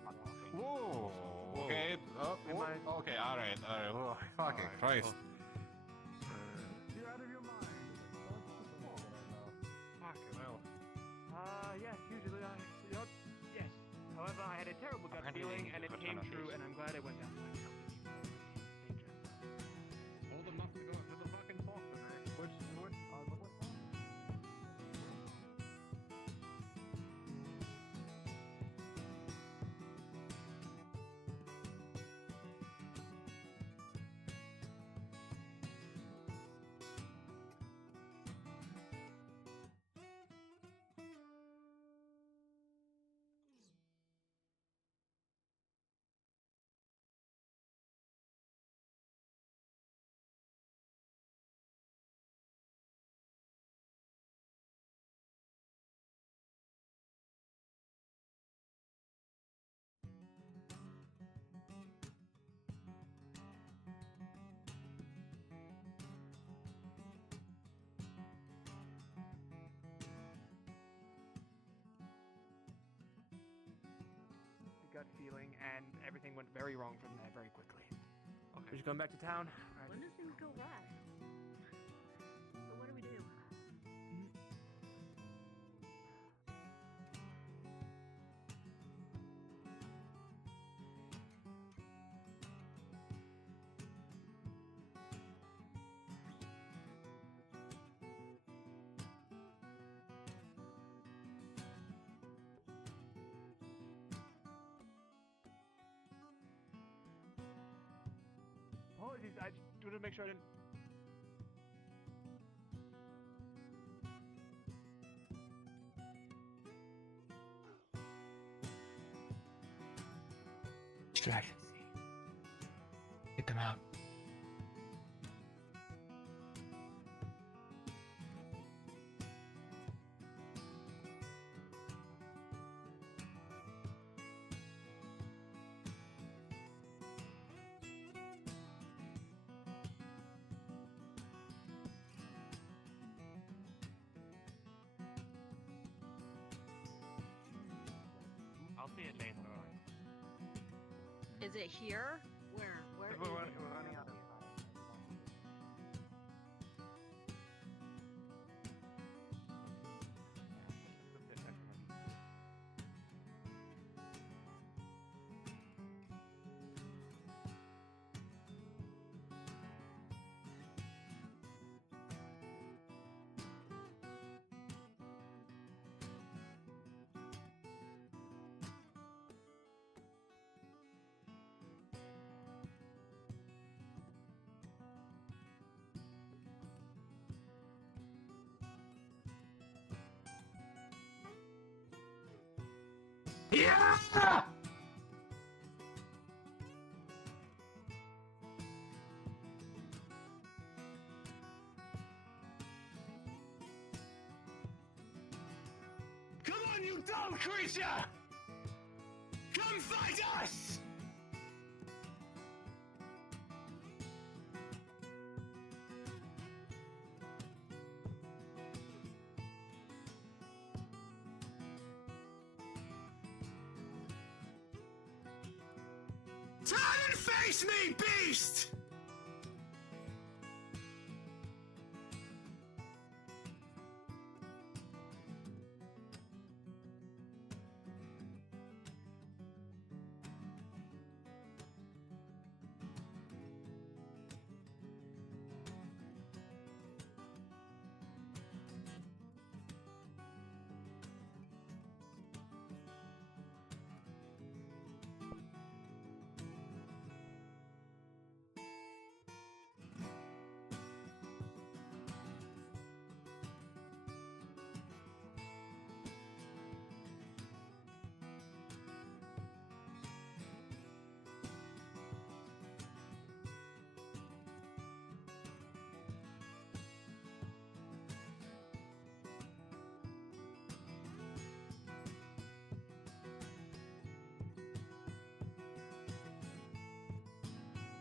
Okay. Whoa. Okay. Okay. All right. Oh, fucking Christ. You're out of your mind. Fucking hell. Yes, usually yes. However, I had a terrible gut feeling, and it came true, and I'm glad it went down. Old enough to go to the fucking talk today. Gut feeling, and everything went very wrong from there very quickly. Okay. We're just going back to town. When does things go right? So what do we do? Apologies, I just wanted to make sure I didn't. Dragon. Get them out. I'll see it later. Is it here? Where? Where is We're it? running out of Yeah! Come on, you dumb creature! Come fight us! Turn and face me, beast!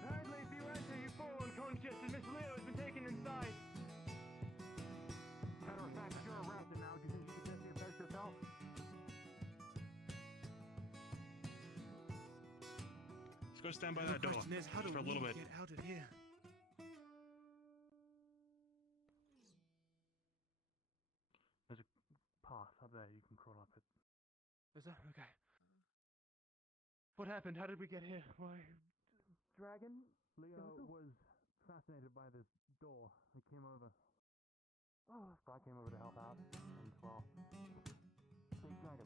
Apparently, if you enter, you fall unconscious, and Miss Leo has been taken inside. Matter of fact, if you're arrested now, do you think you can get the effects yourself? Let's go stand by The that door. question is, how do for a we little bit. get out of here? There's a path up there. You can crawl up it. Is that okay? What happened? How did we get here? Why? Dragon? Leo was fascinated by this door. He came over. Oh, so I came over to help out. And well, big dragon.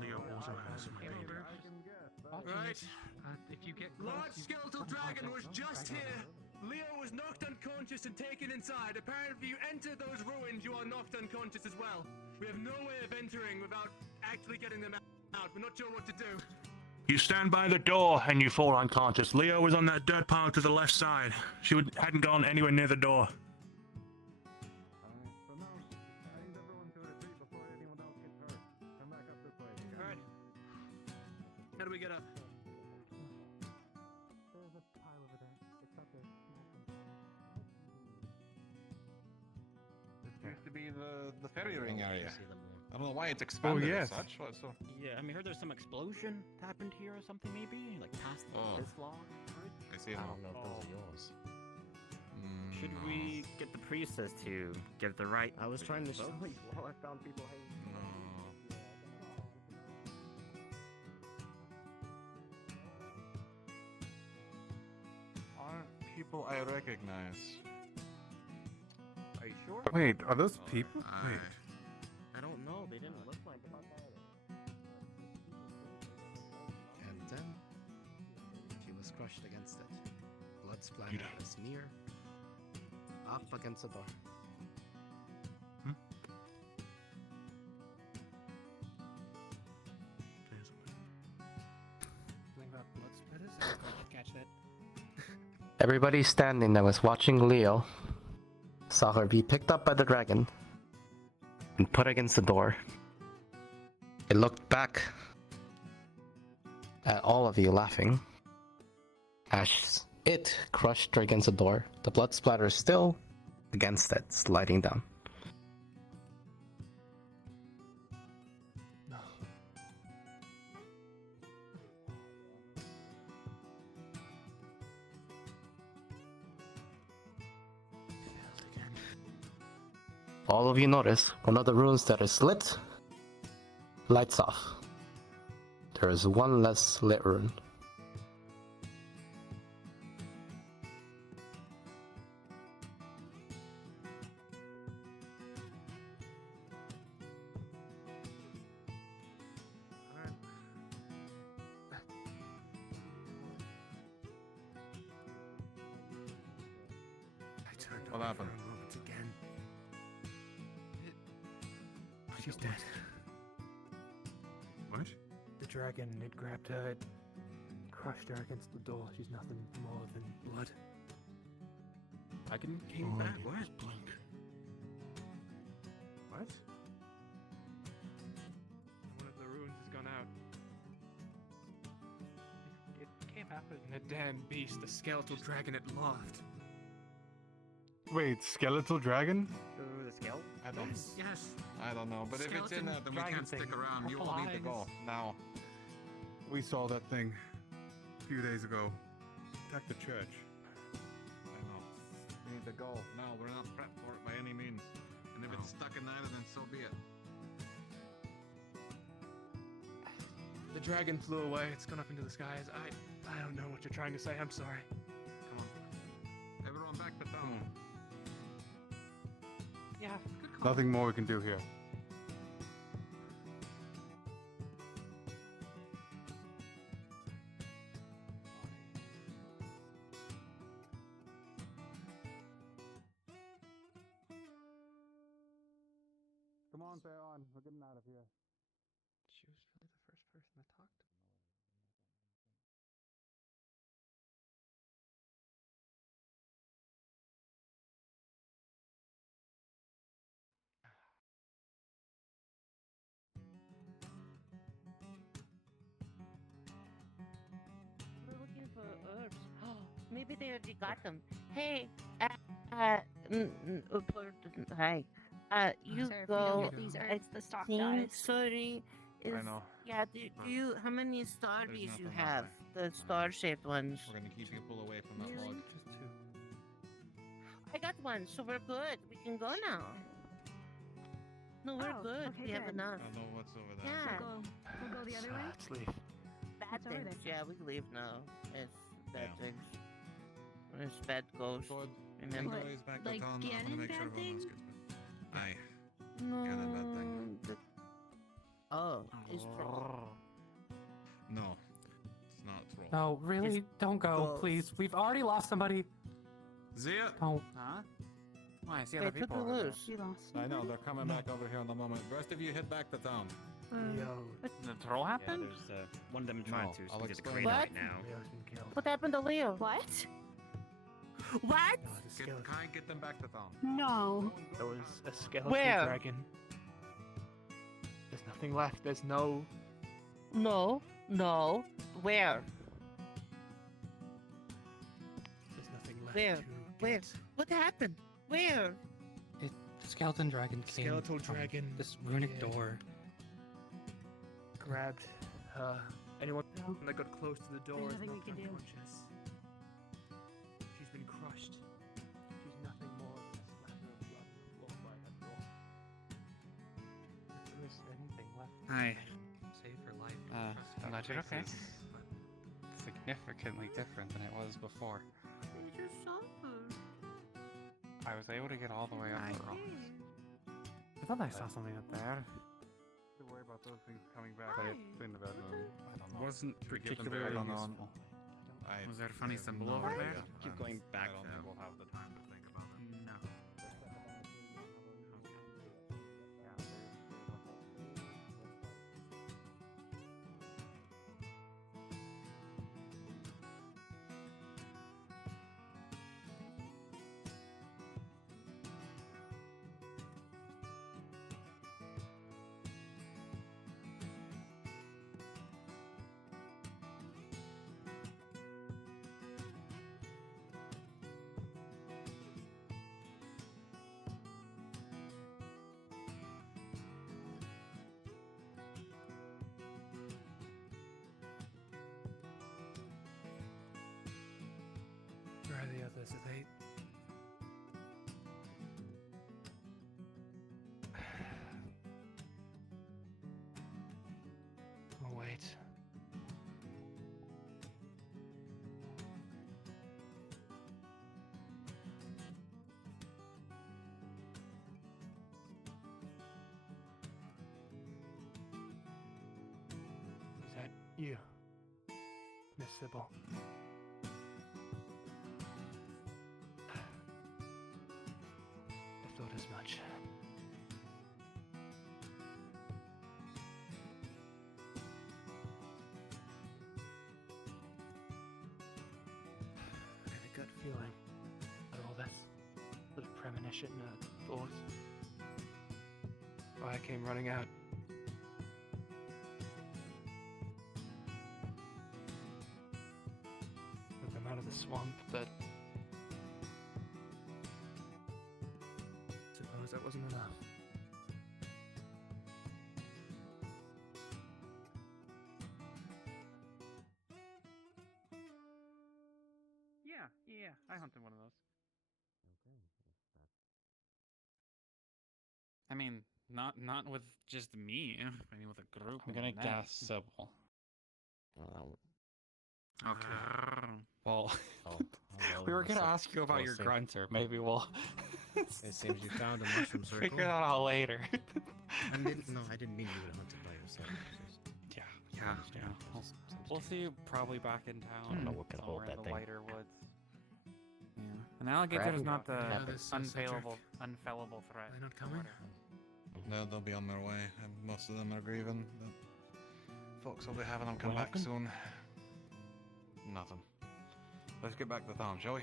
Leo also has my baby. Right. If you get close, Large skeletal dragon was just here. Leo was knocked unconscious and taken inside. Apparently, if you enter those ruins, you are knocked unconscious as well. We have no way of entering without actually getting them out. We're not sure what to do. You stand by the door and you fall unconscious. Leo was on that dirt pile to the left side. She hadn't gone anywhere near the door. Alright. How do we get up? There's a pile over there. It's up there. This used to be the ferry ring area. I don't know why it's expanded as such. So Yeah, I mean, heard there's some explosion happened here or something, maybe? Like past this log bridge? I see. I don't know if those are yours. Should We get the priestess to give the right. I was trying to vote. show you. Well, I found people hanging. aren't people I recognize. Are you sure? Wait, are those people? Wait. I don't know. They didn't look like it. And then she was crushed against it. Blood splattered a smear up against the door. catch that. Everybody standing that was watching Leo saw her be picked up by the dragon and put against the door. It looked back at all of you laughing as it crushed her against the door. The blood splatter is still against it, sliding down. All of you notice one of the runes that is lit lights off. There is one less lit rune. What happened? Again. She's dead. What? The dragon, it grabbed her, it crushed her against the door. She's nothing more than blood. Dragon came back. What? What? One of the ruins has gone out. It came out in a damn beast, the skeletal dragon it loved. Wait, skeletal dragon? The scale? I don't. Yes. I don't know, but if it's in that, then we can't stick around. You Purple all need to go now. We saw that thing a few days ago. Attack the church. I know. We need to go now. We're not prepped for it by any means. And if it's stuck in there, then so be it. The dragon flew away. It's gone up into the skies. I don't know what you're trying to say. I'm sorry. Come on. Everyone back to town. Yeah. Nothing more we can do here. Come on, Theron. We're getting out of here. She was really the first person I talked to. We're looking for herbs. Maybe they already got them. Hey, hi. You Sir, if we don't go. get these herbs, the stock think, dies. sorry. Is, I know. Yeah, do you, how many starbies you have? The star-shaped ones. We're gonna keep people away from that log. Just two. I got one, so we're good. We can go now. No, we're Oh, good. okay, We have good. enough. I know what's over there. Yeah. We'll go the other way. Let's leave. Bad What's over things. Yeah, we leave now. It's bad things. It's bad ghosts. Remember? What? Back to Like town. I wanna Ganon make sure bad everyone else thing? gets back. Aye. No. Ganon bad thing. Oh, it's troll. No, it's not troll. No, really, don't go, Ghost. please. We've already lost somebody. Zia? Don't. Huh? Why? I see They other took people her over there. loose. We lost. I know, they're coming back over here in a moment. The rest of you head back to town. The troll happened? there's one of them trying trying to, to, so I'll get explain What? right now. Leo's been killed. What happened to Leo? What? What? Get them back to town. No. There was a skeletal Where? dragon. There's nothing left. There's no. No. No. Where? There's nothing left. Where? to Where? get. What happened? Where? The skeleton dragon came. Skeletal from dragon, This runic yeah. door. grabbed anyone that got close to the door There's is nothing we knocked can do. unconscious. She's been crushed. She's nothing more than a splatter of blood on the floor by that door. If there was anything left. Hi. Save her life. The legend okay? is significantly different than it was before. I was able to get all the way up the rocks. I thought I saw something up there. Don't worry about those things coming back. I think about them. I don't know. Wasn't Should we get them particularly back? I don't useful. know. Was there a funny I have symbol no over idea. there? Keep going back I don't now. think we'll have the time to think about it. No. the others? Are they... Oh, wait. Is that you, Miss Sybil? I thought as much. I had a gut feeling about all this. A little premonition, a thought. Why I came running out. Took them out of the swamp, but suppose that wasn't enough. Yeah, I hunted one of those. I mean, not with just me. I mean, with a group. I'm of gonna men. guess Sybil. Okay. Well, we were gonna so ask you about we'll your see. grunter. Maybe we'll It seems you found a mushroom circle. figure that out later. I didn't mean you would hunt it by yourself. Yeah. We'll see you probably back in town. I don't know what can hold somewhere in that the thing. lighter woods. Yeah. An alligator is not the unfailable threat. They're not or coming? whatever. No, they'll be on their way, and most of them are grieving. But folks will be having them come What back happened? soon. Nothing. Let's get back to town, shall we?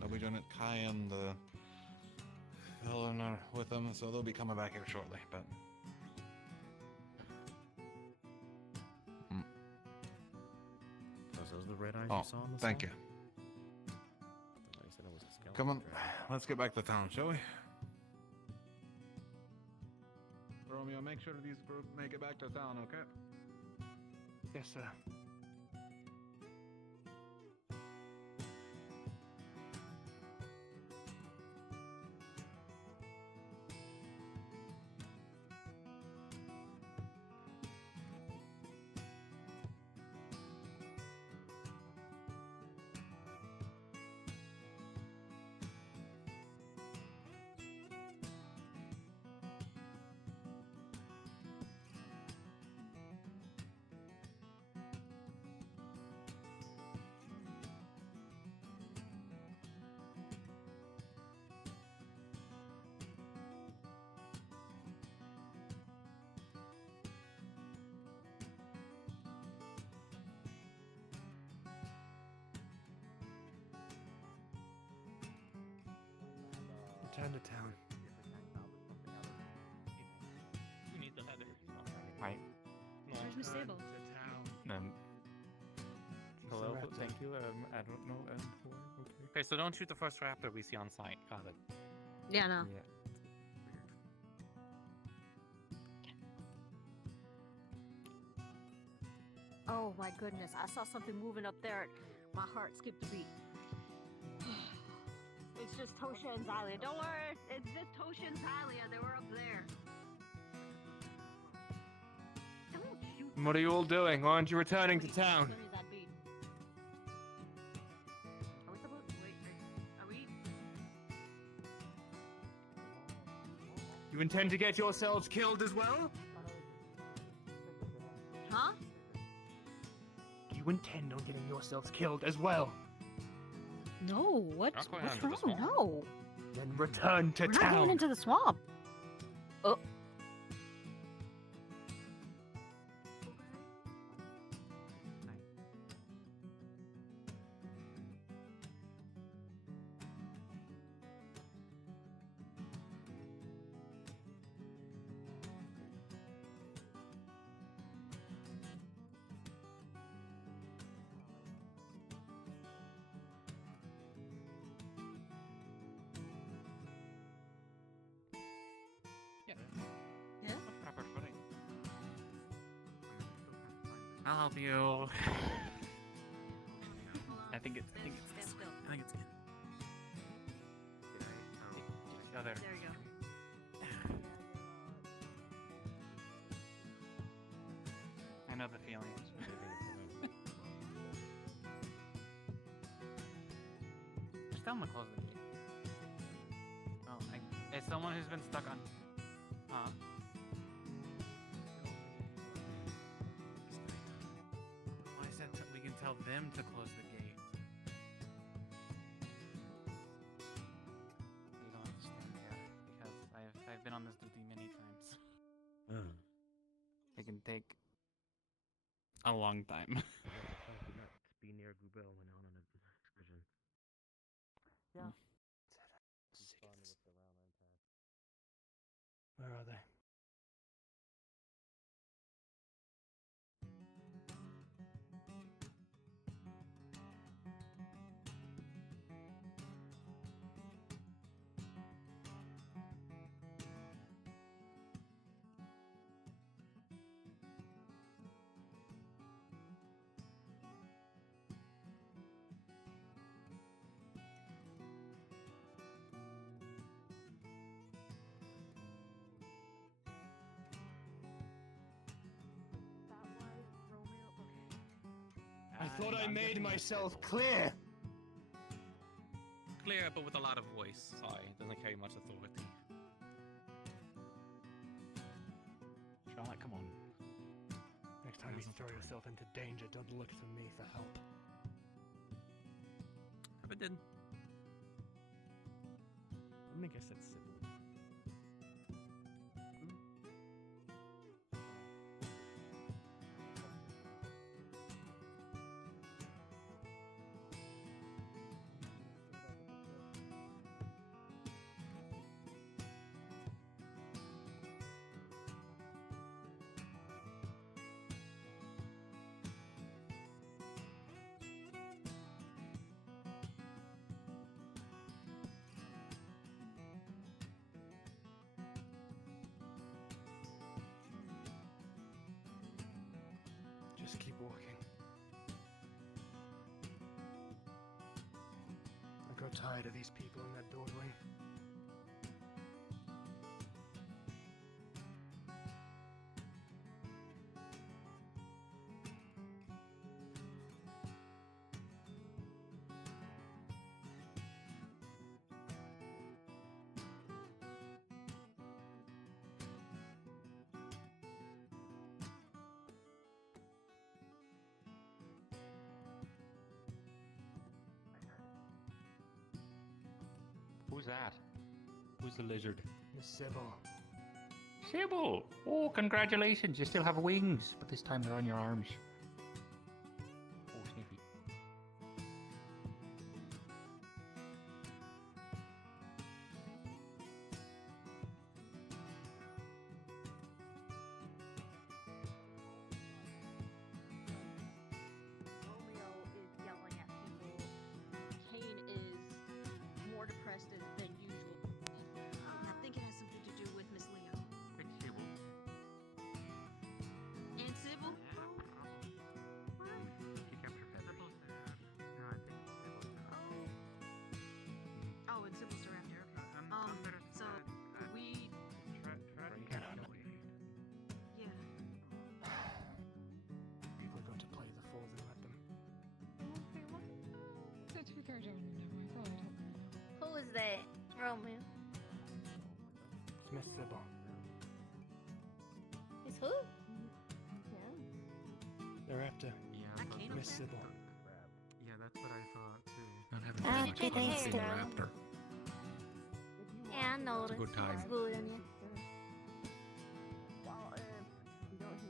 They'll be doing it. Kai and the villain are with them, so they'll be coming back here shortly. But Those the red eyes oh, you saw on the thank side? you. I thought you said it was a skeleton Come on, dragon. let's get back to town, shall we? Romeo, make sure these group make it back to town, okay? Yes, sir. Return to town. You need the leather. Right. Where's Miss Sybil? Hello, Raptor. thank you. I don't know. Okay, so don't shoot the first raptor we see on site. Got it. Yeah, no. Yeah. Oh my goodness, I saw something moving up there. My heart skipped a beat. It's just Tosha and Xylia. Don't worry, it's just Tosha and Xylia. They were up there. Don't shoot. What are you all doing? Why aren't you returning to town? What is that beat? Are we supposed to wait? Are we? You intend to get yourselves killed as well? Huh? You intend on getting yourselves killed as well? No, what's going on wrong? to the swamp. No. Then return to We're not town. going into the swamp. Oh. Yeah. Proper footing. I'll help you. I think it's this way. I think it's good. Oh, there. There you go. I know the feeling. Just tell them to close the gate. Oh, as someone who's been stuck on. Huh? Well, I said we can tell them to close the gate. You don't have to stand there because I've been on this duty many times. It can take a long time. Be near Goubel when on an excursion. Yeah. Where are they? I thought I made myself clear. Clear, but with a lot of voice. Sorry, it doesn't carry much authority. Charlotte, come on. Next time you throw yourself into danger, don't look to me for help. But did. I'm gonna guess that's Sybil. Just keep walking. I grow tired of these people in that doorway. Who's that? Who's the lizard? Miss Sybil. Sybil! Oh, congratulations! You still have wings, but this time they're on your arms. Oh, sniffy. Romeo is yelling at people. Kane is more depressed than usual. I think it has something to do with Miss Leo. It's Sybil. And Sybil? She kept her pet. No, I think Sybil's Oh, and Sybil's director. So we. Yeah. We're going to play the fools and let them. Who is that? Romeo. It's Miss Sybil. It's who? They're after Yeah, Miss Sybil. yeah, that's what I thought too. Not having good day, Stu. raptor. Yeah, I noticed. good time. It's good in you.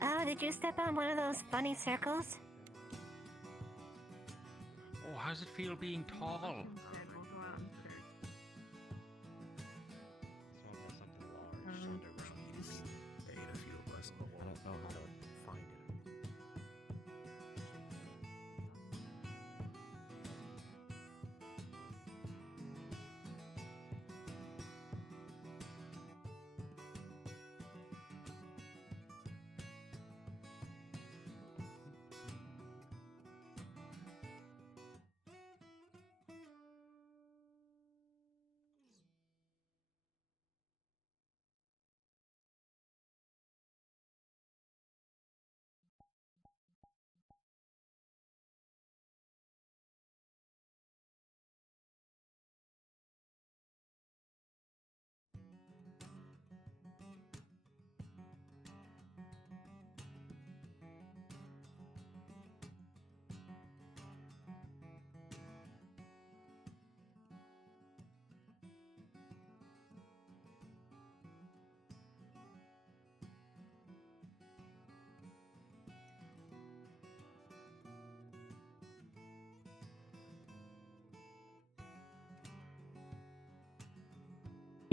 Oh, did you step on one of those funny circles? Oh, how's it feel being tall? Someone has something large under which means they ate a few of us. I don't know how to find it.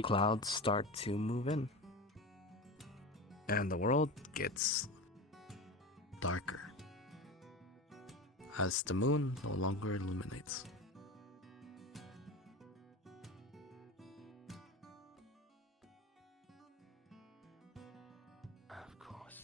clouds start to move in. And the world gets darker as the moon no longer illuminates. Of course.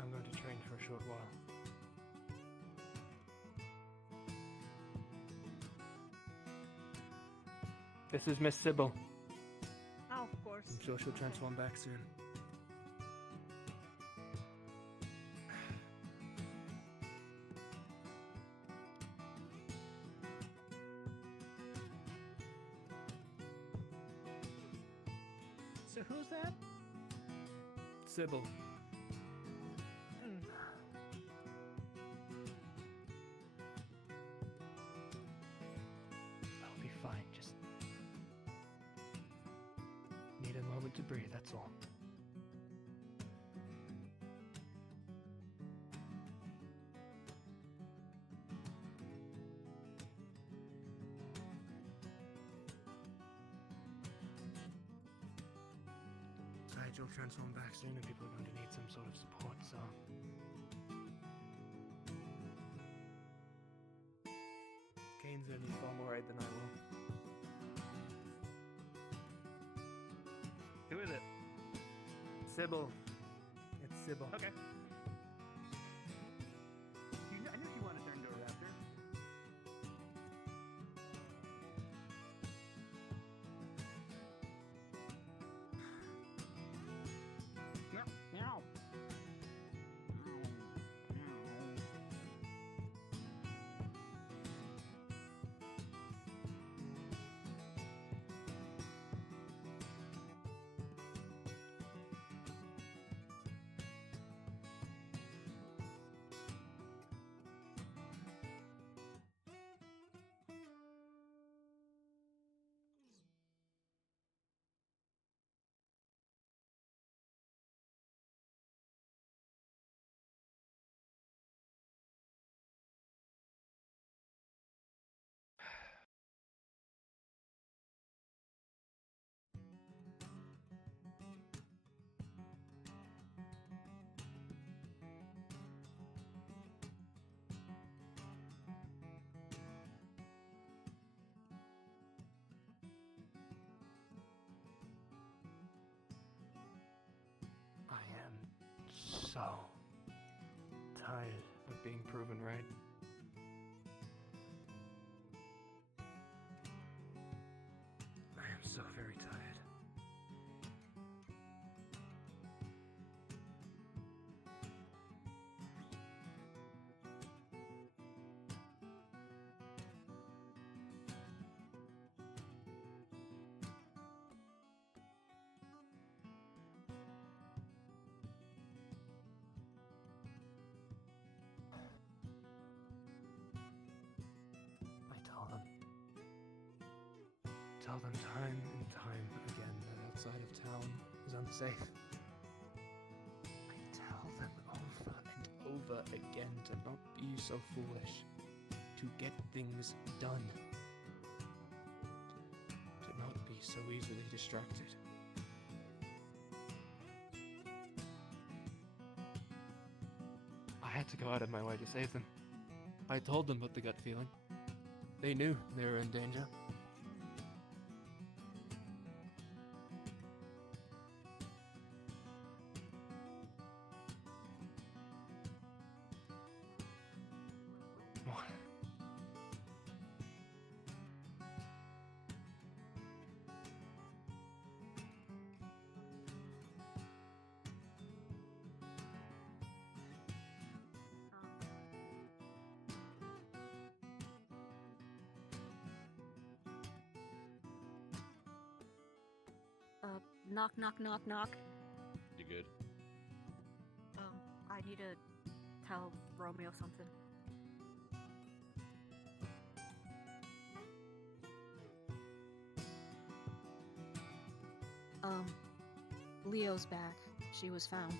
I'm going to train for a short while. This is Miss Sybil. Oh, of course. I'm sure she'll transform back soon. So who's that? Sybil. I'll be fine. Just need a moment to breathe, that's all. Besides, you'll transform back soon and people are going to need some sort of support, so... Kane's gonna need far more aid than I will. Who is it? Sybil. It's Sybil. Okay. I knew she wanted to turn into a raptor. Meow. I am so tired of being proven right. I am so very tired. Tell them time and time again that outside of town is unsafe. I tell them over over again to not be so foolish, to get things done, to not be so easily distracted. I had to go out of my way to save them. I told them about the gut feeling. They knew they were in danger. Knock, knock, knock, knock. You good? I need to tell Romeo something. Leo's back. She was found.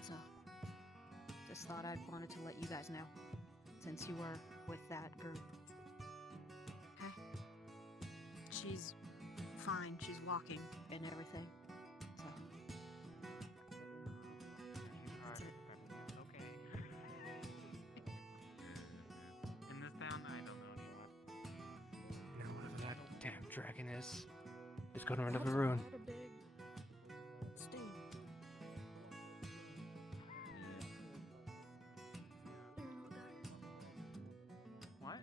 So, just thought I wanted to let you guys know, since you were with that group. Okay? She's fine. She's walking and everything. So. That's it. Okay. In this town, I don't know anyone. Now whatever that damn dragon is, it's gonna run over ruin. What?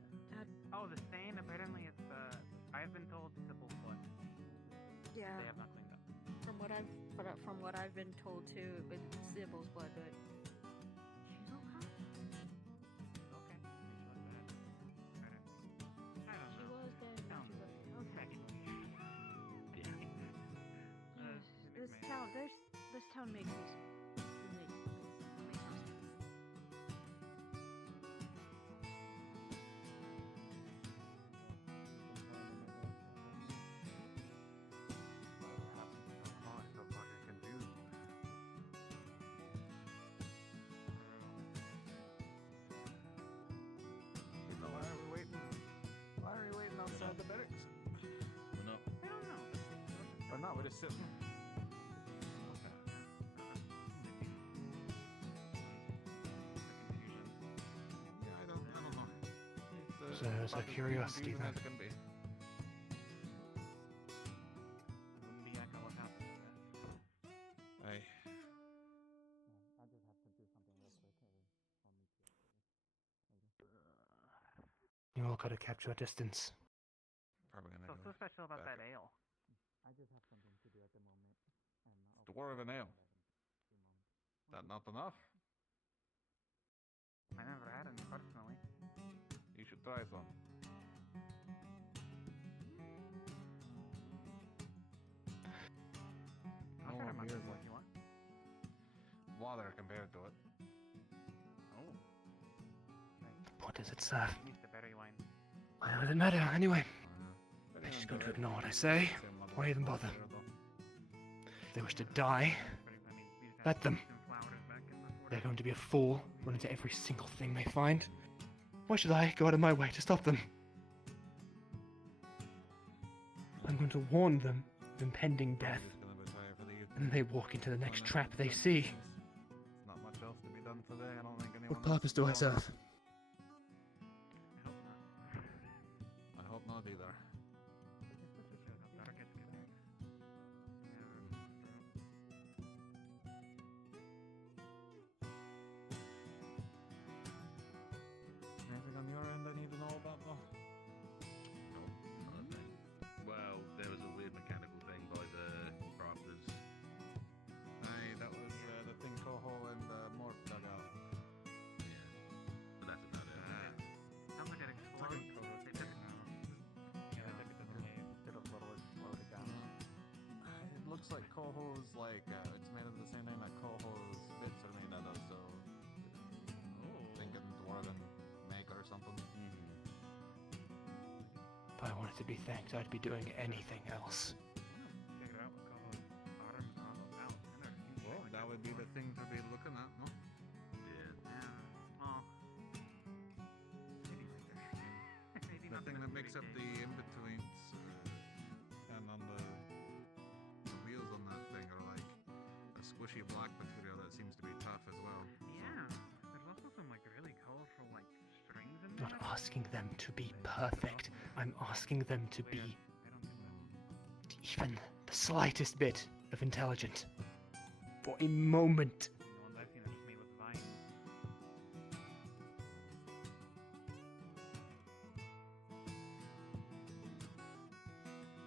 Oh, the stain? Apparently it's, I've been told Sybil's blood. Yeah. They have not cleaned up. From what I've been told too, it's Sybil's blood, but she's okay. Okay. I don't She know. was dead. Sounds Okay. This This town makes me. Why are we waiting outside the barracks? We're not. I don't know. Or not, we're just sitting. Yeah, I don't know. It's a curiosity confusing then. as it can be. Aye. You all gotta capture a distance. Probably gonna So go special about back that up. ale. Dwarven ale. That not enough? I never had any personally. You should try some. I'll No try one my beers best like if you want. water compared to it. Oh. What does it serve? Needs the berry wine. Why does it matter anyway? They're just going to ignore what I say. Why even bother? If they wish to die, let them. They're going to be a fool, run into every single thing they find. Why should I go out of my way to stop them? I'm going to warn them of impending death, and they walk into the next trap they see. Not much else to be done today. I don't think anyone. What purpose do I serve? I hope not either. Anything on your end I need to know about though? Well, there was a weird mechanical thing by the crafters. Aye, that was the thing Coho and Mort dug out. But that's about it. Sounds like it exploded. They took it. Yeah, they took it to the cave. Did a little explode it down. It looks like Coho's like it's made of the same thing that Coho's bits are made out of, so thinking dwarven make or something. If I wanted to be thanked, I'd be doing anything else. Check it out. Coho's arms are almost out. And they're huge. Well, that would be the thing to be looking at, no? Well, maybe later. Maybe The not thing this that makes up the weekend. in-betweens and on the wheels on that thing are like a squishy black material that seems to be tough as well. Yeah, there's also some like really colorful like strings in I'm there. not asking them to be perfect. I'm asking them to be even the slightest bit of intelligent. For a moment. The ones I've seen are just made with vines.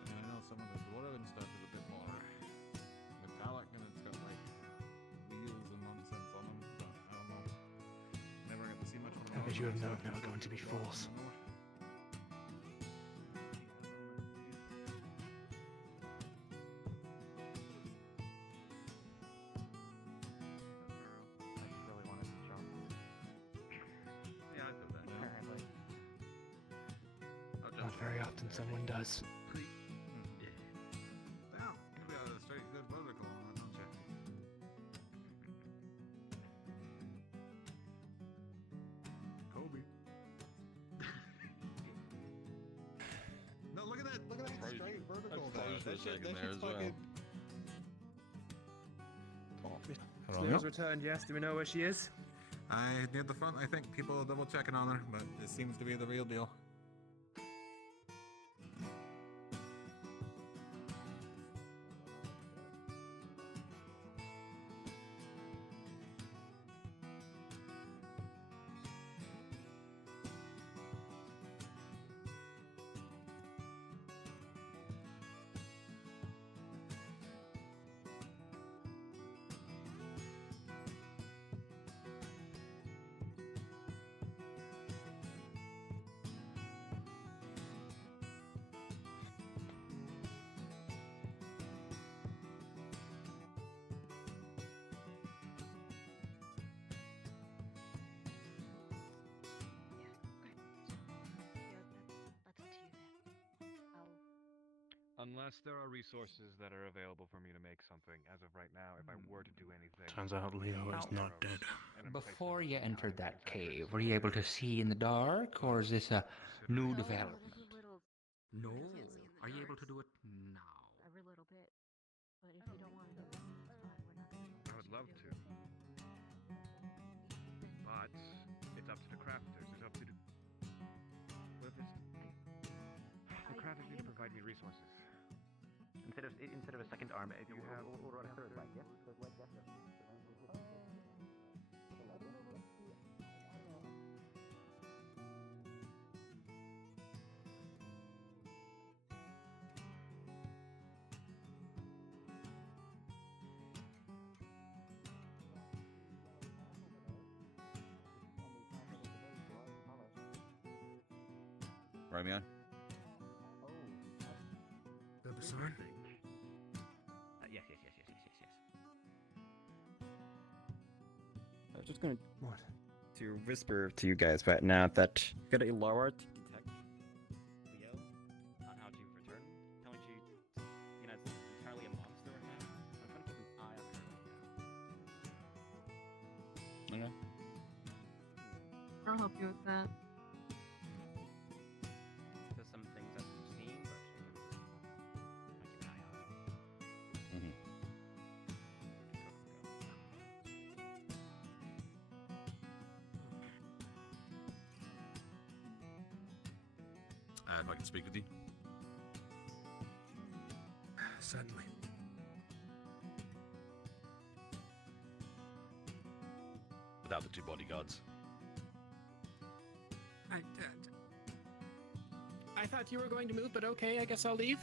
And I know some of the dwarven stuff is a bit more metallic and it's got like wheels and nonsense on them, but I don't know. Never got to see much of them. As you have known, they are going to be fools. I just really wanted to jump. Yeah, I feel that. Apparently. Not very often someone does. Damn, you got a straight good vertical on that, don't you? Kobe. No, look at that! Look at that straight vertical there. That shit, that shit's fucking. Leo's returned, yes. Do we know where she is? Near the front, I think people are double checking on her, but it seems to be the real deal. Unless there are resources that are available for me to make something, as of right now, if I were to do anything. Turns out Leo is not dead. Before you entered that cave, were you able to see in the dark, or is this a new development? No. Are you able to do it now? Every little bit. But if you don't want to do it, it's fine. We're not gonna I would love to. But it's up to the crafters. It's up to the... What if it's... The crafters need to provide me resources. Instead of a second arm, you have or a third leg, yes? Right, man? The sign? Yes. I was just gonna What? to whisper to you guys right now that got a lower to detect Leo on how to return, telling you, it's entirely a monster right now. I'm trying to keep an eye on her right now. Okay. I'll help you with that. There's some things that we've seen, but I keep an eye on it. Mm-hmm. If I can speak with you. Certainly. Without the two bodyguards. I thought you were going to move, but okay, I guess I'll leave.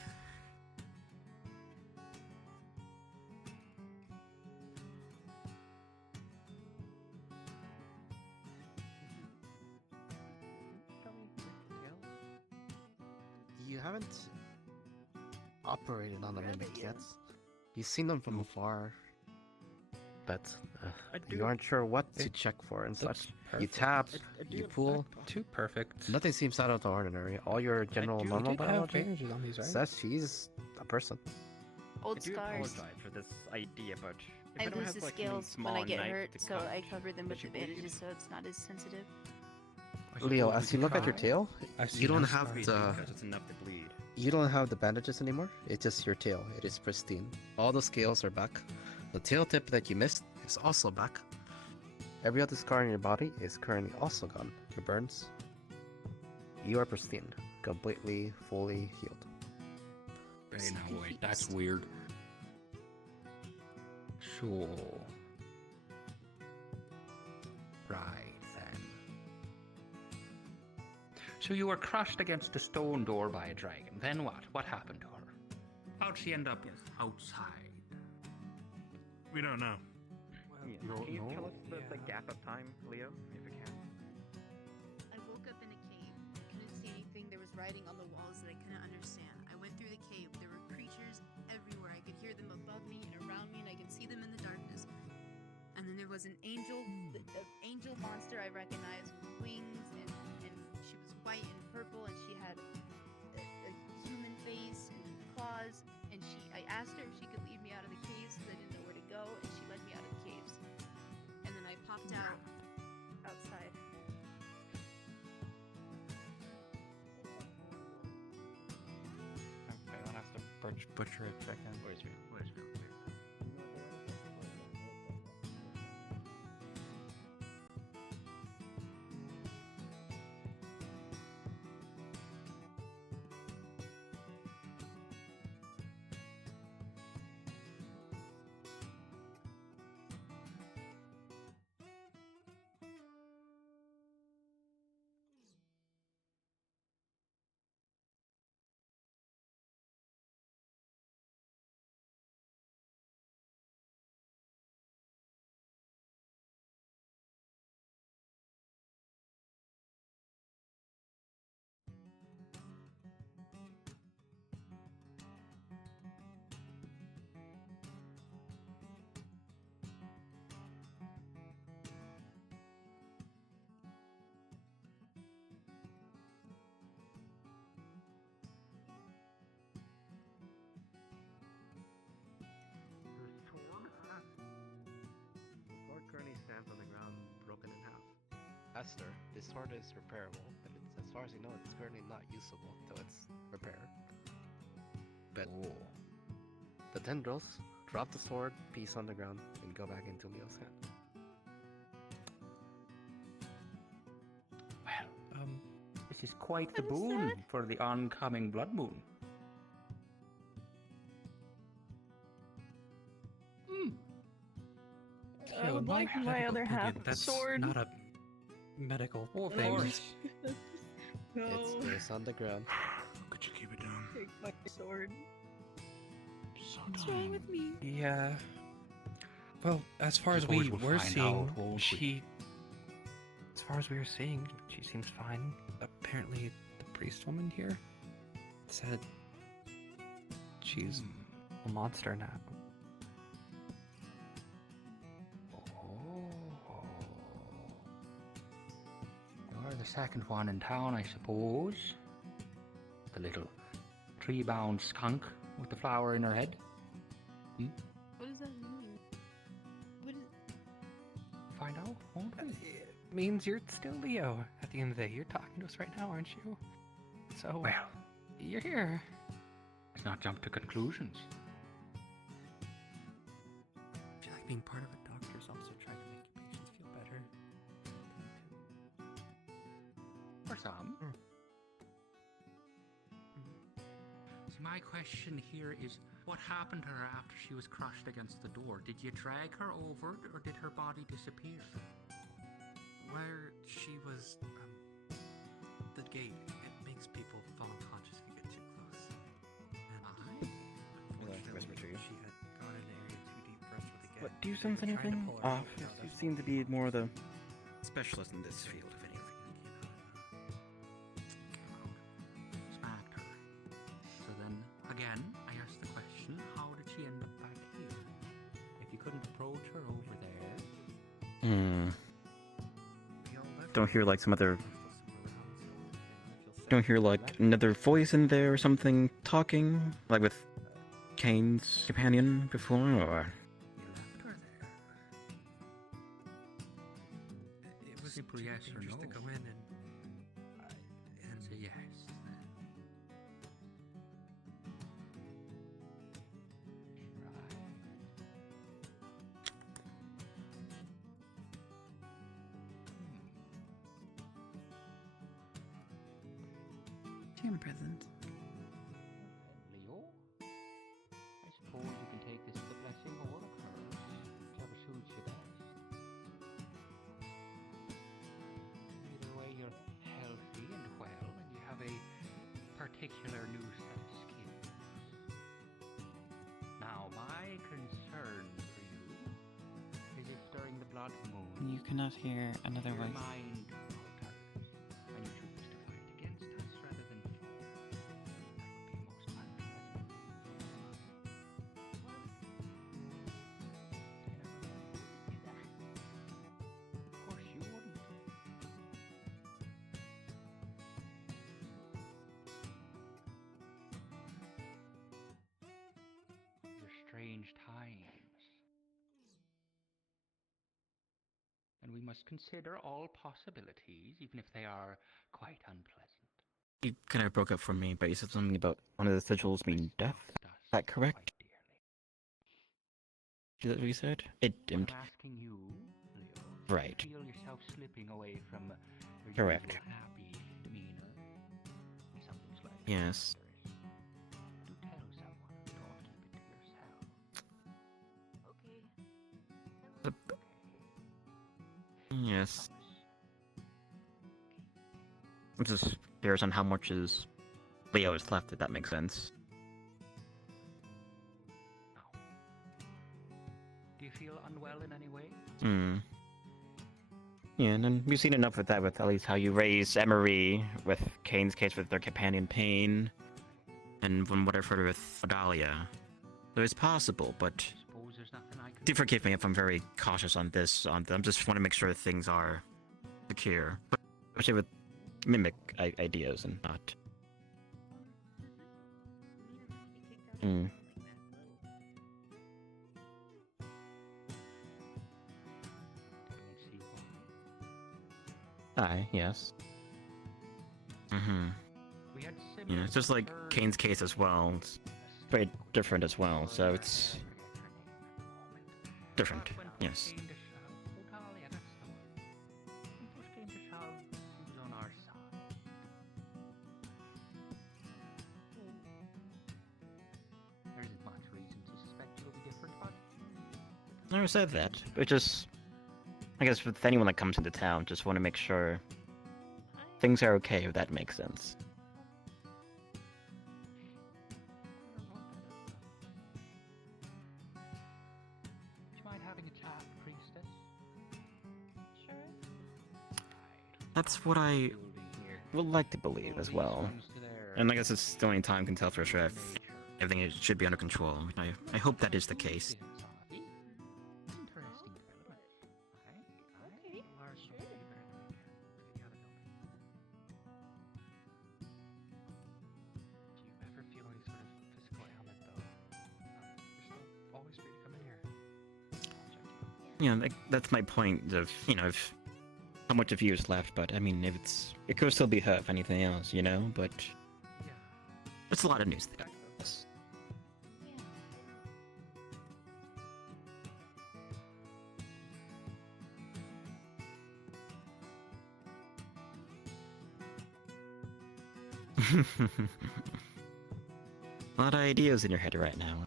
You haven't operated on the mimic yet. You've seen them from afar, but you aren't sure what to check for and such. You tap, you pull. Too perfect. Nothing seems out of the ordinary. All your general normal did have biology advantages on these, right? says she's a person. Old I do scars. apologize for this idea, but I don't lose have, the like, something scales when small I and get knife hurt, to so cut, I cover them with would the you bleed? bandages so it's not as sensitive. Leo, as you look at your tail, you don't have the because it's enough to bleed. you don't have the bandages anymore. It's just your tail. It is pristine. All the scales are back. The tail tip that you missed is also back. Every other scar in your body is currently also gone. Your burns. You are pristine, completely, fully healed. Hey, now wait, that's weird. Sure. Right then. So you were crushed against a stone door by a dragon. Then what? What happened to her? How'd she end up outside? We don't know. Can you tell us the gap of time, Leo, if you can? I woke up in a cave. I couldn't see anything. There was writing on the walls that I couldn't understand. I went through the cave. There were creatures everywhere. I could hear them above me and around me, and I could see them in the darkness. And then there was an angel monster I recognized with wings, and she was white and purple, and she had a human face and claws. And I asked her if she could lead me out of the caves because I didn't know where to go, and she led me out of the caves. And then I popped out outside. Okay, I'll have to butcher it check in. Where's your The sword currently stands on the ground, broken in half. Esther, this sword is repairable, but as far as you know, it's currently not usable till it's repaired. But the tendrils drop the sword piece on the ground and go back into Leo's hand. Well, this is quite the boon for the oncoming blood moon. I would like my other half That's sword. not a medical of thing. course. No. It's on the ground. Could you keep it down? Take my sword. What's wrong with me? Yeah. Well, as far as Suppose we we'll were find seeing, out, won't we? as far as we were seeing, she seems fine. Apparently, the priest woman here said she's a monster now. You're the second one in town, I suppose. The little tree-bound skunk with the flower in her head. What does that mean? What is... Find out, won't we? It means you're still Leo. At the end of the day, you're talking to us right now, aren't you? So, Well, you're here. let's not jump to conclusions. I feel like being part of a doctor's also trying to make your patients feel better. For some. So my question here is, what happened to her after she was crushed against the door? Did you drag her over, or did her body disappear? Where she was, the gate, it makes people fall unconscious if you get too close. And unfortunately, she had gone in an area too deep for us to get. What, do you sense Trying to anything pull her off? out. You seem to be more the specialist in this field, if anything. Smacked her. So then, again, I asked the question, how did she end up back here? If you couldn't approach her over there... Don't hear like some other. Don't hear like another voice in there or something talking, like with Kane's companion before, or. You left her there. simple yes or no. Just to go in and say yes. Jam present. Leo, I suppose you can take this as a blessing or a curse, whichever suits you best. Either way, you're healthy and well, and you have a particular new set of skills. Now, my concern for you is if during the blood moon You cannot hear another your voice. mind alters, and you choose to fight against us rather than for. That would be most unpleasant. Of course you wouldn't. These are strange times. And we must consider all possibilities, even if they are quite unpleasant. You kind of broke up for me, but you said something about one of the sigils being death. Is that correct? Is that what you said? It What dimmed. I'm asking you, Leo, Right. do you feel yourself slipping away from your Correct. usual happy demeanor? Something's like Yes. do tell someone, don't keep it to yourself. Yes. It just bears on how much is Leo is left, if that makes sense. Do you feel unwell in any way? Hmm. Yeah, and then we've seen enough with that, with at least how you raise Emery, with Kane's case with their companion Pain, and from what I've heard with Adalia. So it's possible, but Suppose there's nothing I can do forgive me if I'm very cautious on this. I just want to make sure that things are secure, especially with mimic ideas and not. Hmm. Aye, yes. Mm-hmm. We had Yeah, it's just like Kane's case as well. It's very different as well, so it's different, yes. Adalia, that's the one. When push came to shove, she was on our side. There isn't much reason to suspect you'll be different, but I never said that. It just, I guess with anyone that comes into town, just want to make sure things are okay, if that makes sense. would you mind having a chat, priestess? That's what I would like to believe as well. And I guess it's the only time can tell for sure if everything should be under control. I hope that is the case. Interesting development. Do you ever feel any sort of physical ailment, though? You're still always free to come in here. Yeah, that's my point of, if how much of you is left, but I mean, if it could still be hurt if anything else, but it's a lot of news there. Yes. A lot of ideas in your head right now.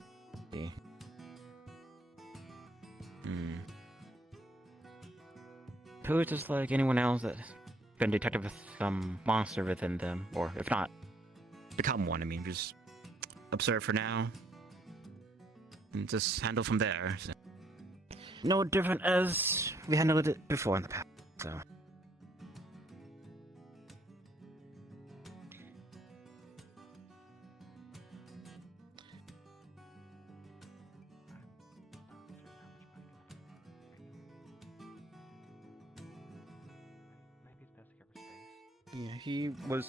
Who is just like anyone else that's been detected with some monster within them, or if not, become one. I mean, just observe for now, and just handle from there. So. No different as we handled it before in the past, so. Yeah, he was.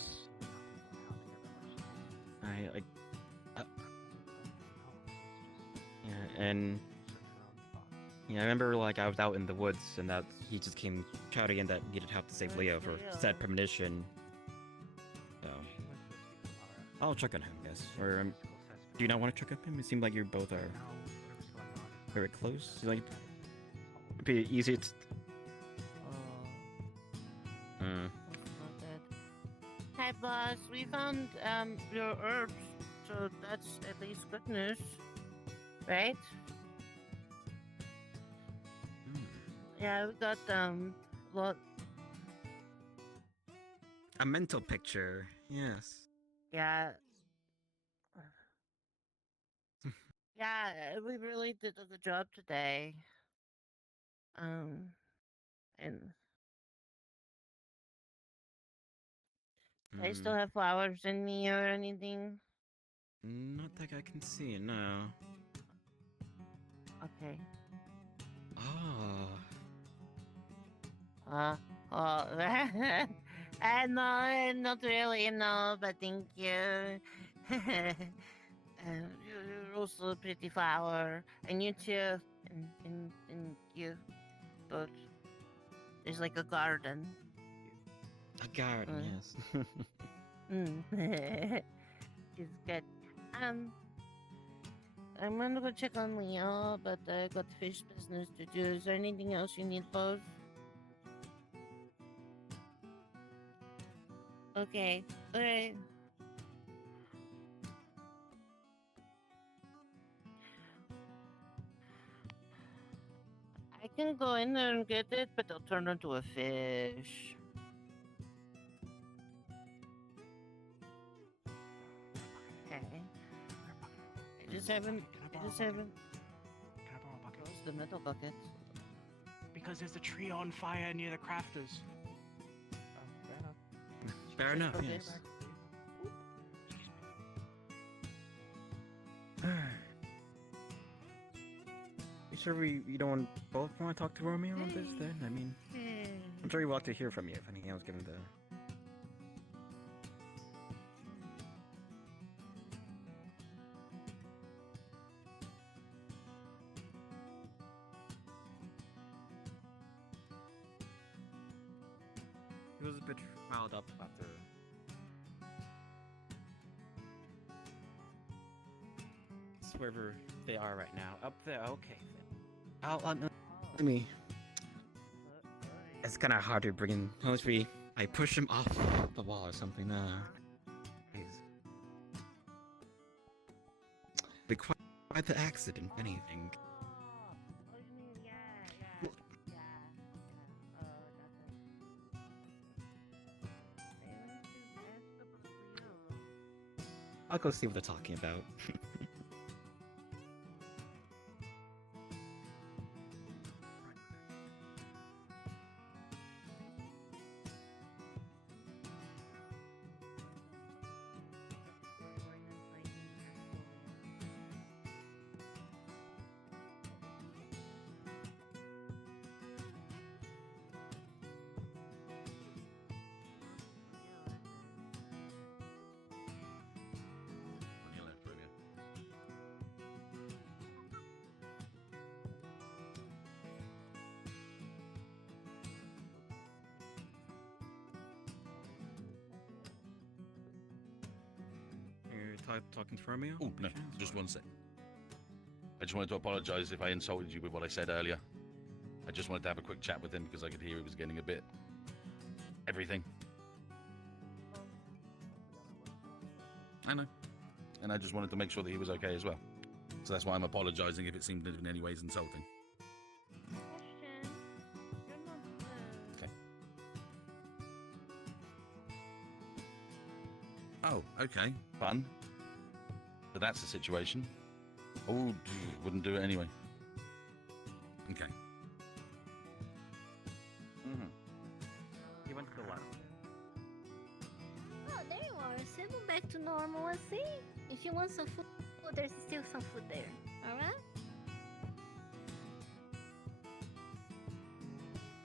Yeah, and Yeah, I remember like I was out in the woods and that he just came shouting in that he needed help to save Leo for said premonition. So I'll check on him, guys. Or do you not want to check on him? It seemed like you both are very close. Like it'd be easy to. Hi, boss. We found your herbs, so that's at least good news, right? Yeah, we got lot. A mental picture, yes. Yeah. Yeah, we really did a good job today. And I still have flowers in me or anything. Not that I can see, no. Okay. Oh. No, not really, no, but thank you. You're also a pretty flower, and you too, and you, but there's like a garden. A garden, yes. It's good. I'm gonna go check on Leo, but I got fish business to do. Is there anything else you need, folks? Okay. Alright. I can go in there and get it, but they'll turn into a fish. Okay. I just haven't. Can I borrow a bucket? Close the metal bucket. Because there's a tree on fire near the crafters. Fair enough, Okay, yes. You sure you don't both want to talk to Romeo on this then? I mean, I'm sure he would like to hear from you if anything else given the... He was a bit riled up after... It's wherever they are right now. Up there, okay. Let me... It's kind of hard to bring in... Unless I push him off the wall or something. Be quite the accident, if anything. I'll go see what they're talking about. On your left, Romeo. You're talking to Romeo? Oh, no, just one sec. I just wanted to apologise if I insulted you with what I said earlier. I just wanted to have a quick chat with him because I could hear he was getting a bit... everything. I know. And I just wanted to make sure that he was okay as well. So that's why I'm apologising if it seemed in any ways insulting. Okay. Oh, okay. Fun. But that's the situation. Oh, wouldn't do it anyway. Okay. He went to the left. Oh, there you are. Sybil back to normal. I see. If you want some food, there's still some food there. Alright?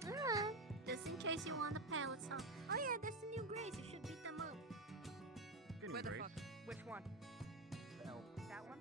Alright. Just in case you want the pellets, huh? Oh yeah, there's the new Grace. You should beat them up. Where the fuck? Which one? The elf. That one?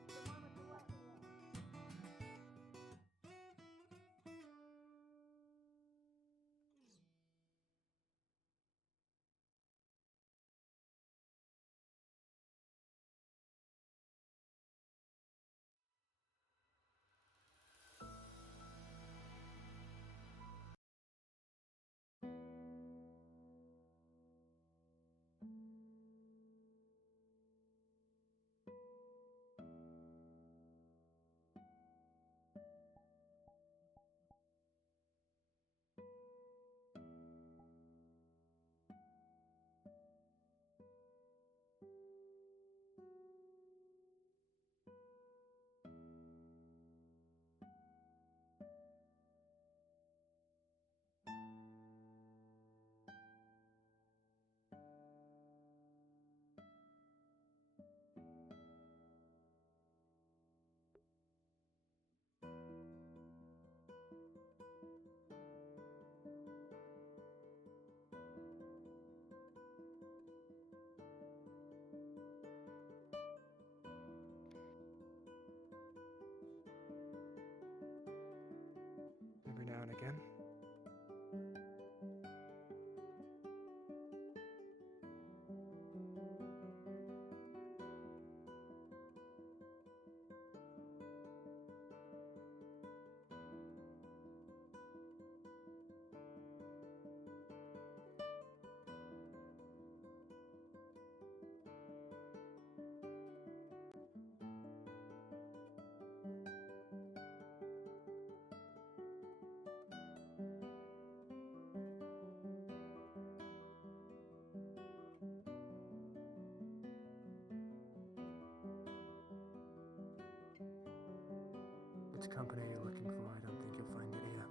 much company you're looking for, I don't think you'll find it here.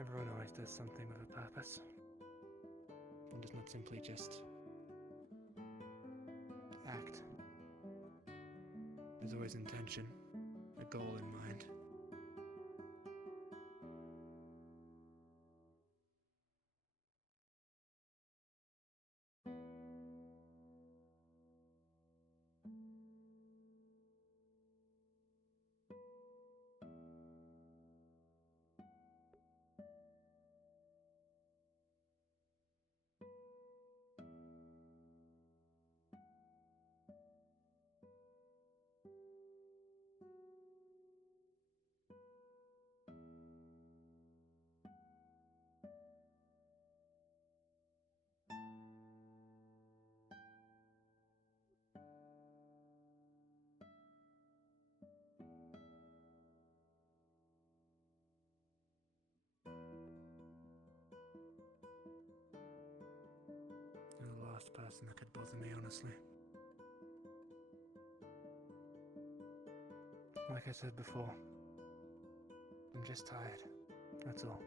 Everyone always does something with a purpose. And does not simply just act. There's always intention, a goal in mind. You're the last person that could bother me, honestly. Like I said before, I'm just tired. That's all.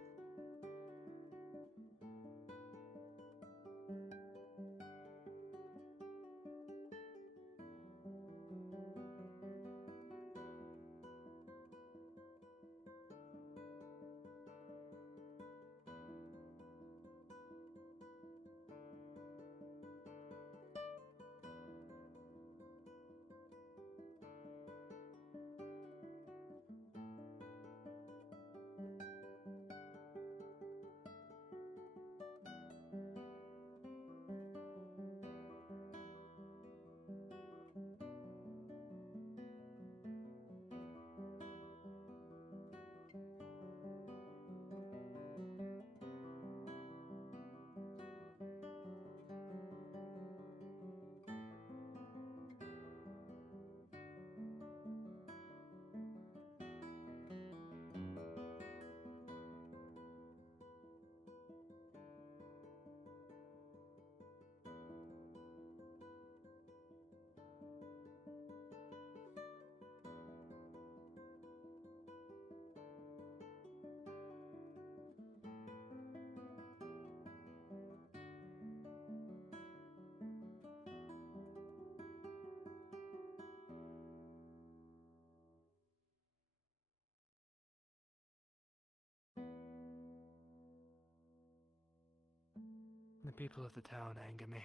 The people of the town anger me.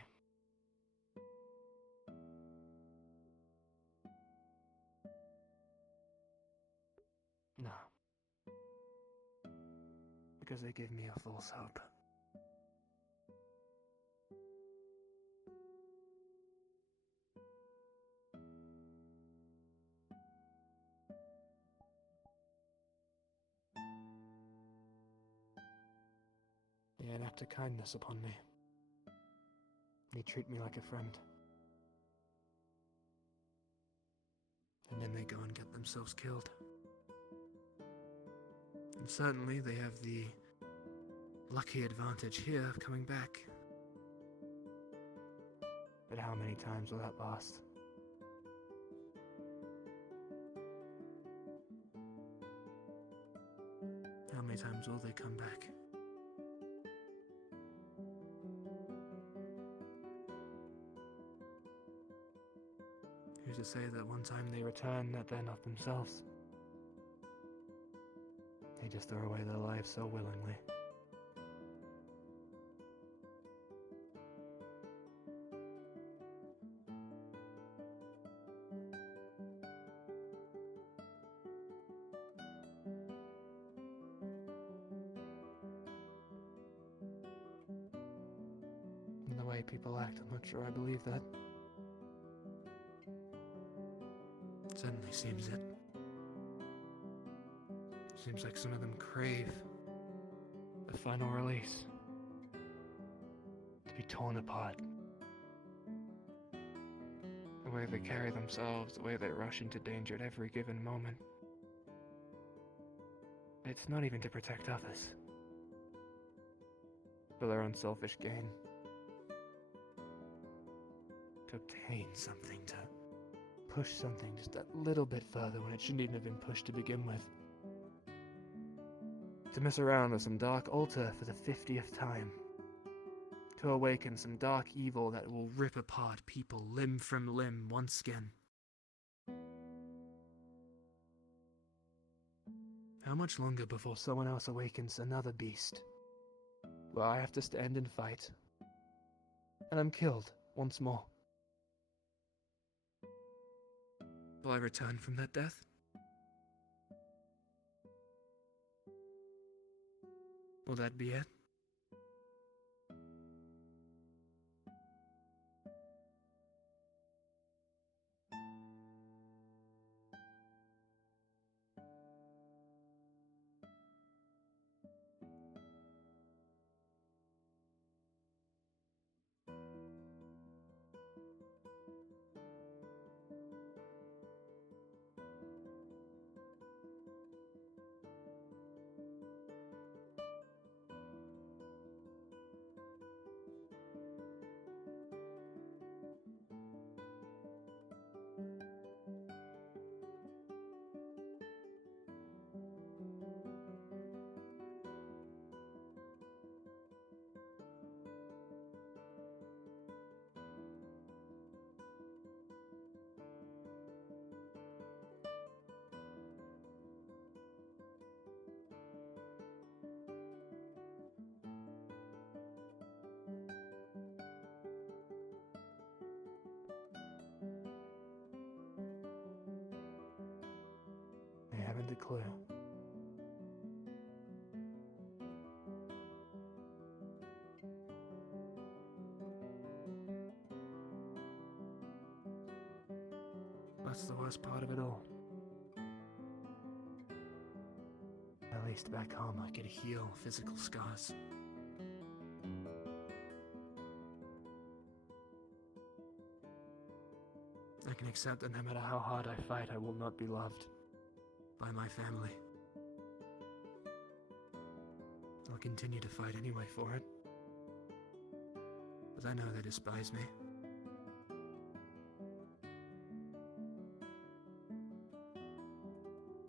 No. Because they give me a false hope. They enact a kindness upon me. They treat me like a friend. And then they go and get themselves killed. And certainly they have the lucky advantage here of coming back. But how many times will that last? How many times will they come back? Who's to say that one time they return that they're not themselves? They just throw away their lives so willingly. And the way people act, I'm not sure I believe that. Certainly seems it. Seems like some of them crave the final release. To be torn apart The way they carry themselves, the way they rush into danger at every given moment. It's not even to protect others. For their unselfish gain. To obtain something, to push something just that little bit further when it shouldn't even have been pushed to begin with. To mess around with some dark altar for the 50th time. To awaken some dark evil that will rip apart people limb from limb once again. How much longer before someone else awakens another beast? Where I have to stand and fight. And I'm killed once more. Will I return from that death? Will that be it? I haven't a clue. That's the worst part of it all. At least back home I could heal physical scars. I can accept that no matter how hard I fight, I will not be loved by my family. I'll continue to fight anyway for it. But I know they despise me.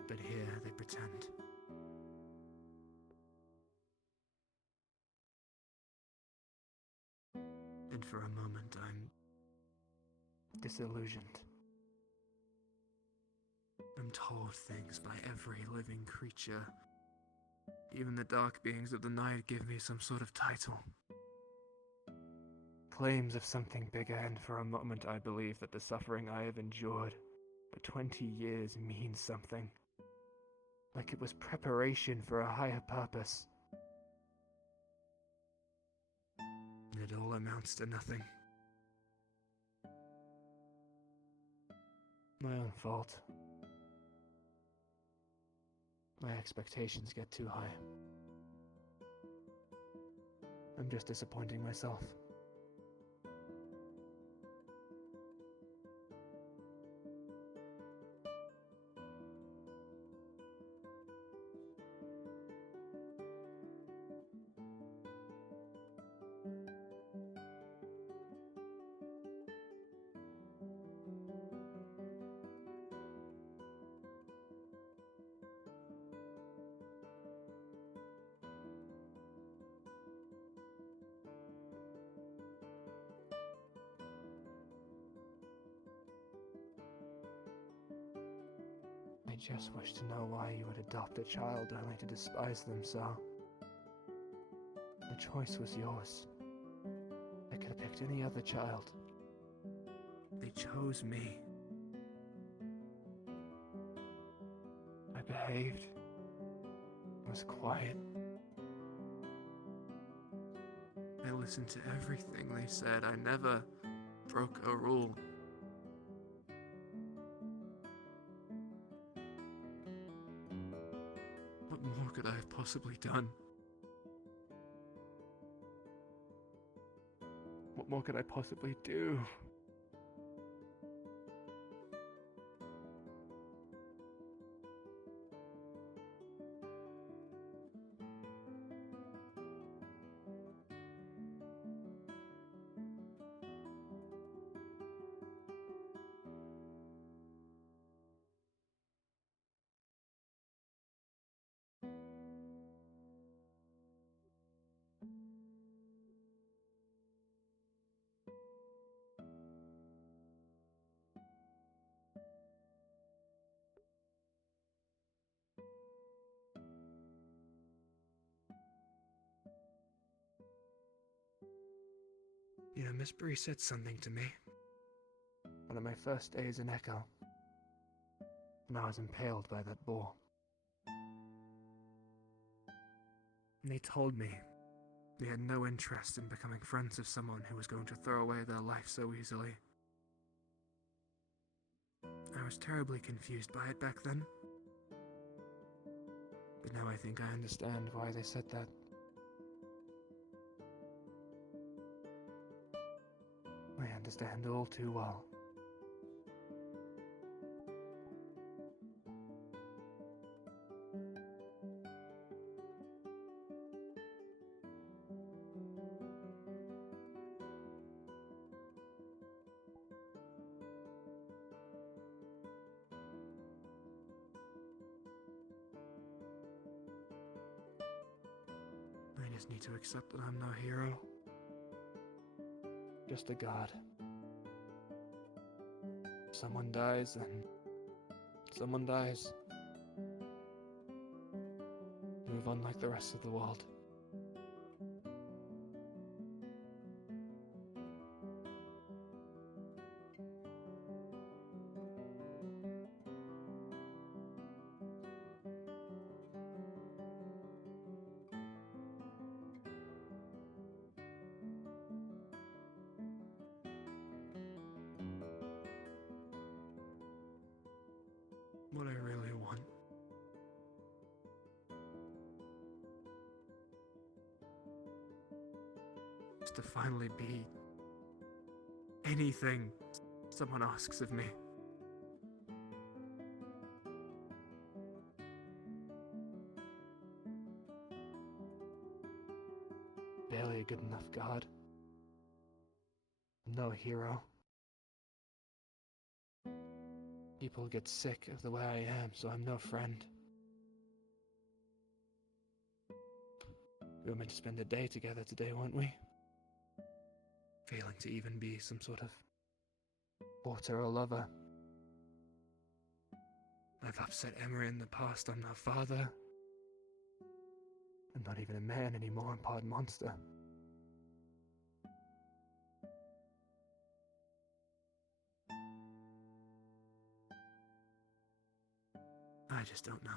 But here they pretend. And for a moment I'm disillusioned. I'm told things by every living creature. Even the dark beings of the night give me some sort of title. Claims of something bigger, and for a moment I believe that the suffering I have endured for 20 years means something. Like it was preparation for a higher purpose. And it all amounts to nothing. My own fault. My expectations get too high. I'm just disappointing myself. I just wish to know why you would adopt a child only to despise them so. The choice was yours. I could have picked any other child. They chose me. I behaved. I was quiet. I listened to everything they said. I never broke a rule. What more could I have possibly done? What more could I possibly do? You know, Miss Bree said something to me. One of my first days in Echo. And I was impaled by that boar. And they told me they had no interest in becoming friends with someone who was going to throw away their life so easily. I was terribly confused by it back then. But now I think I understand why they said that. I understand all too well. I just need to accept that I'm no hero. Just a god. If someone dies, then someone dies. Move on like the rest of the world. What I really want is to finally be anything someone asks of me. Barely a good enough god. No hero. People get sick of the way I am, so I'm no friend. We were meant to spend a day together today, weren't we? Failing to even be some sort of porter or lover. I've upset Emery in the past. I'm no father. I'm not even a man anymore. I'm part monster. I just don't know.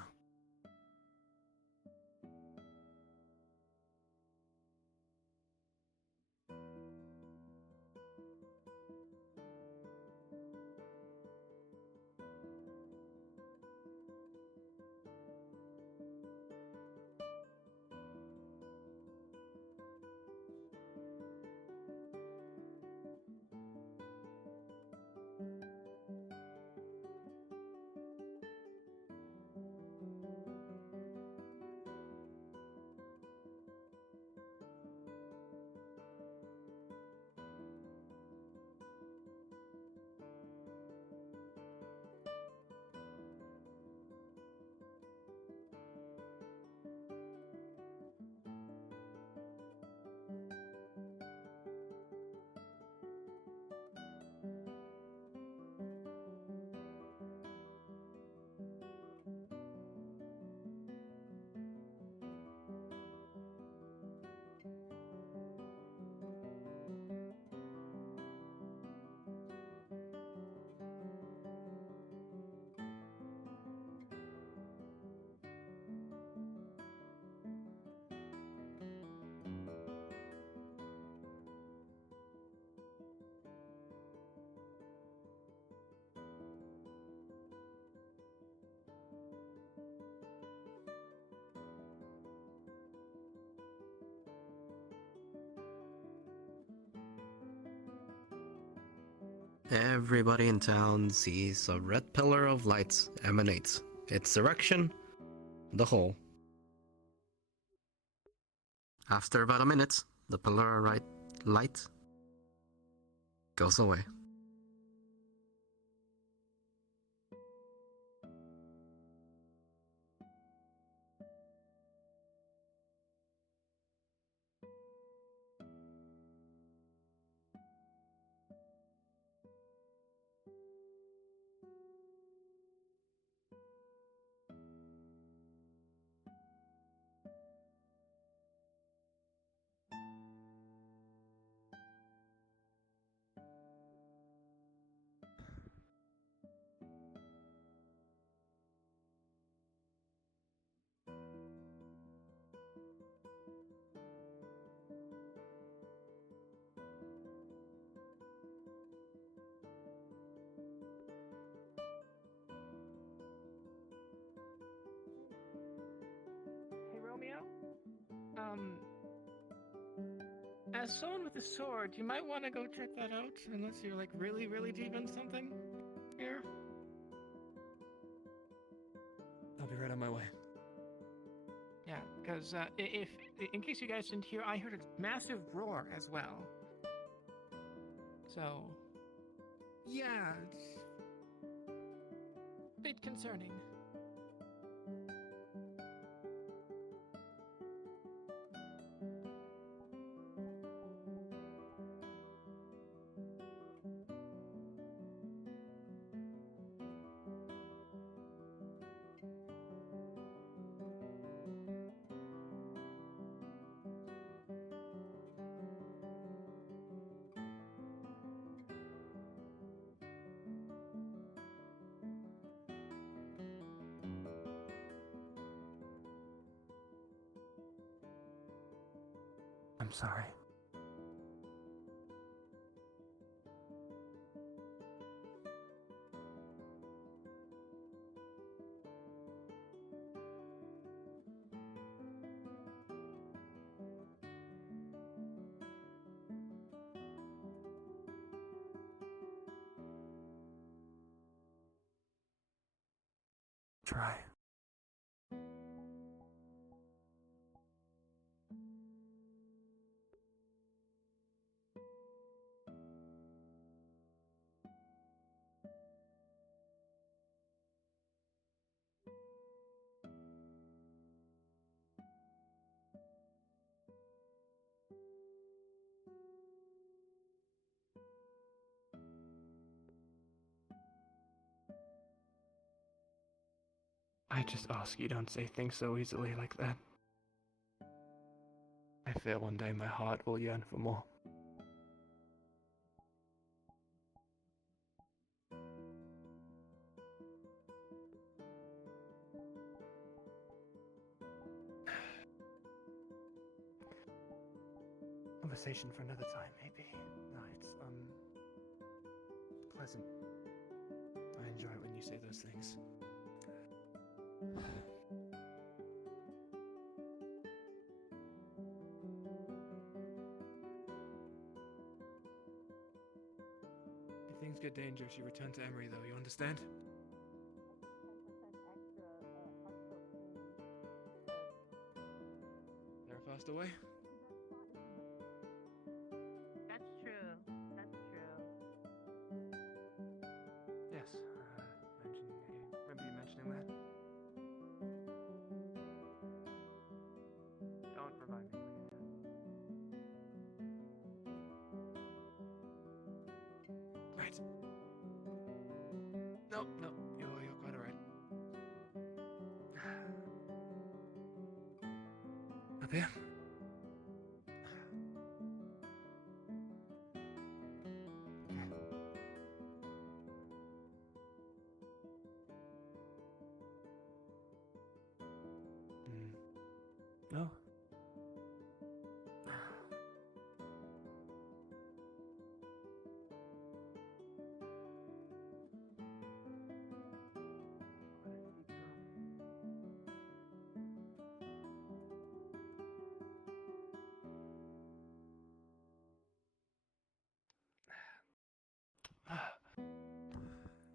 Everybody in town sees a red pillar of light emanate. Its direction, the hole. After about a minute, the pillar of light goes away. As someone with a sword, you might want to go check that out, unless you're like really, really deep in something here. I'll be right on my way. Yeah, because if in case you guys didn't hear, I heard a massive roar as well. So, yeah, it's a bit concerning. I'm sorry. Try. I just ask you don't say things so easily like that. I fear one day my heart will yearn for more. Conversation for another time, maybe. No, it's pleasant. I enjoy it when you say those things. If things get dangerous, you return to Emery, though. You understand? They're faster away. That's true. That's true. Yes. Remember you mentioning that? Don't remind me. Right. No, you're quite alright. Up here? No.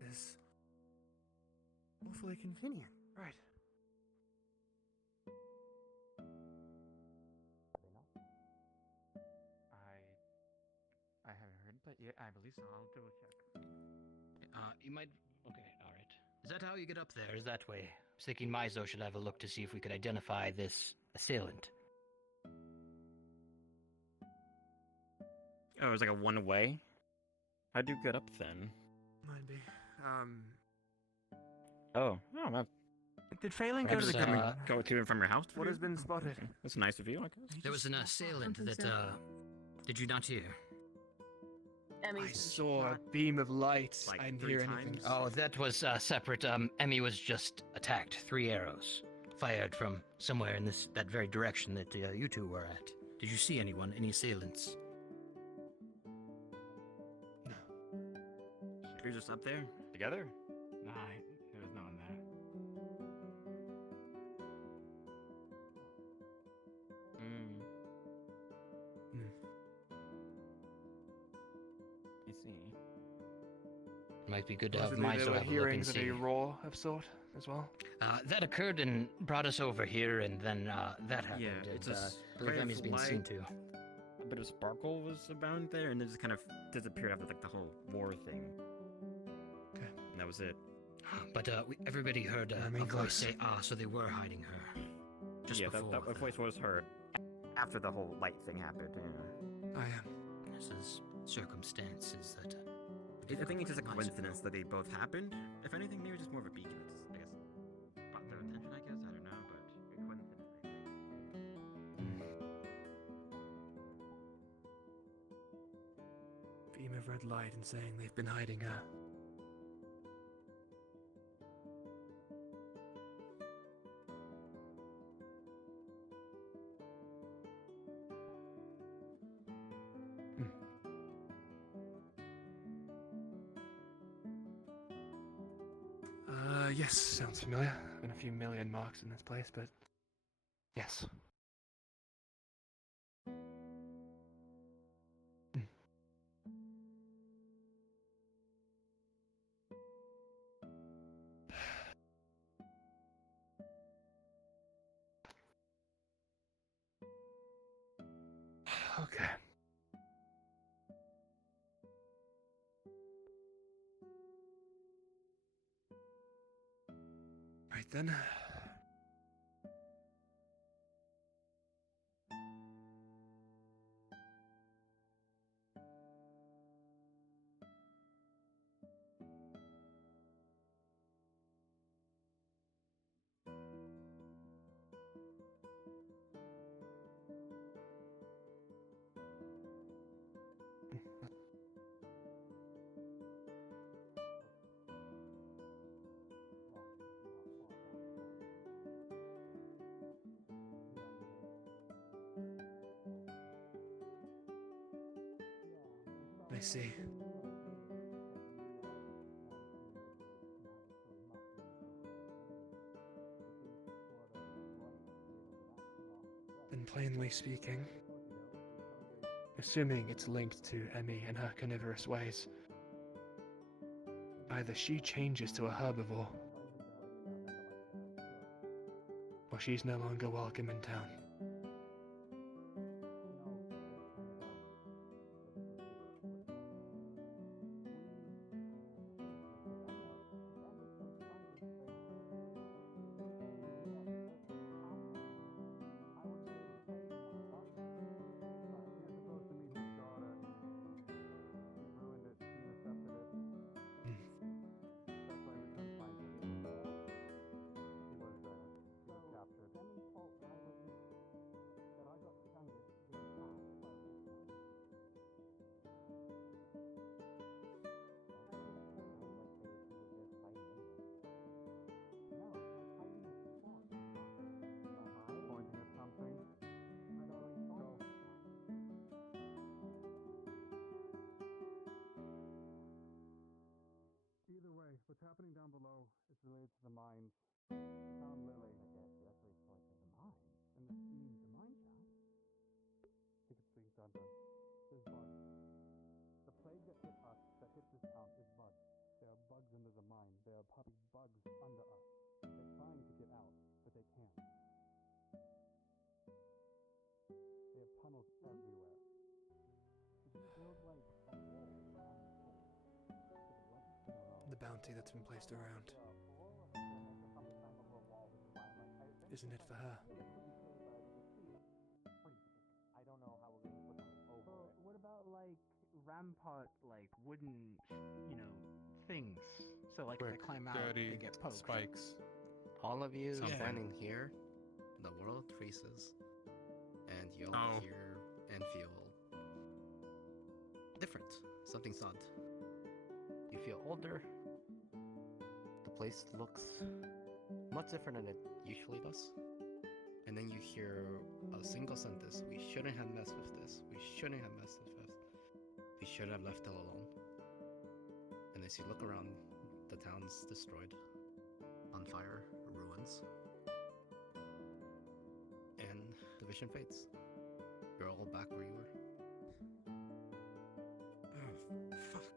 Is awfully convenient, right? I haven't heard, but yeah, I believe so. I'll double check. You might. Okay, alright. Is that how you get up there? Is that way? I was thinking Mizo should have a look to see if we could identify this assailant. Oh, it was like a one-way? How'd you get up then? Might be. Oh, well. Did Phelan go to the go to and from your house? What has been spotted? That's nice of you, I guess. There was an assailant that, did you not hear? I saw a beam of light. I didn't hear anything. Oh, that was separate. Emmy was just attacked. 3 arrows fired from somewhere in that very direction that you two were at. Did you see anyone? Any assailants? No. You're just up there together? Nah, there was no one there. Hmm. see. Might be good to have Possibly my there to were have a look and hearings and see. a roar of sort as well. That occurred and brought us over here, and then that happened. Yeah, it's and, a I believe ray of Emmy's been seen light. too. A bit of sparkle was abound there, and it just kind of disappeared after like the whole war thing. Okay. And that was it. But everybody heard a Remain voice close. say, so they were hiding her. Just yeah, before. that voice was heard after the whole light thing happened. Yeah. I am. This is circumstances that. I think it's just a coincidence that they both happened. If anything, maybe just more of a beacon. It's, I guess, brought their attention. I guess I don't know, but a coincidence. Beam of red light and saying they've been hiding her. Yes, sounds familiar. Been a few million marks in this place, but yes. Okay. Right then. I see. Then plainly speaking, assuming it's linked to Emmy and her carnivorous ways, either she changes to a herbivore, or she's no longer welcome in town. Either way, what's happening down below is related to the mines. Found Lily. That's what it's called, the mines. And the mines out? I think it's linked onto. There's bugs. The plague that hit us, that hit this town, is bugs. There are bugs under the mine. There are probably bugs under us. They're trying to get out, but they can't. They have tunnels everywhere. Did you build like a wall around the pole? The bounty that's been placed around. Isn't it for her? I don't know how we're gonna put something over it. What about like rampart, like wooden, things? So like if they climb out, they get poked. Spikes. All of you Something. standing here, the world freezes, and you all hear and feel different. Something's odd. You feel older. The place looks much different than it usually does. And then you hear a single sentence: "We shouldn't have messed with this. We shouldn't have messed with this. We should have left it alone." And as you look around, the town's destroyed, on fire, ruins, and the vision fades. You're all back where you were. Oh, fuck.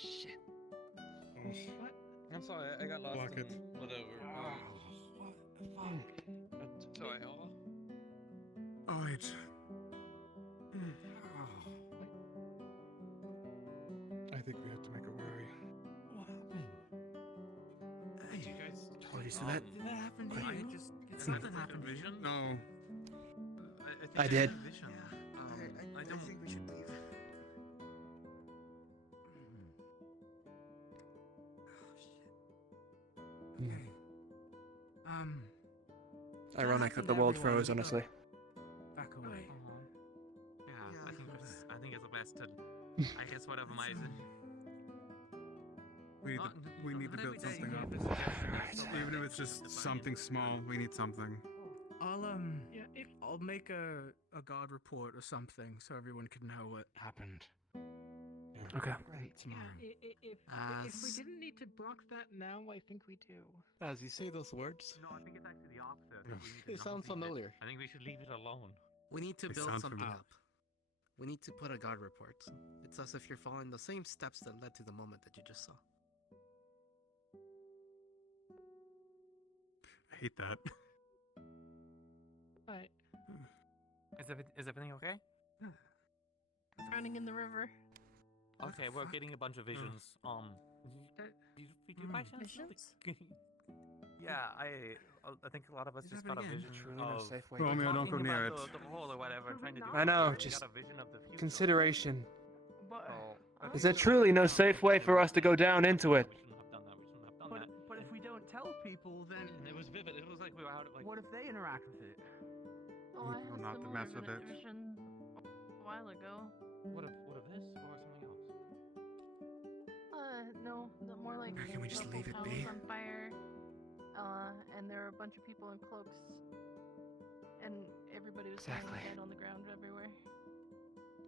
shit. What? I'm sorry, I got lost Block in it. whatever. Sorry, Ola. Alright. I think we have to make a worry. What happened? Hey, you guys. Oh, you see that? Did that happen to I you? just- It's nothing happened to you. No. I did. Vision. I don't think we should leave. Ironic that the world froze, honestly. Back away. Yeah, I think it's the best to. I guess whatever my. We need to build something up. Even if it's just something small, we need something. I'll make a guard report or something so everyone can know what happened. Okay. If we didn't need to block that now, I think we do. As you say those words, No, I think it's actually the opposite. We need to they not sound leave it. familiar. I think we should leave it alone. We need to They build sound something familiar. up. We need to put a guard report. It's as if you're following the same steps that led to the moment that you just saw. I hate that. What? Is everything okay? Drowning in the river. Okay, we're getting a bunch of visions. Did you by chance? Visions? Yeah, I think a lot of us Did just that got a again? vision Truly no of. safe way. Romeo, don't go talking near about it. The hole or whatever, and trying to do. I know, we just got a vision of the future. consideration. So, Is there truly no safe way for us to go down into it? we shouldn't have done that. We shouldn't have done that. But if we don't tell people, then And it was vivid. It was like we were out of like. what if they interact with it? Oh, I have not to mess with it. vision a while ago. What of this or something else? No, more like Can we just the whole leave it town be? was on fire. And there were a bunch of people in cloaks, and everybody was laying Exactly. dead on the ground everywhere.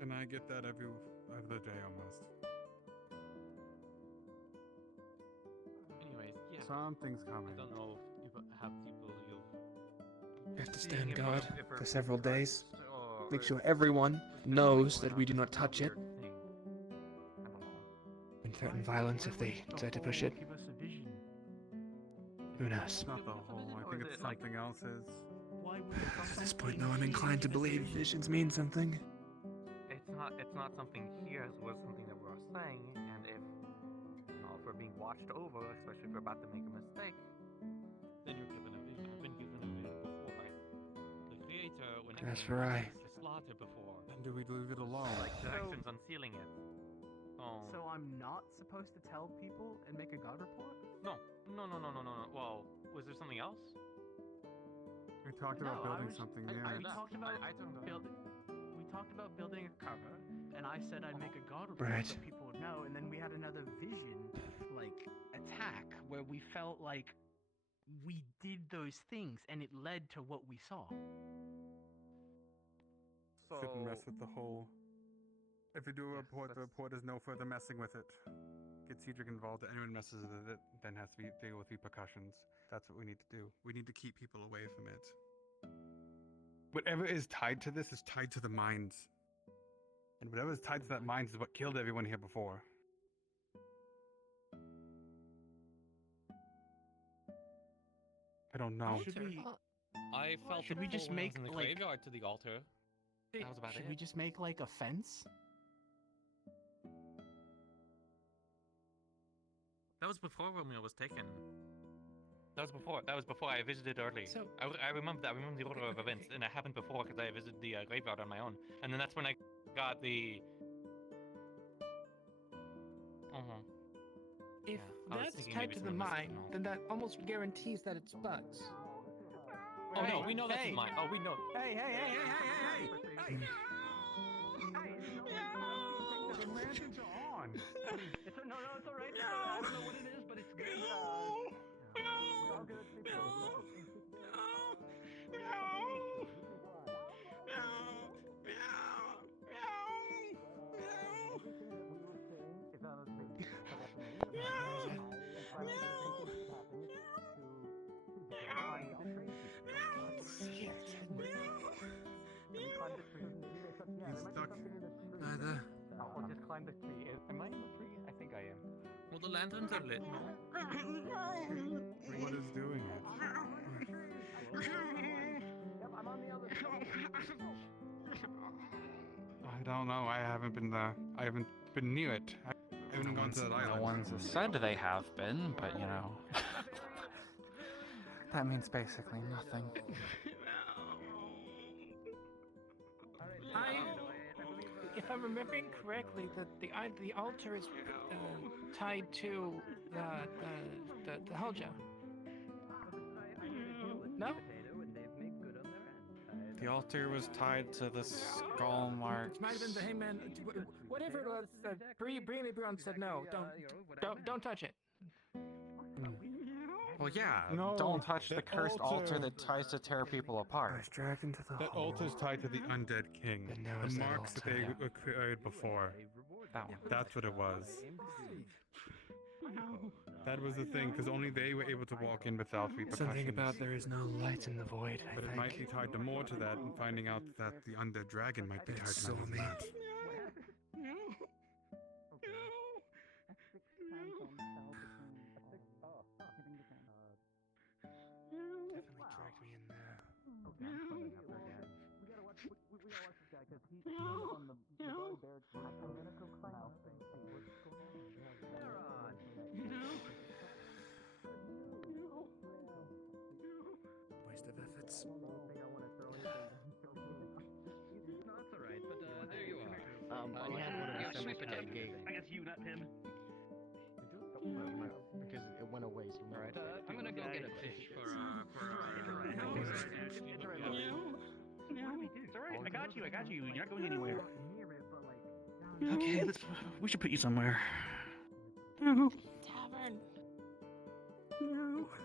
And I get that every other day almost. Anyways, yeah. Something's coming. I don't know if you have people you. We have to seeing stand if guard we're- if we're for several days. cursed or Make sure if everyone knows that we do not it's a touch it, weird thing. I don't know. and threaten violence if they decide to push it. Give us a vision. Who knows? It's not the whole. I Or think is it's it like- something else. Why would it At this point, though, I'm inclined to believe visions mean something. It's not something here as well as something that we're saying, and if if we're being watched over, especially if we're about to make a mistake, then you're given a vision. I've been given a vision before by the creator when it As came for I. to slaughter before. Then do we leave it alone? Like directions on sealing it. So I'm not supposed to tell people and make a god report? No. Well, was there something else? We talked about building something new. We talked about building. We talked about building a cover, and I said I'd make a god report Right. so people would know. And then we had another vision, like attack, where we felt like we did those things, and it led to what we saw. Shouldn't mess with the whole. If we do a report, the report is no further messing with it. Get Cedric involved. Anyone messes with it, then has to deal with repercussions. That's what we need to do. We need to keep people away from it. Whatever is tied to this is tied to the mines. And whatever is tied to that mines is what killed everyone here before. I don't know. Should we? I felt Should the we just pull when I was make, in the like- graveyard to the altar. That was about Should it. we just make like a fence? That was before Romeo was taken. That was before I visited early. So- I remember that. I remember the order of events, and it happened before because I visited the graveyard on my own, and then that's when I got the. If I was that's thinking tied maybe to the someone missed mine, it. then that almost guarantees that it's bugs. Oh no, we know that's mine. Oh, we know. Hey! The lanterns are on. It's no, it's all right. I don't know what it is, but it's good. We're all good people. He's stuck. The I'll just climb the tree. Am I in the tree? I think I am. Well, the lanterns are lit. What is doing it? Yep, I'm on the other side. I don't know. I haven't been there. I haven't been near it. I haven't gone to that island. The ones that said they have been, but you know. That means basically nothing. If I'm remembering correctly, the altar is tied to the Helja. No? The altar was tied to the skull mark. It might have been the hangman. Whatever it was, Brienne Brown said no. Don't touch it. Well, yeah. No, don't touch the that cursed altar that tries to tear people apart. Dragged into the That altar's tied to the undead king. was The that marks that they created before. That one. That's what it was. That was the thing, because only they were able to walk in without repercussions. Something about there is no light in the void. But it might be tied to more to that, and finding out that the undead dragon might be tied to more than that. Definitely dragged me in there. We gotta watch this guy because he's on the bear. I'm gonna go climb out and see what's going on. Waste of efforts. No, it's alright, but there you are. Sweep it in. I guess you, not him. Because it went away. So Alright, I'm gonna go get a fish for It's alright, I got you. You're not going anywhere. Okay, we should put you somewhere. Tavern.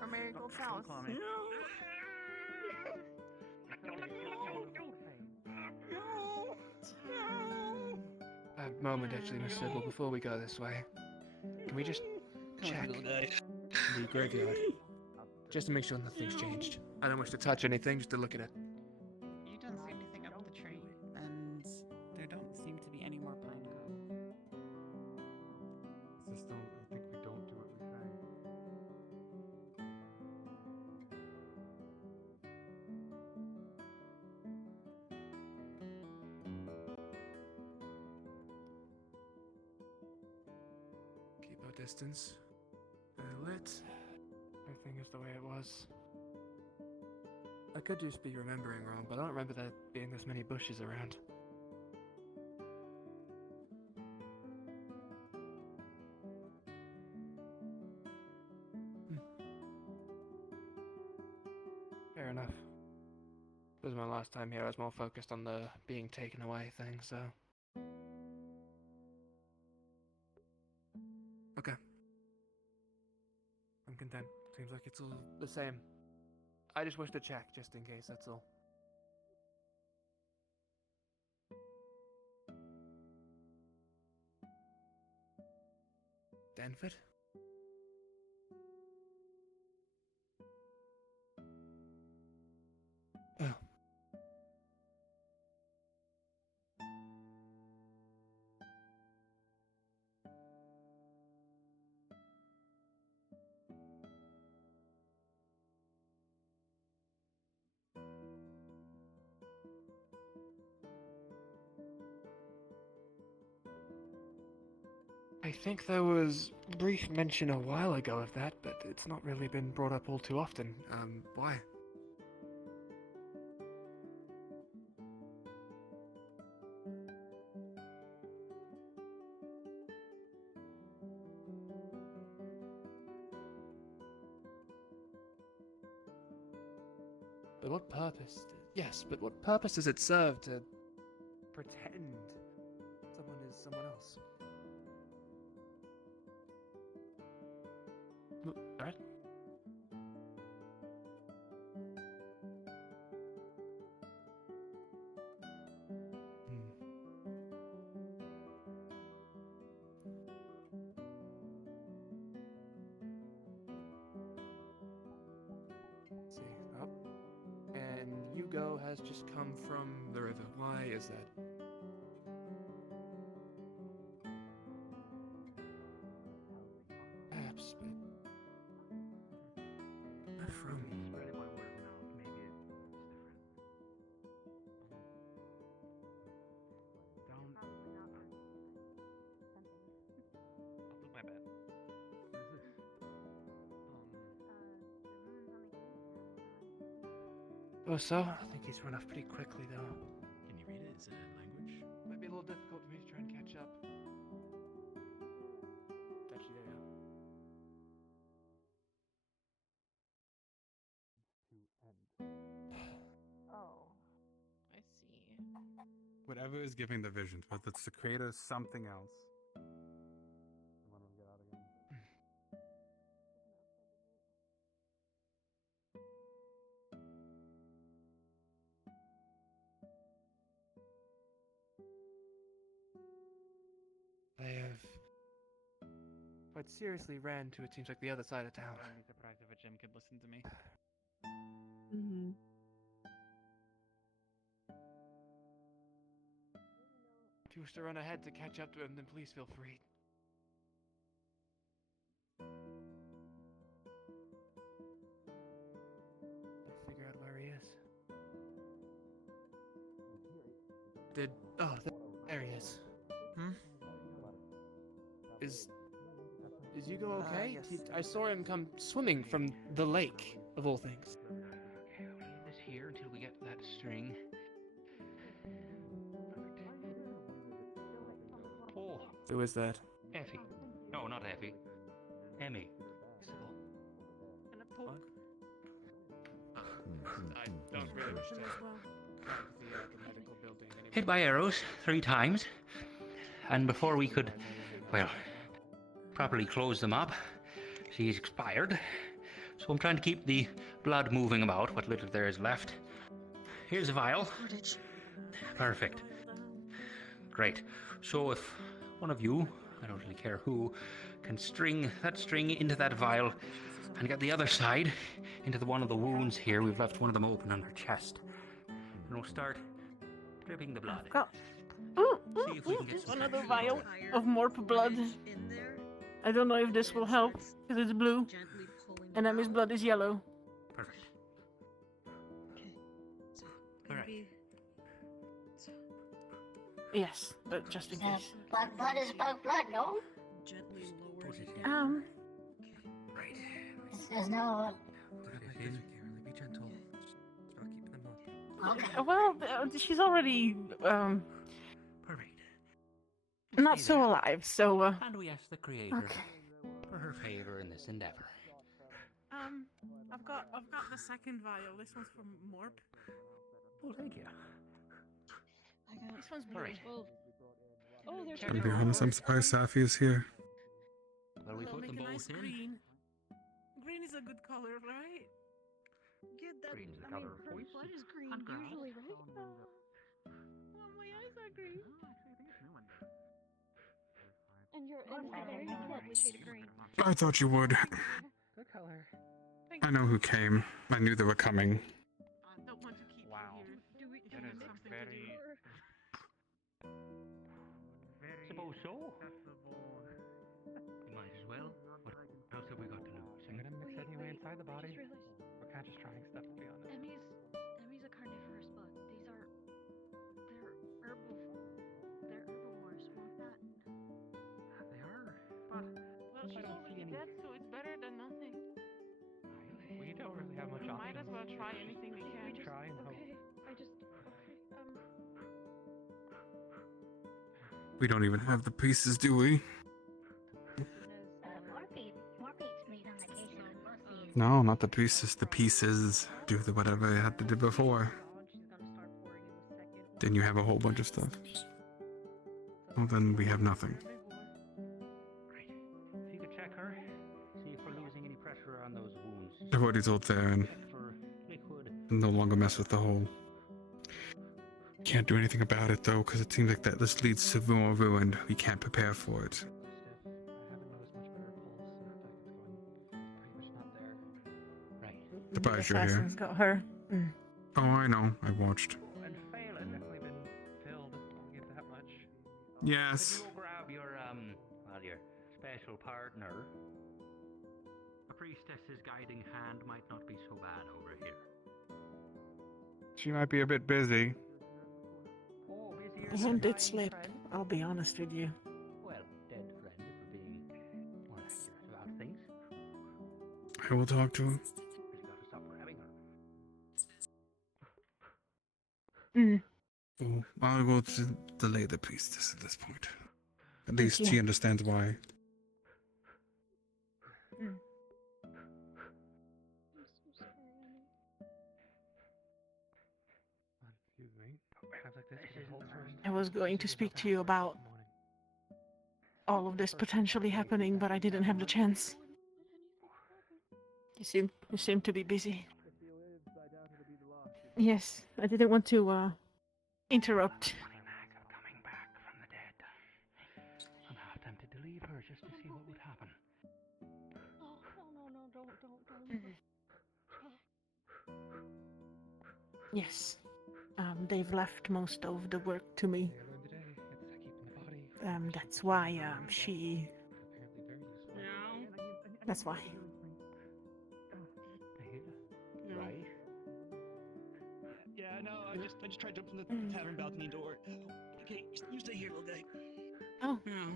Or Marigold's house. A moment, actually, Miss Sybil, before we go this way. Can we just check the graveyard? Just to make sure nothing's changed. I don't wish to touch anything, just to look at it. You don't see anything up the tree, and there don't seem to be any more pine cones. I think we don't do what we say. Keep our distance. Lit. Everything is the way it was. I could just be remembering wrong, but I don't remember there being this many bushes around. Fair enough. This was my last time here. I was more focused on the being taken away thing, so. Okay. I'm content. Seems like it's all the same. I just wish to check, just in case, that's all. Danford? Oh. I think there was brief mention a while ago of that, but it's not really been brought up all too often. Why? But what purpose? Yes, but what purpose does it serve to pretend someone is someone else? Alright. See, up. And Hugo has just come from the river. Why is that? Or so. I think he's run off pretty quickly, though. Can you read it? Is it in language? Might be a little difficult for me to try and catch up. Actually, there you go. Oh, I see. Whatever is giving the visions, whether it's the creator or something else. They have quite seriously ran to, it seems like, the other side of town. I wouldn't be surprised if a Jim could listen to me. Mm-hmm. If you wish to run ahead to catch up to him, then please feel free. Let's figure out where he is. There he is. Is Hugo okay? Yes. I saw him come swimming from the lake, of all things. Okay, we'll leave this here until we get that string. Oh, Who is that? Effie. No, not Effie. Emmy. I don't really wish to the medical building anymore. Hit by arrows 3 times. And before we could, well, properly close them up, she's expired. So I'm trying to keep the blood moving about, what little there is left. Here's a vial. Perfect. Great. So if one of you, I don't really care who, can string that string into that vial and get the other side into one of the wounds here. We've left one of them open on her chest. And we'll start dripping the blood. See if we can get some Another traction. vial of morp blood. I don't know if this will help, because it's blue. And Emmy's blood is yellow. Perfect. All right. Yes, but just in case. Black blood is black blood, no? There's no. Be gentle. Start keeping them up. Okay. Well, she's already, not so alive, so, And we ask the creator Okay. for her favor in this endeavor. I've got the second vial. This one's from Morp. Oh, thank you. This one's blue. Alright. Oh, there's To be honest, I'm surprised Safi is here. Well, we We'll put make them a nice both in. green. Green is a good color, right? Get that. Green's the I mean, color of her voice blood is green and grass. usually, right? Oh, my eyes are green. And you're a very lovely shade of green. I thought you would. Good color. I know who came. I knew they were coming. I don't want to keep you here. Do we That is something very- to do? Or... Suppose so. We might as well. What else have we got to lose? I'm gonna mix that anyway inside the body. I just realized We're kind of just trying stuff, to be honest. Emmy's a carnivorous bug. They're herbivores. Want that? They are. But well, I she's don't already see any- dead, so it's better than nothing. We don't really have much We options. might as well try anything we can. We try and hope. Okay, We don't even have the pieces, do we? Morpete's meat on the case on both these. No, not the pieces. The pieces. Do the whatever they had to do before. Then you have a whole bunch of stuff. Well, then we have nothing. Great. If you could check her, see if we're losing any pressure on those wounds. I've already told Theron. Check for liquid. No longer mess with the hole. Can't do anything about it though, because it seems like that this leads to more ruin. We can't prepare for it. I haven't noticed much better pulse. Like it's going pretty much not there. Right. Surprised you're here. Assassin's got her. Oh, I know. I watched. And fail has definitely been filled. I'll give that much. Yes. Could you go grab your your special partner? A priestess's guiding hand might not be so bad over here. She might be a bit busy. Oh, busier The than hand did dying slip. friend. I'll be honest with you. Well, dead friend, if we're being more accurate about things. I will talk to him. But you gotta stop grabbing her. So I will delay the priestess at this point. At Thank least you. she understands why. Mm. Excuse me. Times like this, we hold first. I was going to speak to you about all of this potentially happening, but I didn't have the chance. You seem to be busy. Yes, I didn't want to interrupt. Coming back from the dead. I'm half tempted to leave her just to see what would happen. Yes. They've left most of the work to me. That's why she. That's why. Right? Yeah, no, I just tried to open the tavern balcony door. Okay, you stay here, little guy. Oh. Yeah.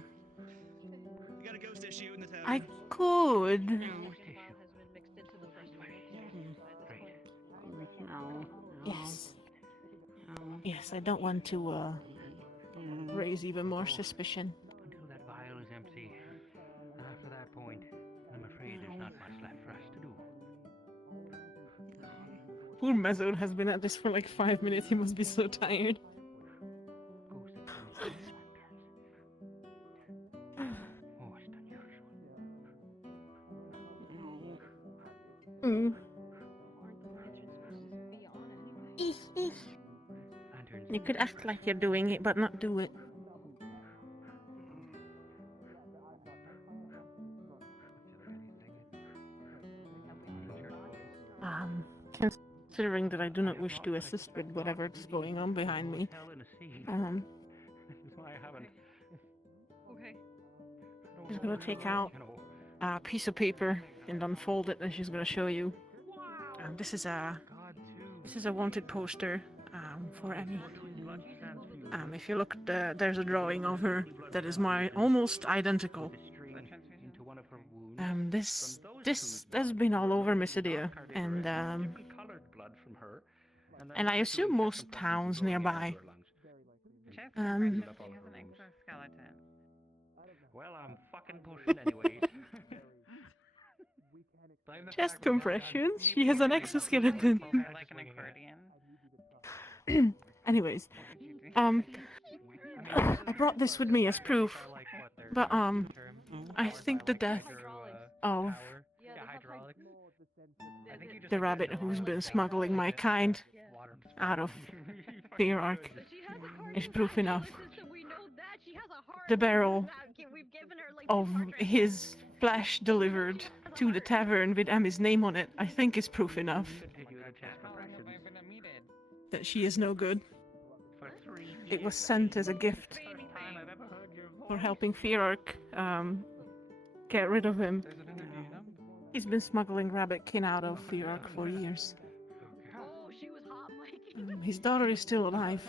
We got a ghost issue in the tavern. I could. Yes. Yes, I don't want to raise even more suspicion. Until that vial is empty. After that point, I'm afraid there's not much left for us to do. Poor Mezzo has been at this for like 5 minutes. He must be so tired. Mm. You could act like you're doing it, but not do it. Considering that I do not wish to assist with whatever is going on behind me, This is why I haven't. Okay. she's gonna take out a piece of paper and unfold it, and she's gonna show you. This is a wanted poster for Emmy. If you look, there's a drawing of her that is almost identical. This has been all over Mysidia, and I assume most towns nearby. Well, I'm fucking pushing anyways. Chest compressions. She has an exoskeleton. Like an accordion. Anyways, I brought this with me as proof, but I think the death of the rabbit who's been smuggling my kind out of Fearark is proof enough. The barrel of his flesh delivered to the tavern with Emmy's name on it, I think is proof enough that she is no good. It was sent as a gift for helping Fearark get rid of him. He's been smuggling rabbitkin out of Fearark for years. His daughter is still alive.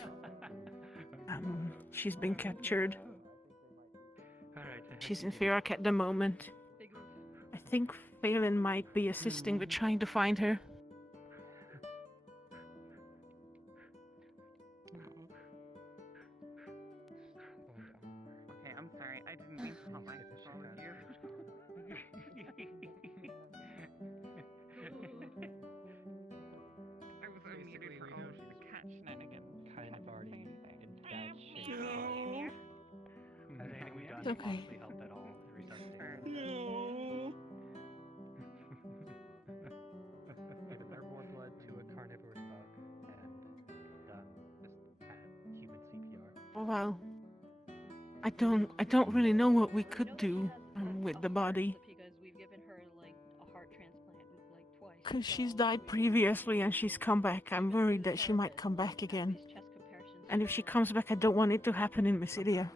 She's been captured. She's in Fearark at the moment. I think Phelan might be assisting with trying to find her. Okay, I'm sorry. I didn't mean to put my phone with you. I was unmuted for all of the cat shenanigans. Kind of already into that shit. Has anything we've done It's okay. possibly helped at all? Resuscitate? Give more blood to a carnivorous bug and just add human CPR. Well, I don't really know what we could do with the body. Because we've given her like a heart transplant like twice. Because she's died previously and she's come back. I'm worried that she might come back again. And if she comes back, I don't want it to happen in Mysidia. Oh,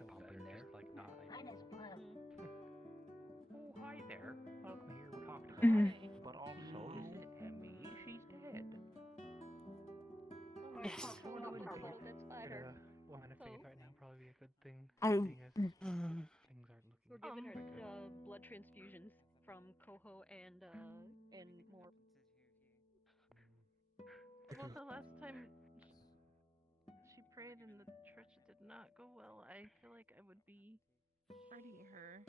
hi there. Welcome here. We're talking about Mhm. But also, is it Emmy? She's dead. Yes. Get a woman of faith right now probably be a good thing. Oh. Seeing as things aren't looking We're giving her good. blood transfusions from Coho and more. Well, the last time she prayed in the church did not go well. I feel like I would be hurting her.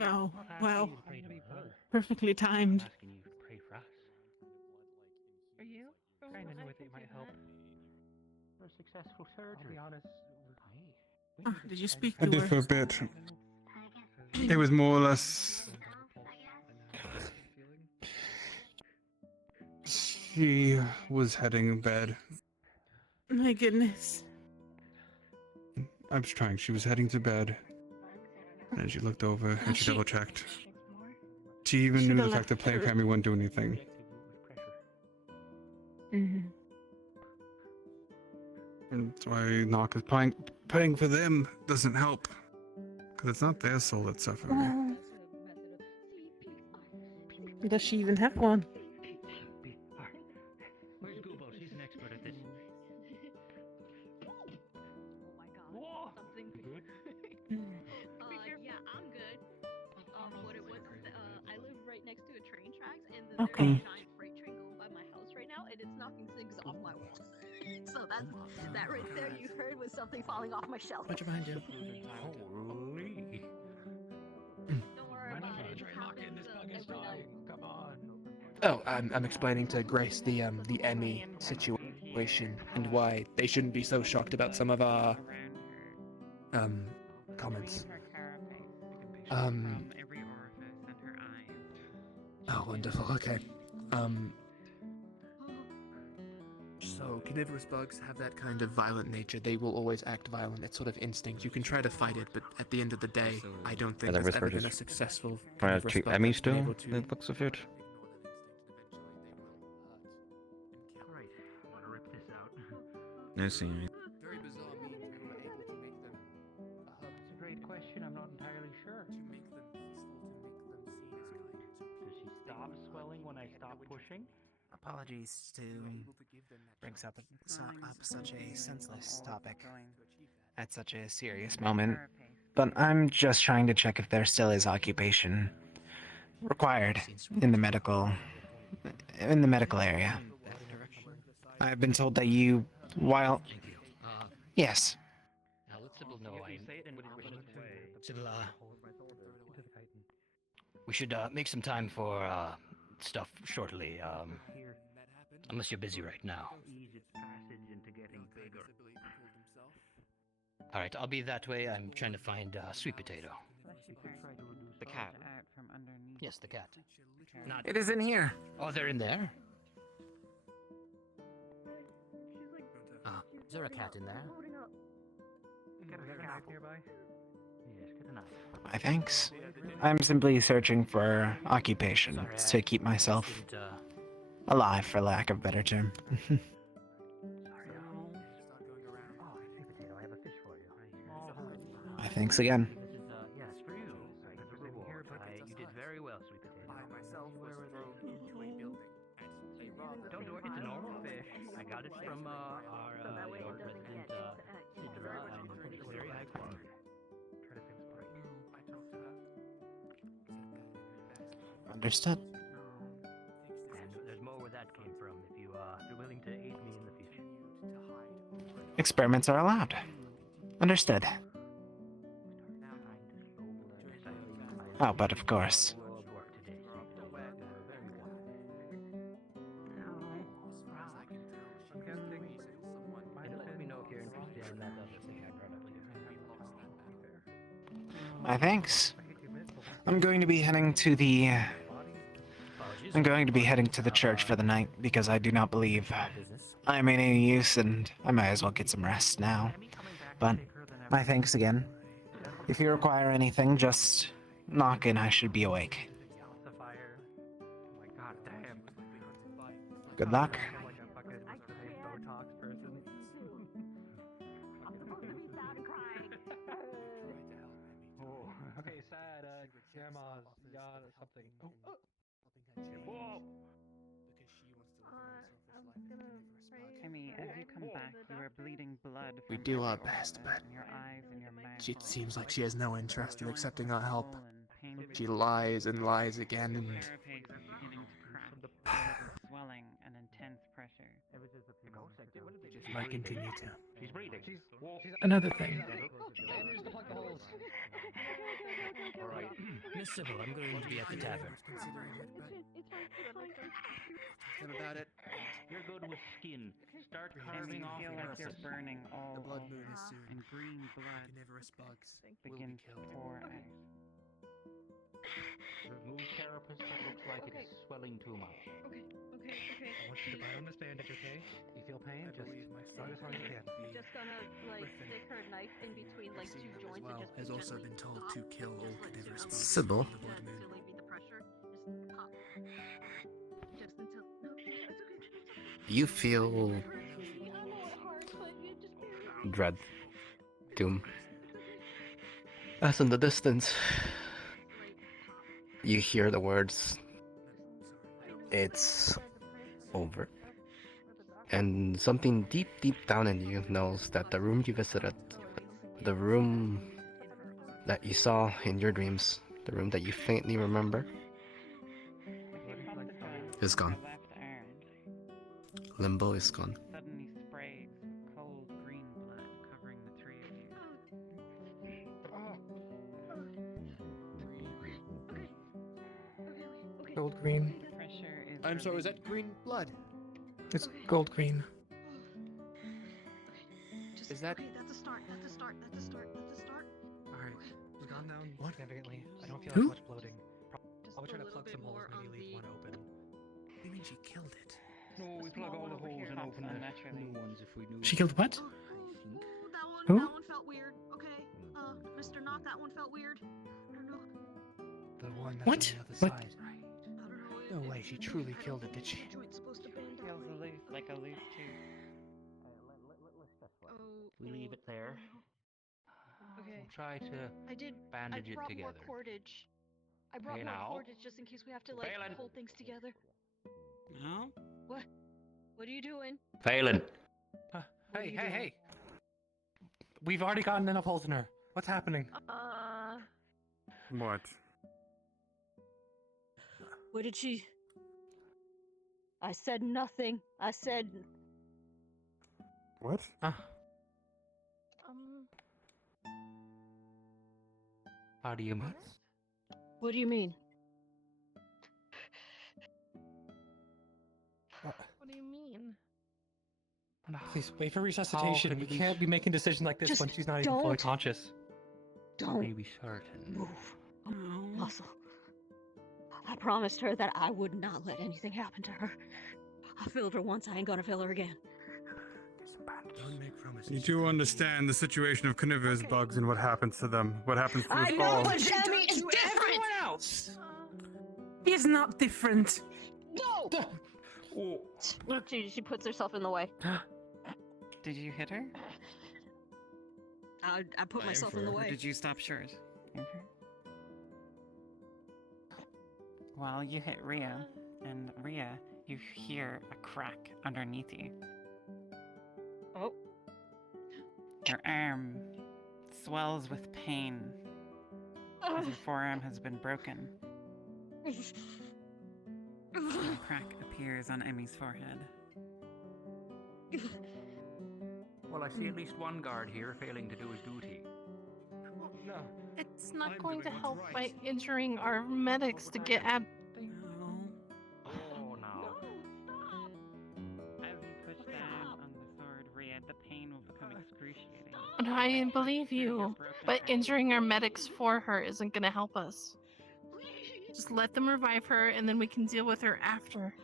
Oh, I'm not well, asking you to pray to her. perfectly I'm timed. asking you to pray for us. Are you? Praying I any way can that might do help. that. For a successful surgery. I'll be honest. Did you speak I to did her? for a bit. It was more or less. She was heading in bed. My goodness. I was trying. She was heading to bed. And she looked over and she double checked. She even knew the fact that playing family wouldn't do anything. Mm-hmm. And that's why Knock is praying for them doesn't help. Because it's not their soul that's suffering. Does she even have one? Where's Goobo? She's an expert at this. Whoa! Something. Good? Yeah, I'm good. What it was is I live right next to a train tracks, and then Okay. there's a giant freight train going by my house right now, and it's knocking things off my wall. So that right there you heard was something falling off my shelf. Watch behind you. Holy. Don't worry about it. It just happens every night. Come on. Oh, I'm explaining to Grace the Emmy situation and why they shouldn't be so shocked about some of our comments. Every orifice and her eyes. Oh, wonderful. Okay. So carnivorous bugs have that kind of violent nature. They will always act violent. It's sort of instinct. You can try to fight it, but at the end of the day, I don't think there's ever been a successful Trying to carnivorous treat bug Emmy that's been still? able to It looks of it. Alright, I'm gonna rip this out. I see. Very bizarre means we were able to make them That's a great question. I'm not entirely sure. to make them peaceful, to make them seen as kind. Does she stop swelling when I stop pushing? Apologies to bring up such a senseless topic at such a serious moment, but I'm just trying to check if there still is occupation required in the medical area. I've been told that you, while yes, Now let Sybil know I Sybil, we should make some time for stuff shortly. Unless you're busy right now. Ease its passage into getting bigger. All right, I'll be that way. I'm trying to find Sweet Potato. The cat. Yes, the cat. Not. it is in here. Oh, they're in there. Is there a cat in there? Get a knife nearby? Yes, get a knife. My thanks. I'm simply searching for occupation to keep myself alive, for lack of a better term. My thanks again. This is, yeah, it's for you. As a reward. You did very well, Sweet Potato. I myself was thrown into a building. Don't worry, it's a normal fish. I got it from our resident Sidra, and it's very high quality. Understood. And there's more where that came from if you're willing to aid me in the future. Experiments are allowed. Understood. Oh, but of course. Let me know if you're interested in that other thing I brought up here. My thanks. I'm going to be heading to the church for the night because I do not believe I'm in any use and I might as well get some rest now. But my thanks again. If you require anything, just knock and I should be awake. Good luck. Okay, sad, grandma's got something. Whoa! Timmy, as you come back, you are bleeding blood. We do our best, but in your eyes and your mouth. it seems like she has no interest in accepting our help. She lies and lies again, and Carapace is beginning to crack. Swelling and intense pressure. might continue to. She's breathing. Another thing. Alright. Miss Sybil, I'm going to be at the tavern. Something about it. You're good with skin. Start carving off feel like you're innocent. burning all The blood over, moon is soon. and green blood Carnivorous bugs will be begins to killed. pour out. Remove carapace that looks like it's swelling too much. Okay. I want you to bite on this bandage, okay? You feel pain? Just start as hard as you can. Just gonna like stick her knife in between like two joints and just has also gently been told pop, to kill all just, like, carnivorous to bugs. Sybil. The blood moon. to alleviate the pressure. Just pop. Just until no, it's okay. You feel I know it hurts, but you just barely. dread, doom. As in the distance, you hear the words, "It's over." And something deep, deep down in you knows that the room you visited, the room that you saw in your dreams, the room that you faintly remember, is gone. Limbo is gone. Suddenly sprays of cold green blood covering the three of you. Gold green. Pressure is. I'm sorry, was that relieved. green blood? It's gold green. Is that? Okay, that's a start. That's a start. That's a start. That's a start. Alright, it's gone down significantly. I don't feel Who? like much bloating. Just I'll try a to little plug bit some holes, more on maybe leave one open. You mean she killed it? No, we plug all the holes and open the new ones if we do. She killed what? Ooh, that one. Who? That one felt weird. Okay. Mr. Knock, that one felt weird. I don't know. The one that's What? on the other What? side. I don't know. No way, she truly killed it, did she? Joint's supposed to bend that Feels way. loose, like a loose tooth. Oh. We leave it there. Okay. We'll try to I did. bandage I it brought together. more cordage. I brought Okay, more now. cordage just in case we have to like Phelan. hold things together. No? What? What are you doing? Phelan. Hey! We've already gotten enough holes in her. What's happening? What? What did she? I said nothing. I said. What? How do you mean? What do you mean? What do you mean? Please wait for resuscitation. can We we can't be making decisions like this Just when she's not even fully don't. conscious. Don't Maybe certain. move. Muscle. I promised her that I would not let anything happen to her. I failed her once. I ain't gonna fail her again. Don't make promises. You do understand the situation of carnivorous bugs and what happens to them. What happens to I us know, all. but Jamie is To different. everyone else. He's not different. No. Look, she puts herself in the way. Did you hit her? I put myself in the Or way. did you stop short? Well, you hit Rhea, and Rhea, you hear a crack underneath you. Oh. Your arm swells with pain as your forearm has been broken. A crack appears on Emmy's forehead. Well, I see at least one guard here failing to do his duty. No. It's not going to help by injuring our medics to get at. Oh no. As you push down on the sword, Rhea, the pain will become excruciating. And I believe you, but injuring our medics for her isn't going to help us. Just let them revive her, and then we can deal with her after.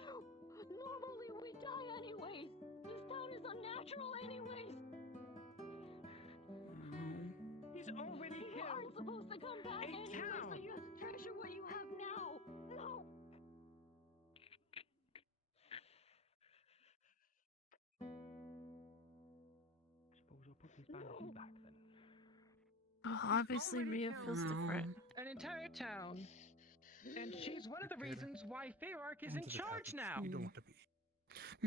Normally we die anyways. This town is unnatural anyways. He's already You killed. aren't supposed to come back A anyway, town. so you have to treasure what you have now. No. Suppose I'll put these bandages back then. Obviously, Rhea feels different. An entire town. And she's one of the reasons why Fairark is in charge now. You don't want to be.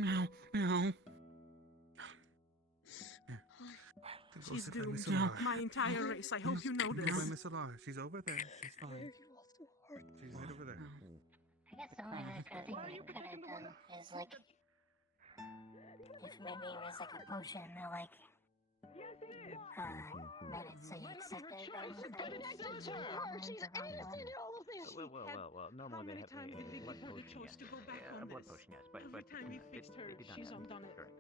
Meow, meow. She's She's doomed. Alara. My entire race. I hope you know Goodbye, this. Miss Alara. She's over there. She's fine. She's right over there. I guess the only way I could think we could have done is like If maybe it was like a potion that like made it so you accepted Well. Normally they have a blood potion, yes. A blood potion, yes, but fixed her, it did not she's happen. undone it. Correct.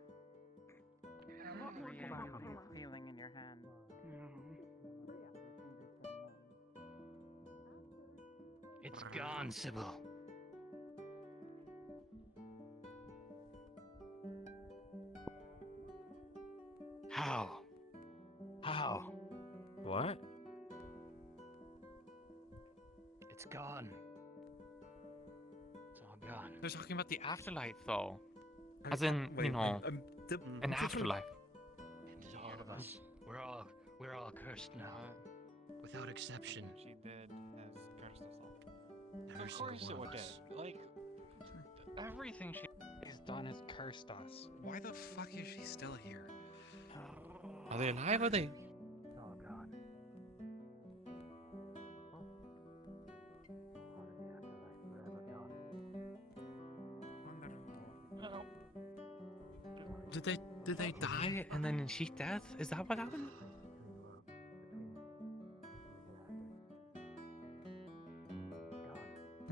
What were you feeling in your hand? It's gone, Sybil. How? How? What? It's gone. It's all gone. They're talking about the afterlife, though. As in, Wait, you know, I'm an afterlife. It's all of us. We're all cursed now. Without exception. She did has cursed us all. Every Of course single it one would. of us. Like, everything she's done has cursed us. Why the fuck is she still here? Are they alive or are they? Oh god. Did they die and then she death? Is that what happened?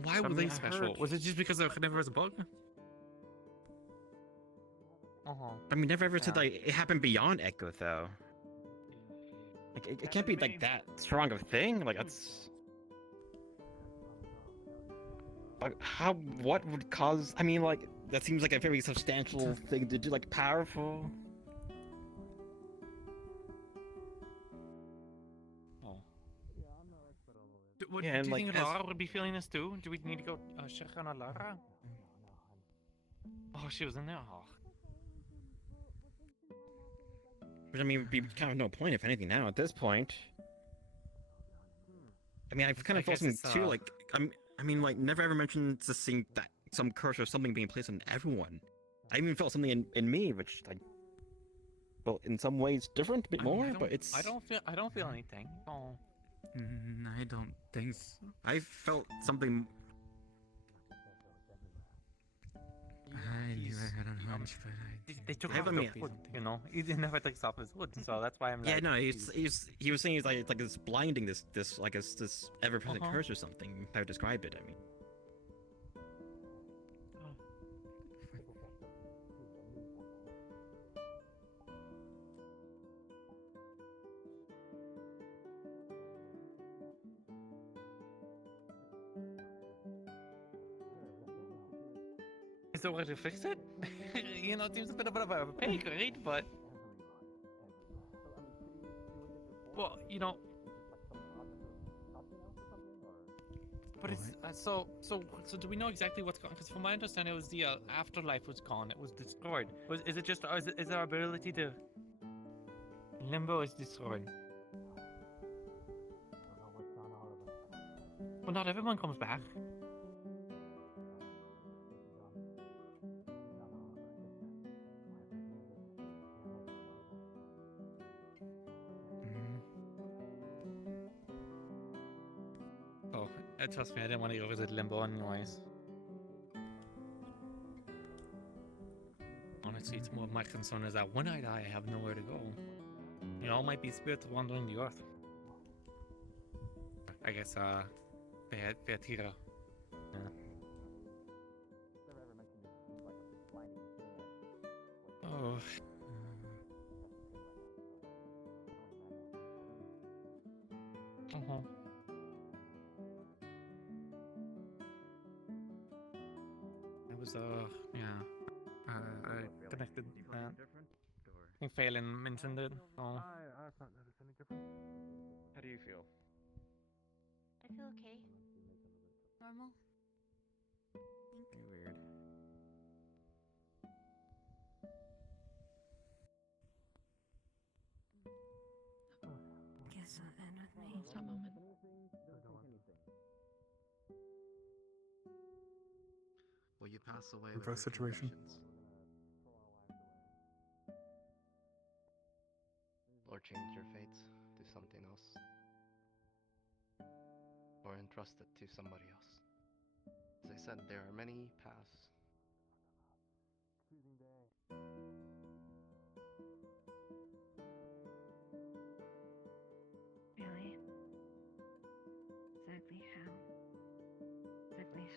Why were they special? Was it just because there never was a bug? I mean, never ever said like it happened beyond Echo though. Like it can't be like that strong of a thing. Like that's like how what would cause? I mean, like that seems like a very substantial thing to do. Like powerful. Do you think Lara would be feeling this too? Do we need to go check on Lara? Oh, she was in there. Oh. Which I mean, would be kind of no point if anything now at this point. I mean, I've kind of felt something too. Like, I mean, like never ever mentioned the thing that some curse or something being placed on everyone. I even felt something in me, which like, well, in some ways different, a bit more, but it's. I don't feel anything. Oh. I don't think so. I felt something. I knew I had a hunch, but They took off the hood, you know. He never takes off his hood, so that's why I'm like. Yeah, no, he was saying it's like it's blinding this like it's this ever-present curse or something. How to describe it? I mean. Is there a way to fix it? You know, it seems a bit of a pig, right? But well, you know. But it's so do we know exactly what's gone? Because from my understanding, it was the afterlife was gone. It was destroyed. Is it just? Or is our ability to limbo is destroyed? Well, not everyone comes back. Oh, trust me, I didn't want to go visit Limbo anyways. Honestly, it's more of my concern is that when I die, I have nowhere to go. You know, it might be spirits wandering the earth. I guess, Beatira. Yeah. Oh. Uh-huh. It was, yeah. I connected that. I think Phelan mentioned it. Oh. I've not noticed any difference. How do you feel? I feel okay. Normal. You're weird. Guess I'll end with me. That moment. Will you pass away with Reverse your situation. convictions? Or change your fate to something else. Or entrust it to somebody else. As I said, there are many paths. Choosing day.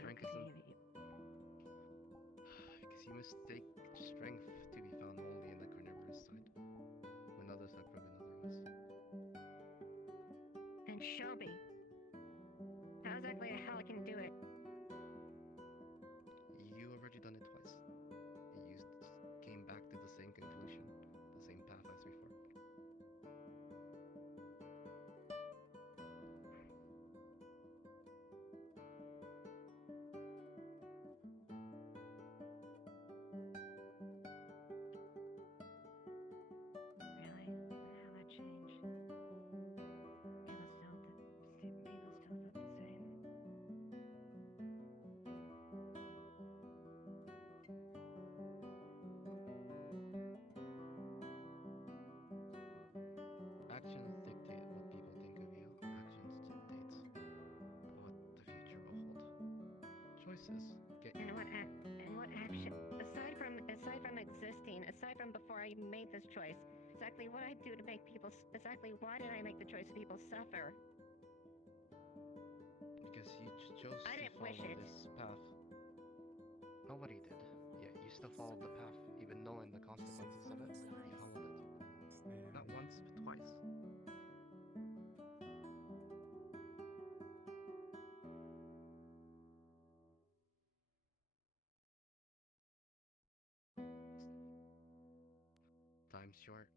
strength isn't. Because you mistake strength to be found only in the carnivorous side, when others have proven otherwise. And show me. How exactly the hell can you do it? You already done it twice. You came back to the same conclusion, the same path as before. Really? How that changed? People still thought the same. Actions dictate what people think of you. Actions dictate what the future will hold. Choices get you. And what action aside from existing, aside from before I made this choice, exactly what I do to make people exactly why did I make the choice people suffer? Because you chose I to didn't wish follow it. this path. Nobody did. Yet you still followed the path, even knowing the consequences of it. You followed it. Not once, but twice. Time's short.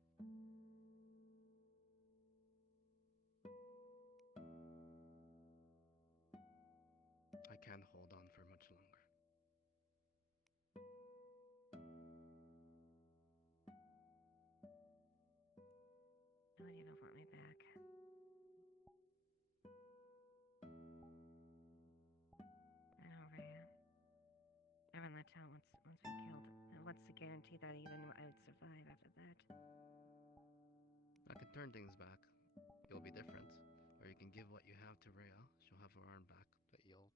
I can't hold on for much longer. Oh, you don't want me back. I know, Rhea. I run that town once we killed. And what's the guarantee that even I would survive after that? I can turn things back. You'll be different. Or you can give what you have to Rhea. She'll have her arm back, but you'll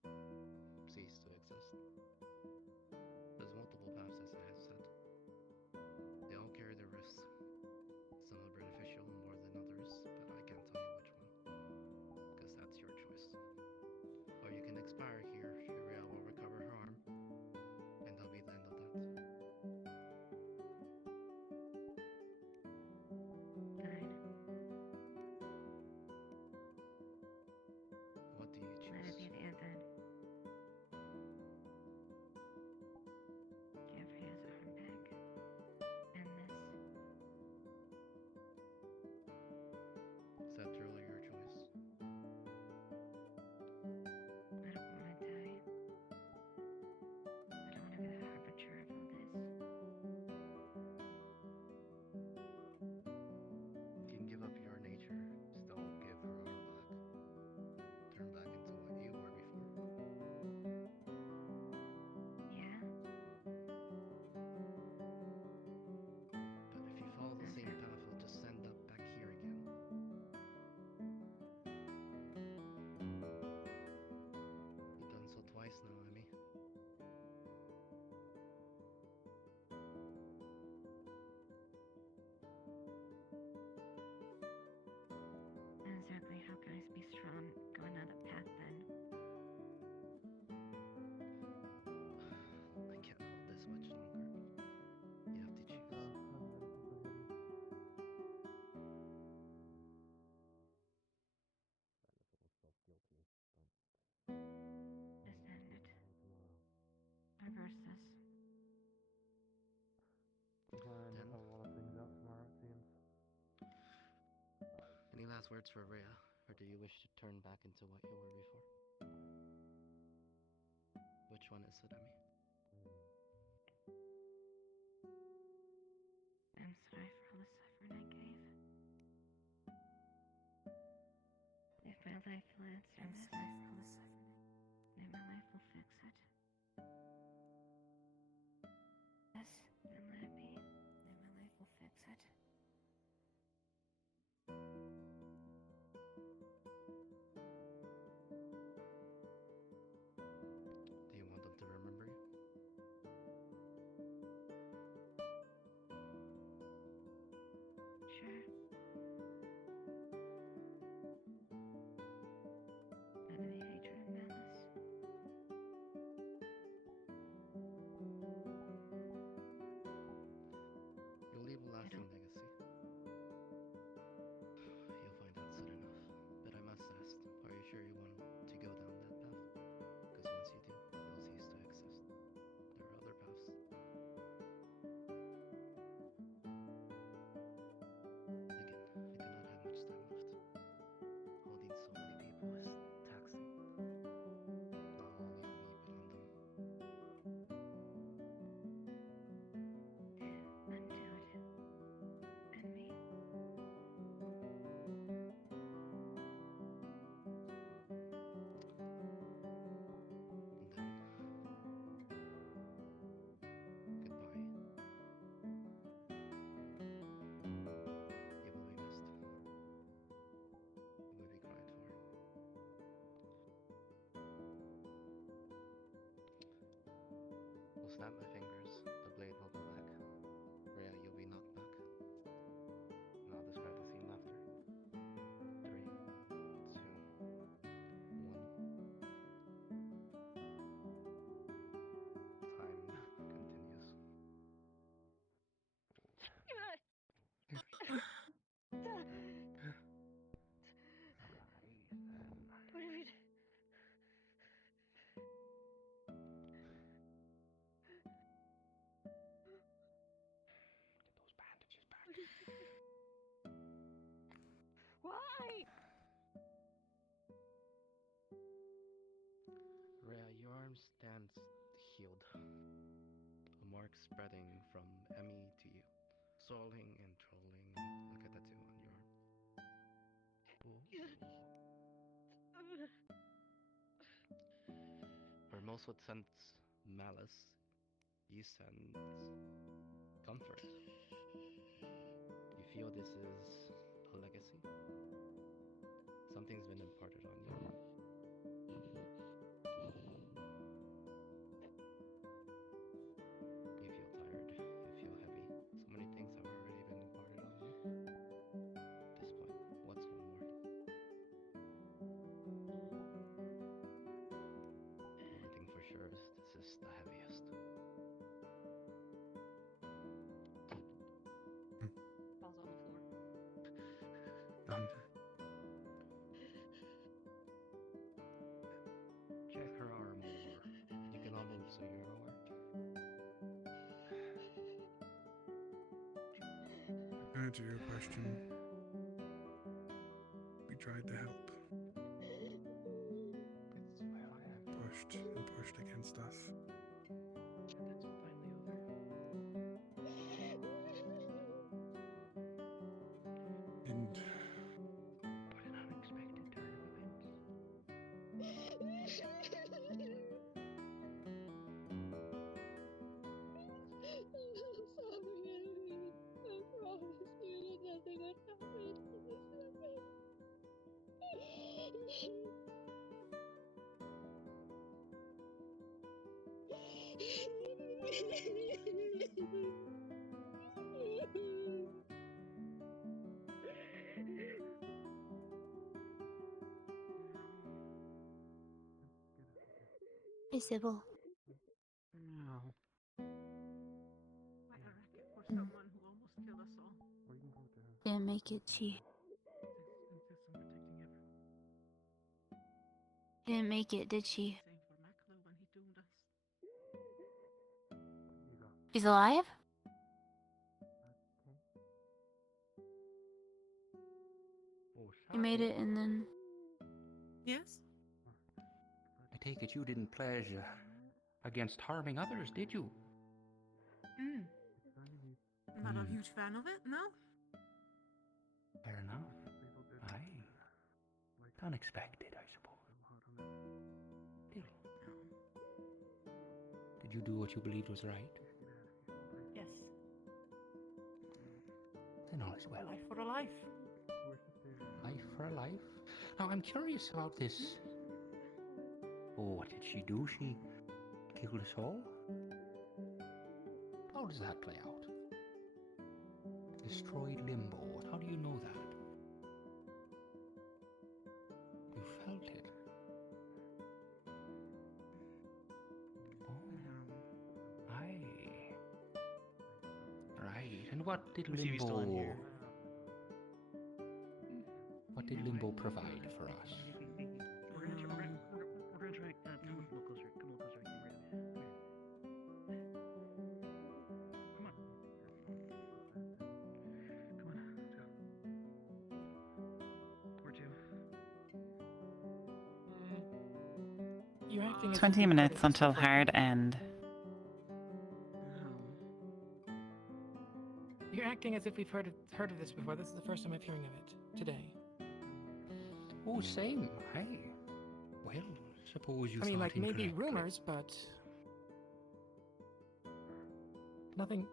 cease to exist. There's multiple paths, as I have said. They all carry their risks. Some are beneficial more than others, but I can't tell you which one. Because that's your choice. Or you can expire here. Rhea will recover her arm. And that'll be the end of that. Fine. What do you choose? Let it be the end then. Give Rhea's arm back. And this. Is that truly your choice? I don't want to die. I don't want to be the harbinger of all this. You can give up your nature, still give her arm back. Turn back into what you were before. Yeah? But if you follow the same path, you'll just end up back here again. You've done so twice now, Emmy. And exactly how can I be strong going on that path then? I can't hold this much longer. You have to choose. Just end it. Reverse this. Any last words for Rhea, or do you wish to turn back into what you were before? Which one is it, Emmy? I'm sorry for all the suffering I gave. If my life will answer this, then my life will fix it. Yes, then let it be. Then my life will fix it. Do you want them to remember you? Sure. None of the hatred and malice. snap my fingers, the blade will go back. Rhea, you'll be knocked back. And I'll describe the scene after. 3, 2, 1. Time continues. What have you done? Why? Rhea, your arm stands healed. A mark spreading from Emmy to you. Swelling and trolling. Look at the tattoo on your arm. Where most would sense malice, you sense comfort. You feel this is a legacy. Something's been imparted on you. You feel tired, you feel heavy. So many things have already been imparted on you. At this point, what's one more? One thing for sure is this is the heaviest. Falls on the floor. Done. Check her arm over. You can all move so you're aware. To answer your question, we tried to help. Pushed and pushed against us. That's finally over. And What an unexpected turn of events. Hey, Sybil. No. Quite a racket for someone who almost killed us all. Didn't make it, she. Didn't make it, did she? Same for Maklo when he doomed us. She's alive? You made it and then... Yes? I take it you didn't pledge against harming others, did you? Hmm. Not a huge fan of it, no? Fair enough. Aye. Unexpected, I suppose. Still. Did you do what you believed was right? Yes. Then all is well. Life for a life. Life for a life? Now, I'm curious about this. Oh, what did she do? She killed us all? How does that play out? Destroyed Limbo. How do you know that? You felt it. Oh. Aye. Right. And what did Let me see if he's still in Limbo... here. What did Limbo provide for us? We're gonna try. Come a little closer. Come a little closer. Come on. Come on. Let's go. Where to? You're acting as if 20 you've heard minutes of this until before. hard end. You're acting as if we've heard of this before. This is the first time I'm hearing of it today. Oh, same. Aye. Well, suppose you I mean, thought like maybe incorrectly. rumors, but nothing.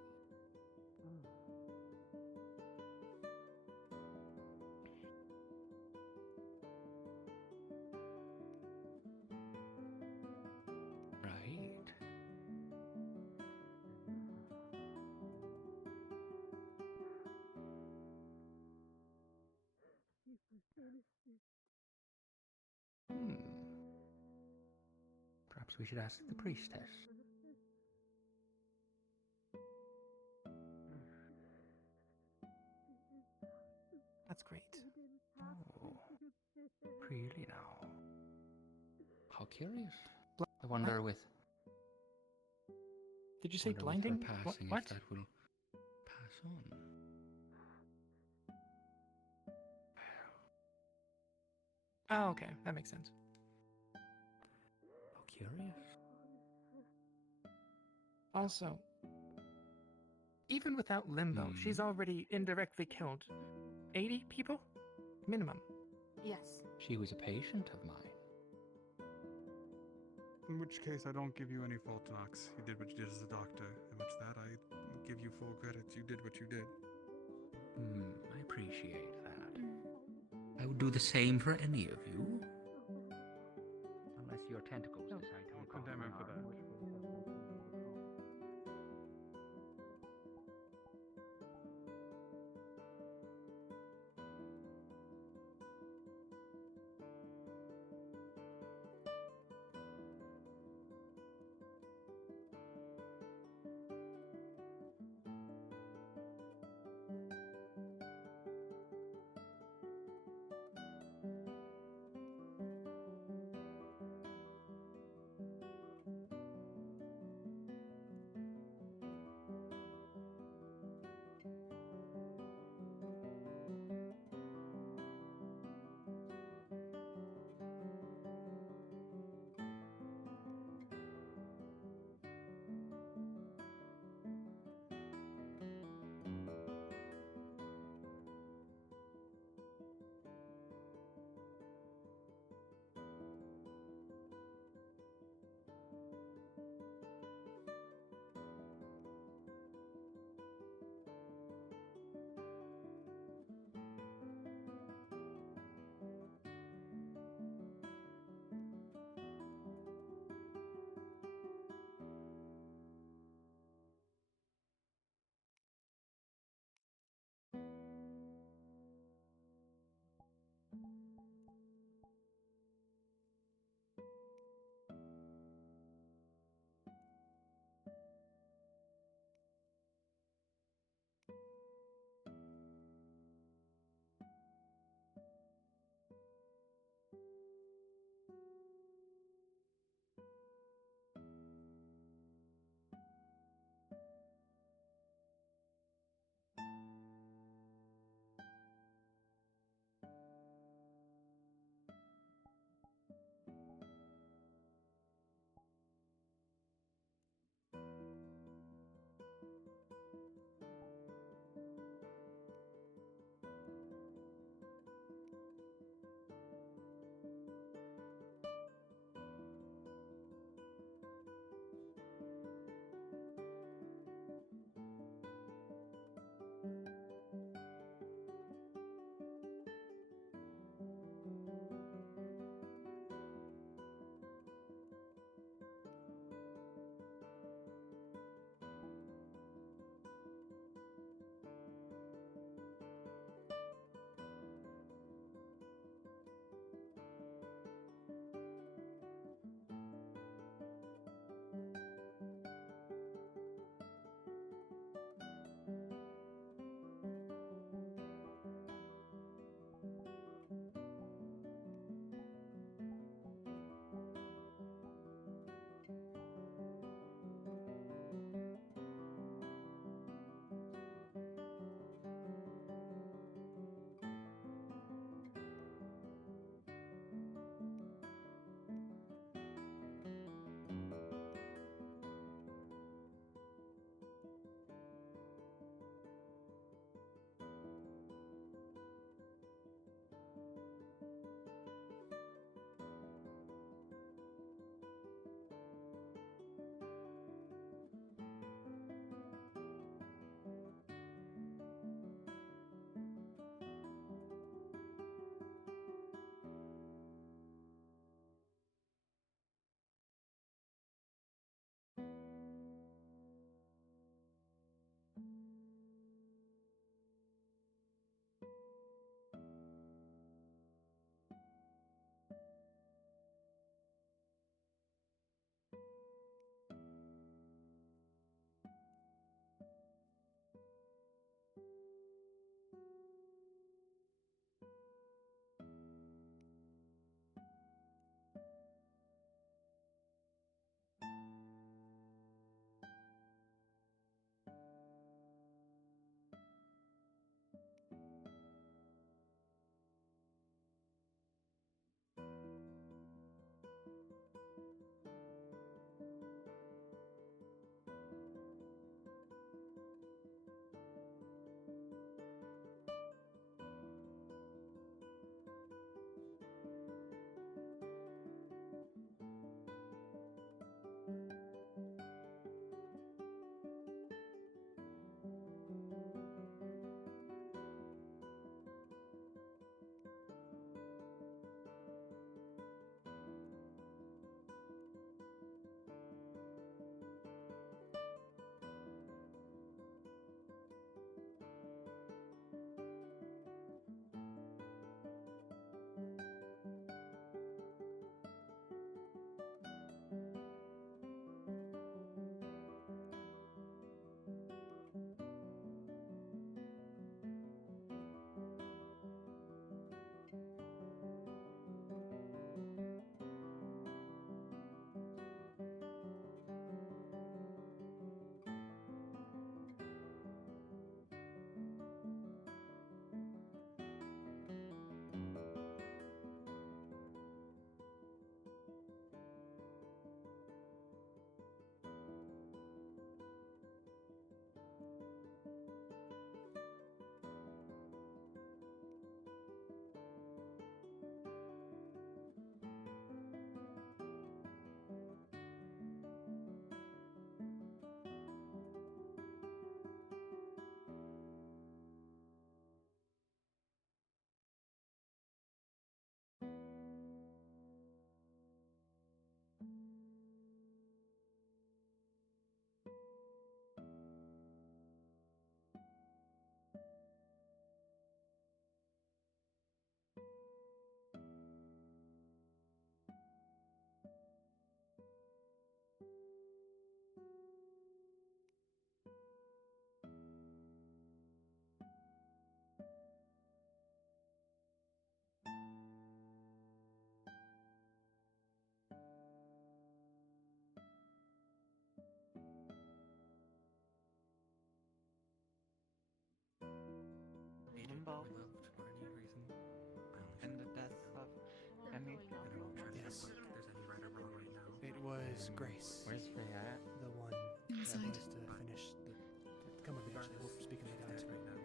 Right. Hmm. Perhaps we should ask the priestess. That's great. Oh, really now? How curious. I wonder with. Did you say wonder blinding? With her passing, What? if that will pass on. Oh, okay. That makes sense. How curious. Also, even without limbo, she's already indirectly killed 80 people? Minimum. Yes. She was a patient of mine. In which case, I don't give you any fault knocks. You did what you did as a doctor, in which that I give you full credit. You did what you did. I appreciate that. I would do the same for any of you. Unless your tentacles decide to Don't condemn him for that. possible. For any reason. In the death of Emmy. Yes. If there's any right or wrong right now. It was Grace. Where's Ray at? The one that was to finish the. Come with me, actually. We'll speak in the guards right now.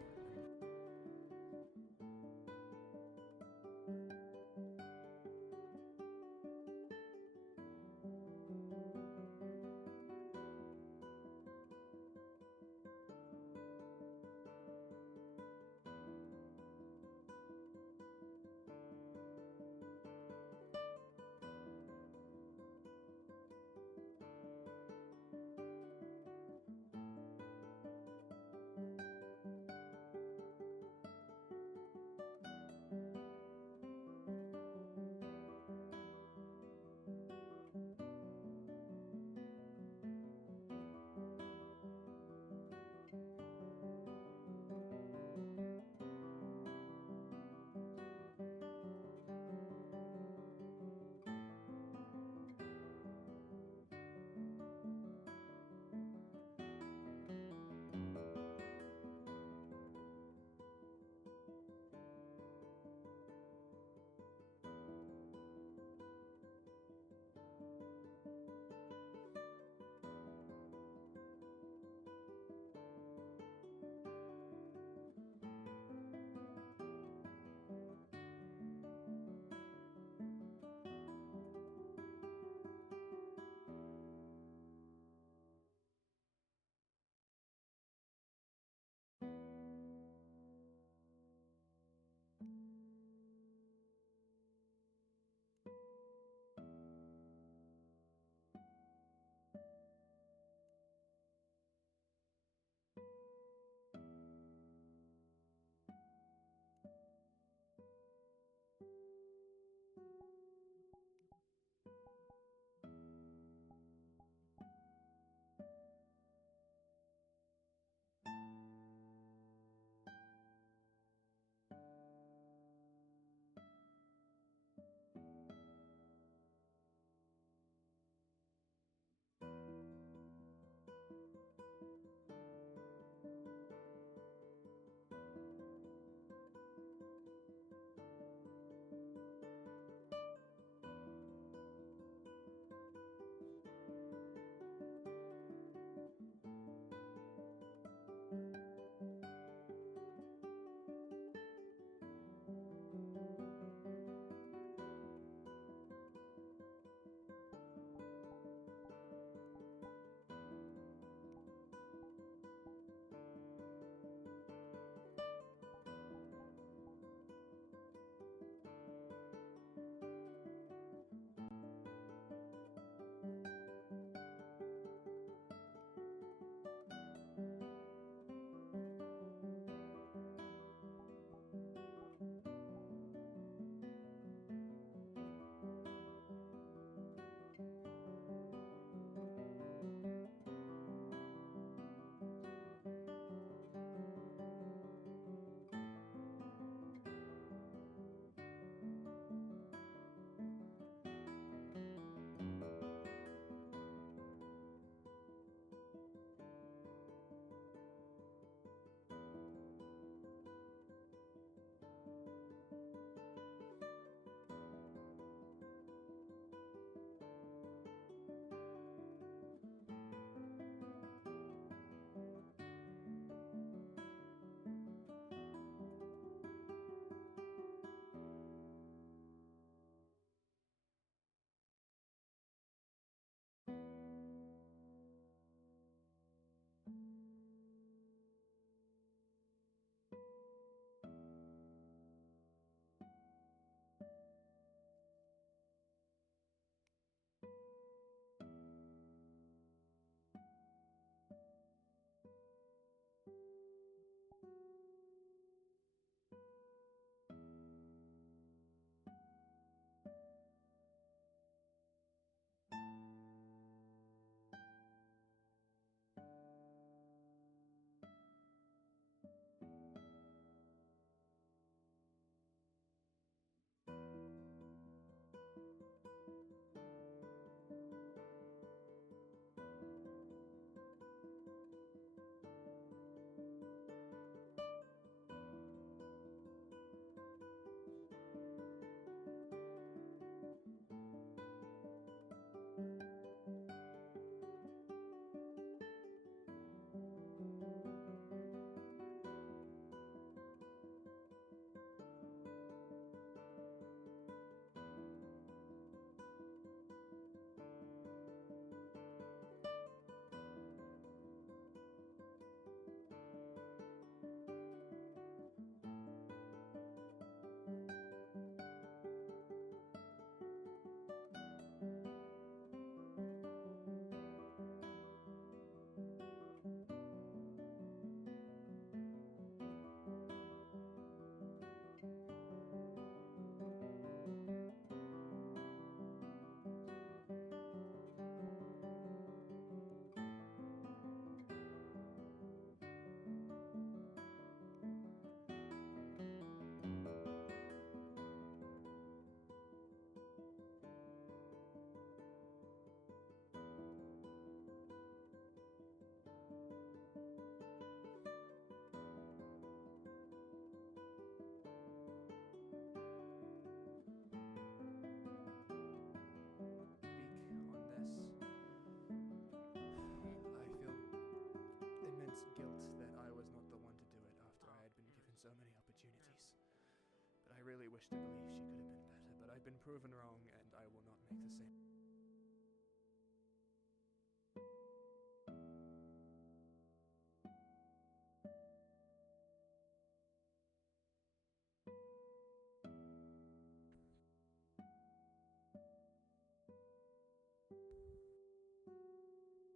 wish to believe she could have been better, but I've been proven wrong, and I will not make the same.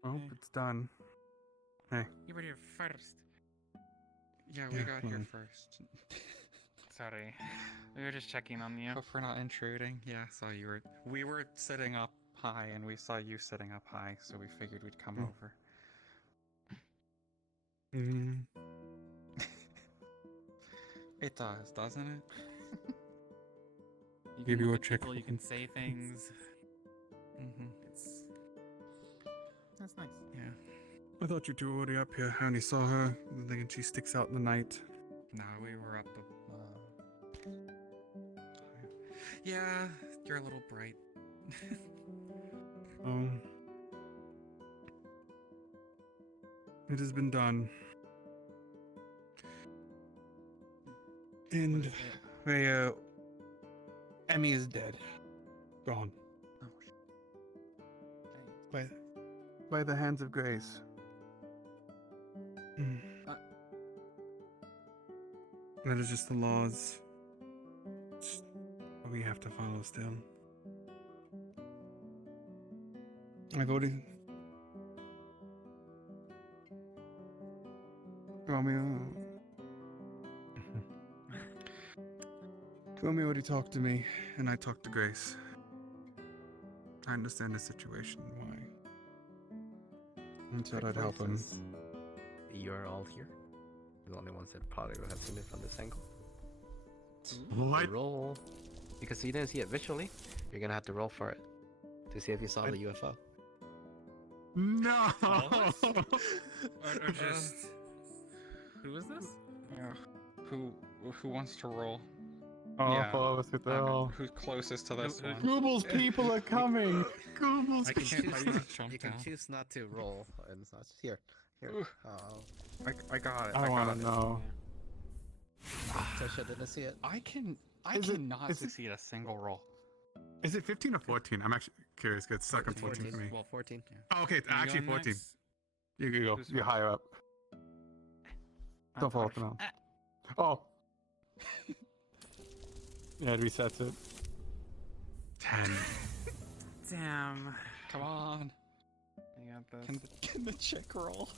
Oh, it's done. Hey. You were here first. Yeah, we got here first. Sorry. We were just checking on you. Hope we're not intruding. Yeah, saw you were. We were sitting up high, and we saw you sitting up high, so we figured we'd come over. Mm. It does, doesn't it? You Give can you look a at check. people, you can say things. It's That's nice. yeah. I thought you two were already up here. I only saw her. I'm thinking she sticks out in the night. No, we were up. Yeah, you're a little bright. Oh. It has been done. And Emmy is dead. Gone. By the hands of Grace. That is just the laws. It's what we have to follow still. I've already... Romeo already talked to me, and I talked to Grace. I understand the situation, why. And said I'd help him. You're all here. You're the only ones that probably would have seen it from this angle. What? Roll. Because you didn't see it visually, you're gonna have to roll for it to see if you saw the UFO. No! Or just... Who is this? Yeah. Who wants to roll? Oh, yeah. all of us get that roll. Who's closest to this one? Google's people are coming! Google's I can choose people. not, you can choose not to roll and such. Here. I got it. I want to know. Tasha didn't see it. I Is it- cannot is it- succeed a single roll. Is it 15 or 14? I'm actually curious. It's stuck on 14 for me. Well, 14. Oh, okay, it's You actually going 14. next? You go. Who's You're first? higher up. Don't fall off the mountain. Oh. Yeah, it resets it. 10. Damn. Come on. You got this. Can the chick roll?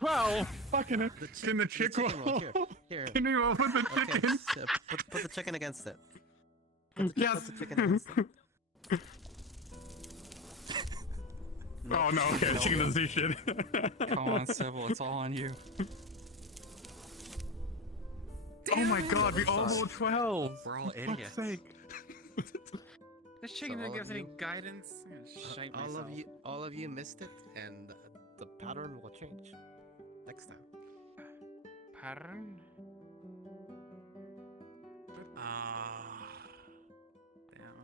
Well, fucking it. Can the chick roll? Here. Can we roll with the Okay, chicken? so put the chicken against it. Yes. Put the chicken against it. Oh no, okay, the chicken doesn't see shit. Come on, Sybil, it's all on you. Oh my god, we all rolled 12. We're all For idiots. fuck's sake. This chicken So didn't all give us of any you- guidance. I'm gonna shite myself. All of you missed it, and the pattern will change next time. Pattern? Damn.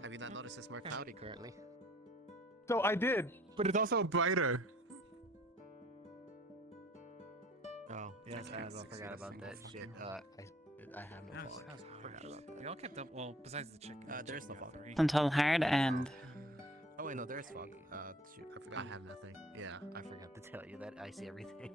Have you not noticed it's more cloudy currently? So I did, but it's also brighter. Oh, yes, I forgot about that shit. I have no That was fog. Forgot harsh. about that. We all kept up. Well, besides the chicken. the There's chicken no got fog. 3. Until hard end. Oh wait, no, there's fog. Shoot, I forgot I have nothing. Yeah, I forgot to tell you that I see everything.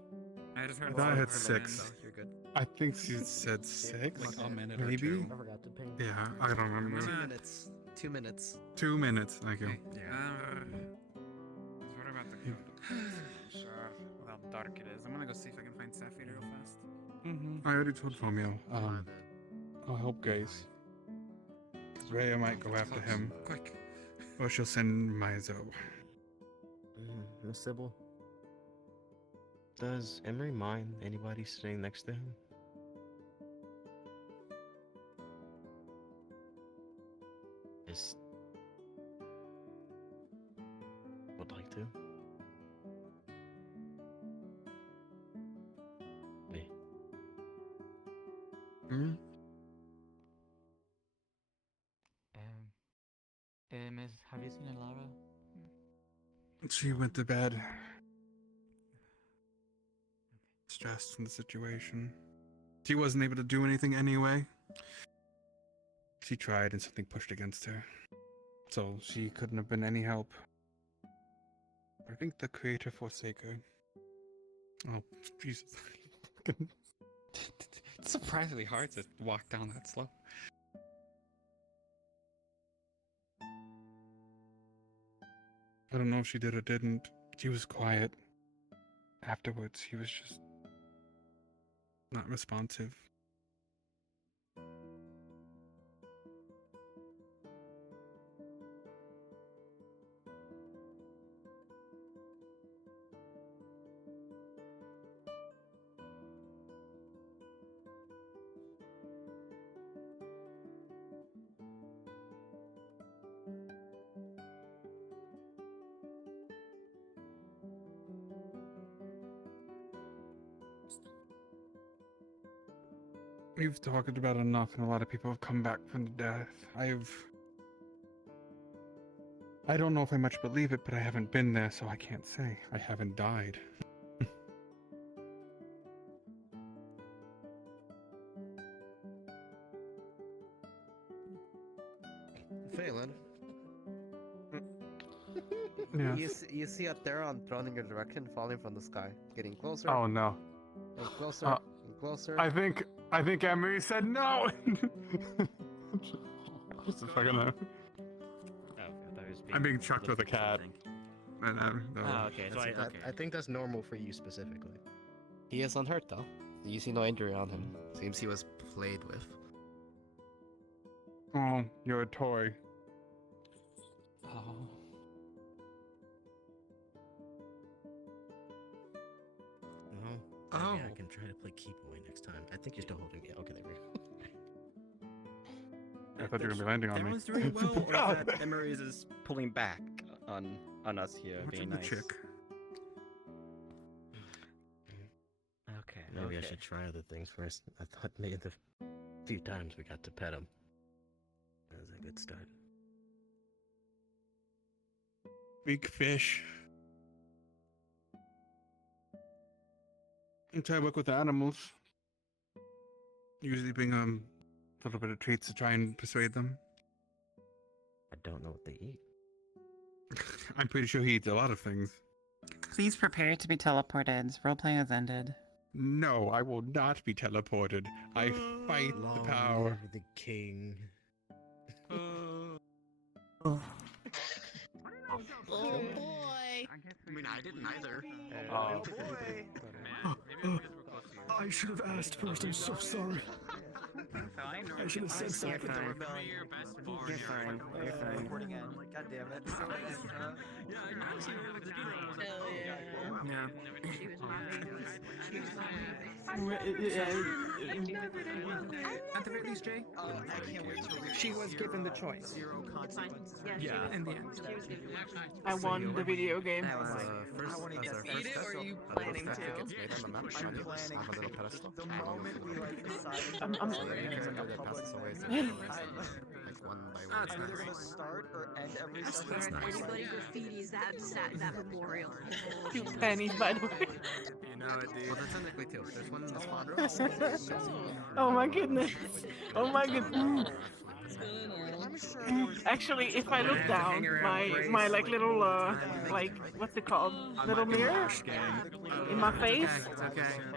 I just heard. I thought I the had word 6. So you're good. I think she said 6. Like a minute or Maybe? two. I forgot to ping. Yeah, I don't remember. 2 minutes. 2 minutes. 2 minutes, thank you. Yeah. What about the code? Sure. How dark it is. I'm gonna go see if I can find Sapphire real fast. I already told Romeo. I'll help Grace. Rhea might go after him. Quick. Or she'll send Maizo. Miss Sybil, does Emery mind anybody sitting next to him? Just would like to. Me. Hmm? Miss, have you seen Alara? She went to bed. Stressed from the situation. She wasn't able to do anything anyway. She tried and something pushed against her. So she couldn't have been any help. I think the creator forsake her. Oh, Jesus. It's surprisingly hard to walk down that slope. I don't know if she did or didn't. She was quiet. Afterwards, she was just not responsive. We've talked about it enough, and a lot of people have come back from the death. I don't know if I much believe it, but I haven't been there, so I can't say. I haven't died. Phelan. Yes. You see a Theron thrown in your direction, falling from the sky, getting closer. Oh no. And closer. And closer. I think Emery said no. Just a second there. I'm being chucked with a cat. And Oh, okay. So I think that's normal for you specifically. He is unhurt though. You see no injury on him. Seems he was played with. Oh, you're a toy. Oh. Oh. Yeah, I can try to play keep away next time. I think you're still holding it. Okay, there we go. I thought you were gonna be landing on me. Everyone's doing well, or is that Emery's is pulling back on us here, being nice? Chick. Okay. Maybe I should try other things first. I thought maybe the few times we got to pet him. That was a good start. Big fish. I try to work with the animals. Usually bring a little bit of treats to try and persuade them. I don't know what they eat. I'm pretty sure he eats a lot of things. Please prepare to be teleported. Roleplay has ended. No, I will not be teleported. I fight the power. The king. Oh boy. I mean, I didn't either. Oh boy. I should have asked first. I'm so sorry. I should have said something. You're fine. You're fine. God damn it. Yeah. At the very least, Jay. I can't wait to read. She was given the choice. Zero consequences. Yeah, in the end. I won the video game. I want to get Eat it, or are you planning to? I'm planning. Have a little pedestal. The moment we decided. I'm So that you can that passes away. So like one by one. Either to start or end every session. Anybody graffitis that memorial. 2 pennies, by the way. You know it, dude. Well, there's technically two. There's one in the spawn room. Oh my goodness. Oh my goodness. Actually, if I look down, my like little like what's it called? Little mirror in my face.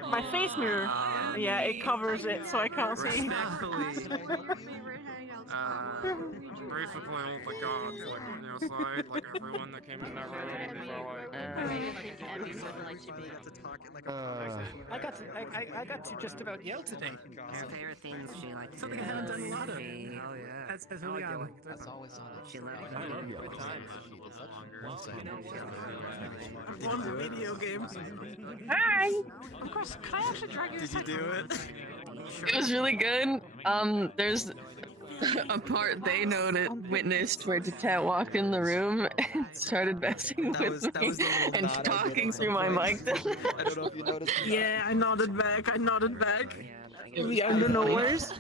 My face mirror. Yeah, it covers it, so I can't see. Basically, all the gods like on the outside, like everyone that came in that room, I got to just about yell today. Her favorite things she likes. Something I haven't done a lot of. As Julian. That's always on it. She loves I love you. Good times. I won the video game. Hi. Of course, can I actually drag you? Did you do it? It was really good. There's a part they witnessed where the cat walked in the room and started messing with me and talking through my mic. I don't know if you noticed. Yeah, I nodded back. The under nowheres.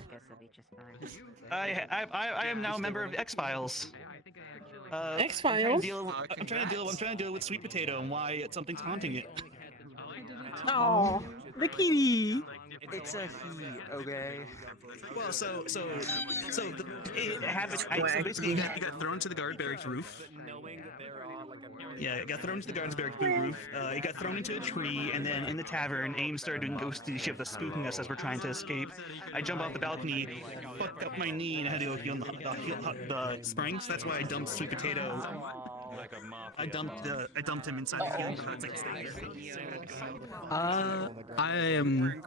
I am now a member of X-Files. X-Files? I'm trying to deal with Sweet Potato and why something's haunting it. Oh, the kitty. It's a he, okay? Well, it happened. So basically, it got thrown to the guard barracks roof. Yeah, it got thrown to the guard's barracks roof. It got thrown into a tree, and then in the tavern, AIM started doing ghosty shit that's spooking us as we're trying to escape. I jump off the balcony, fucked up my knee, and had to go heal the springs. That's why I dumped Sweet Potato. I dumped him inside the healing pods. I am.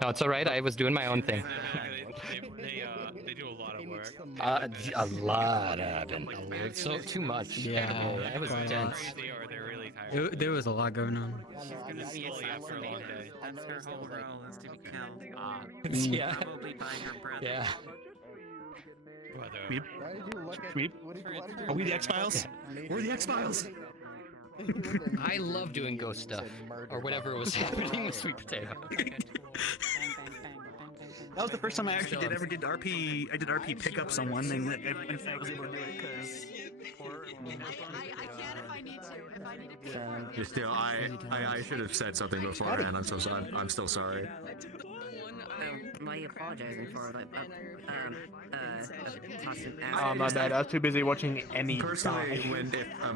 No, it's all right. I was doing my own thing. They do a lot of work. A lot of it. So too much. Yeah, it was dense. There was a lot going on. She's gonna be a for a long day. That's her whole role is to be killed. Yeah. Probably by her brother. Yeah. Sweep. Sweep. Are we the X-Files? We're the X-Files. I love doing ghost stuff, or whatever was happening with Sweet Potato. That was the first time I actually did RP. I did RP pick up someone, and I was able to do it because. I can if I need to. If I need to be. Still, I should have said something beforehand. I'm so sorry. I'm still sorry. Why are you apologizing for? Like, tossing Oh my bad. I was too busy watching Emmy. Personally,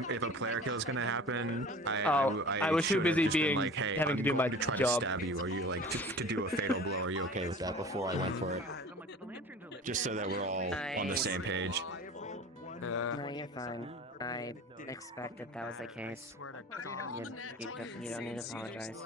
if a player kill is gonna happen, I was too busy being like, hey, having to do my try job. to stab you. Are you like to do a fatal blow? Are you okay with that? Before I went for it, just so that we're all on the same page. No, you're fine. I expected that was the case. You don't need to apologize.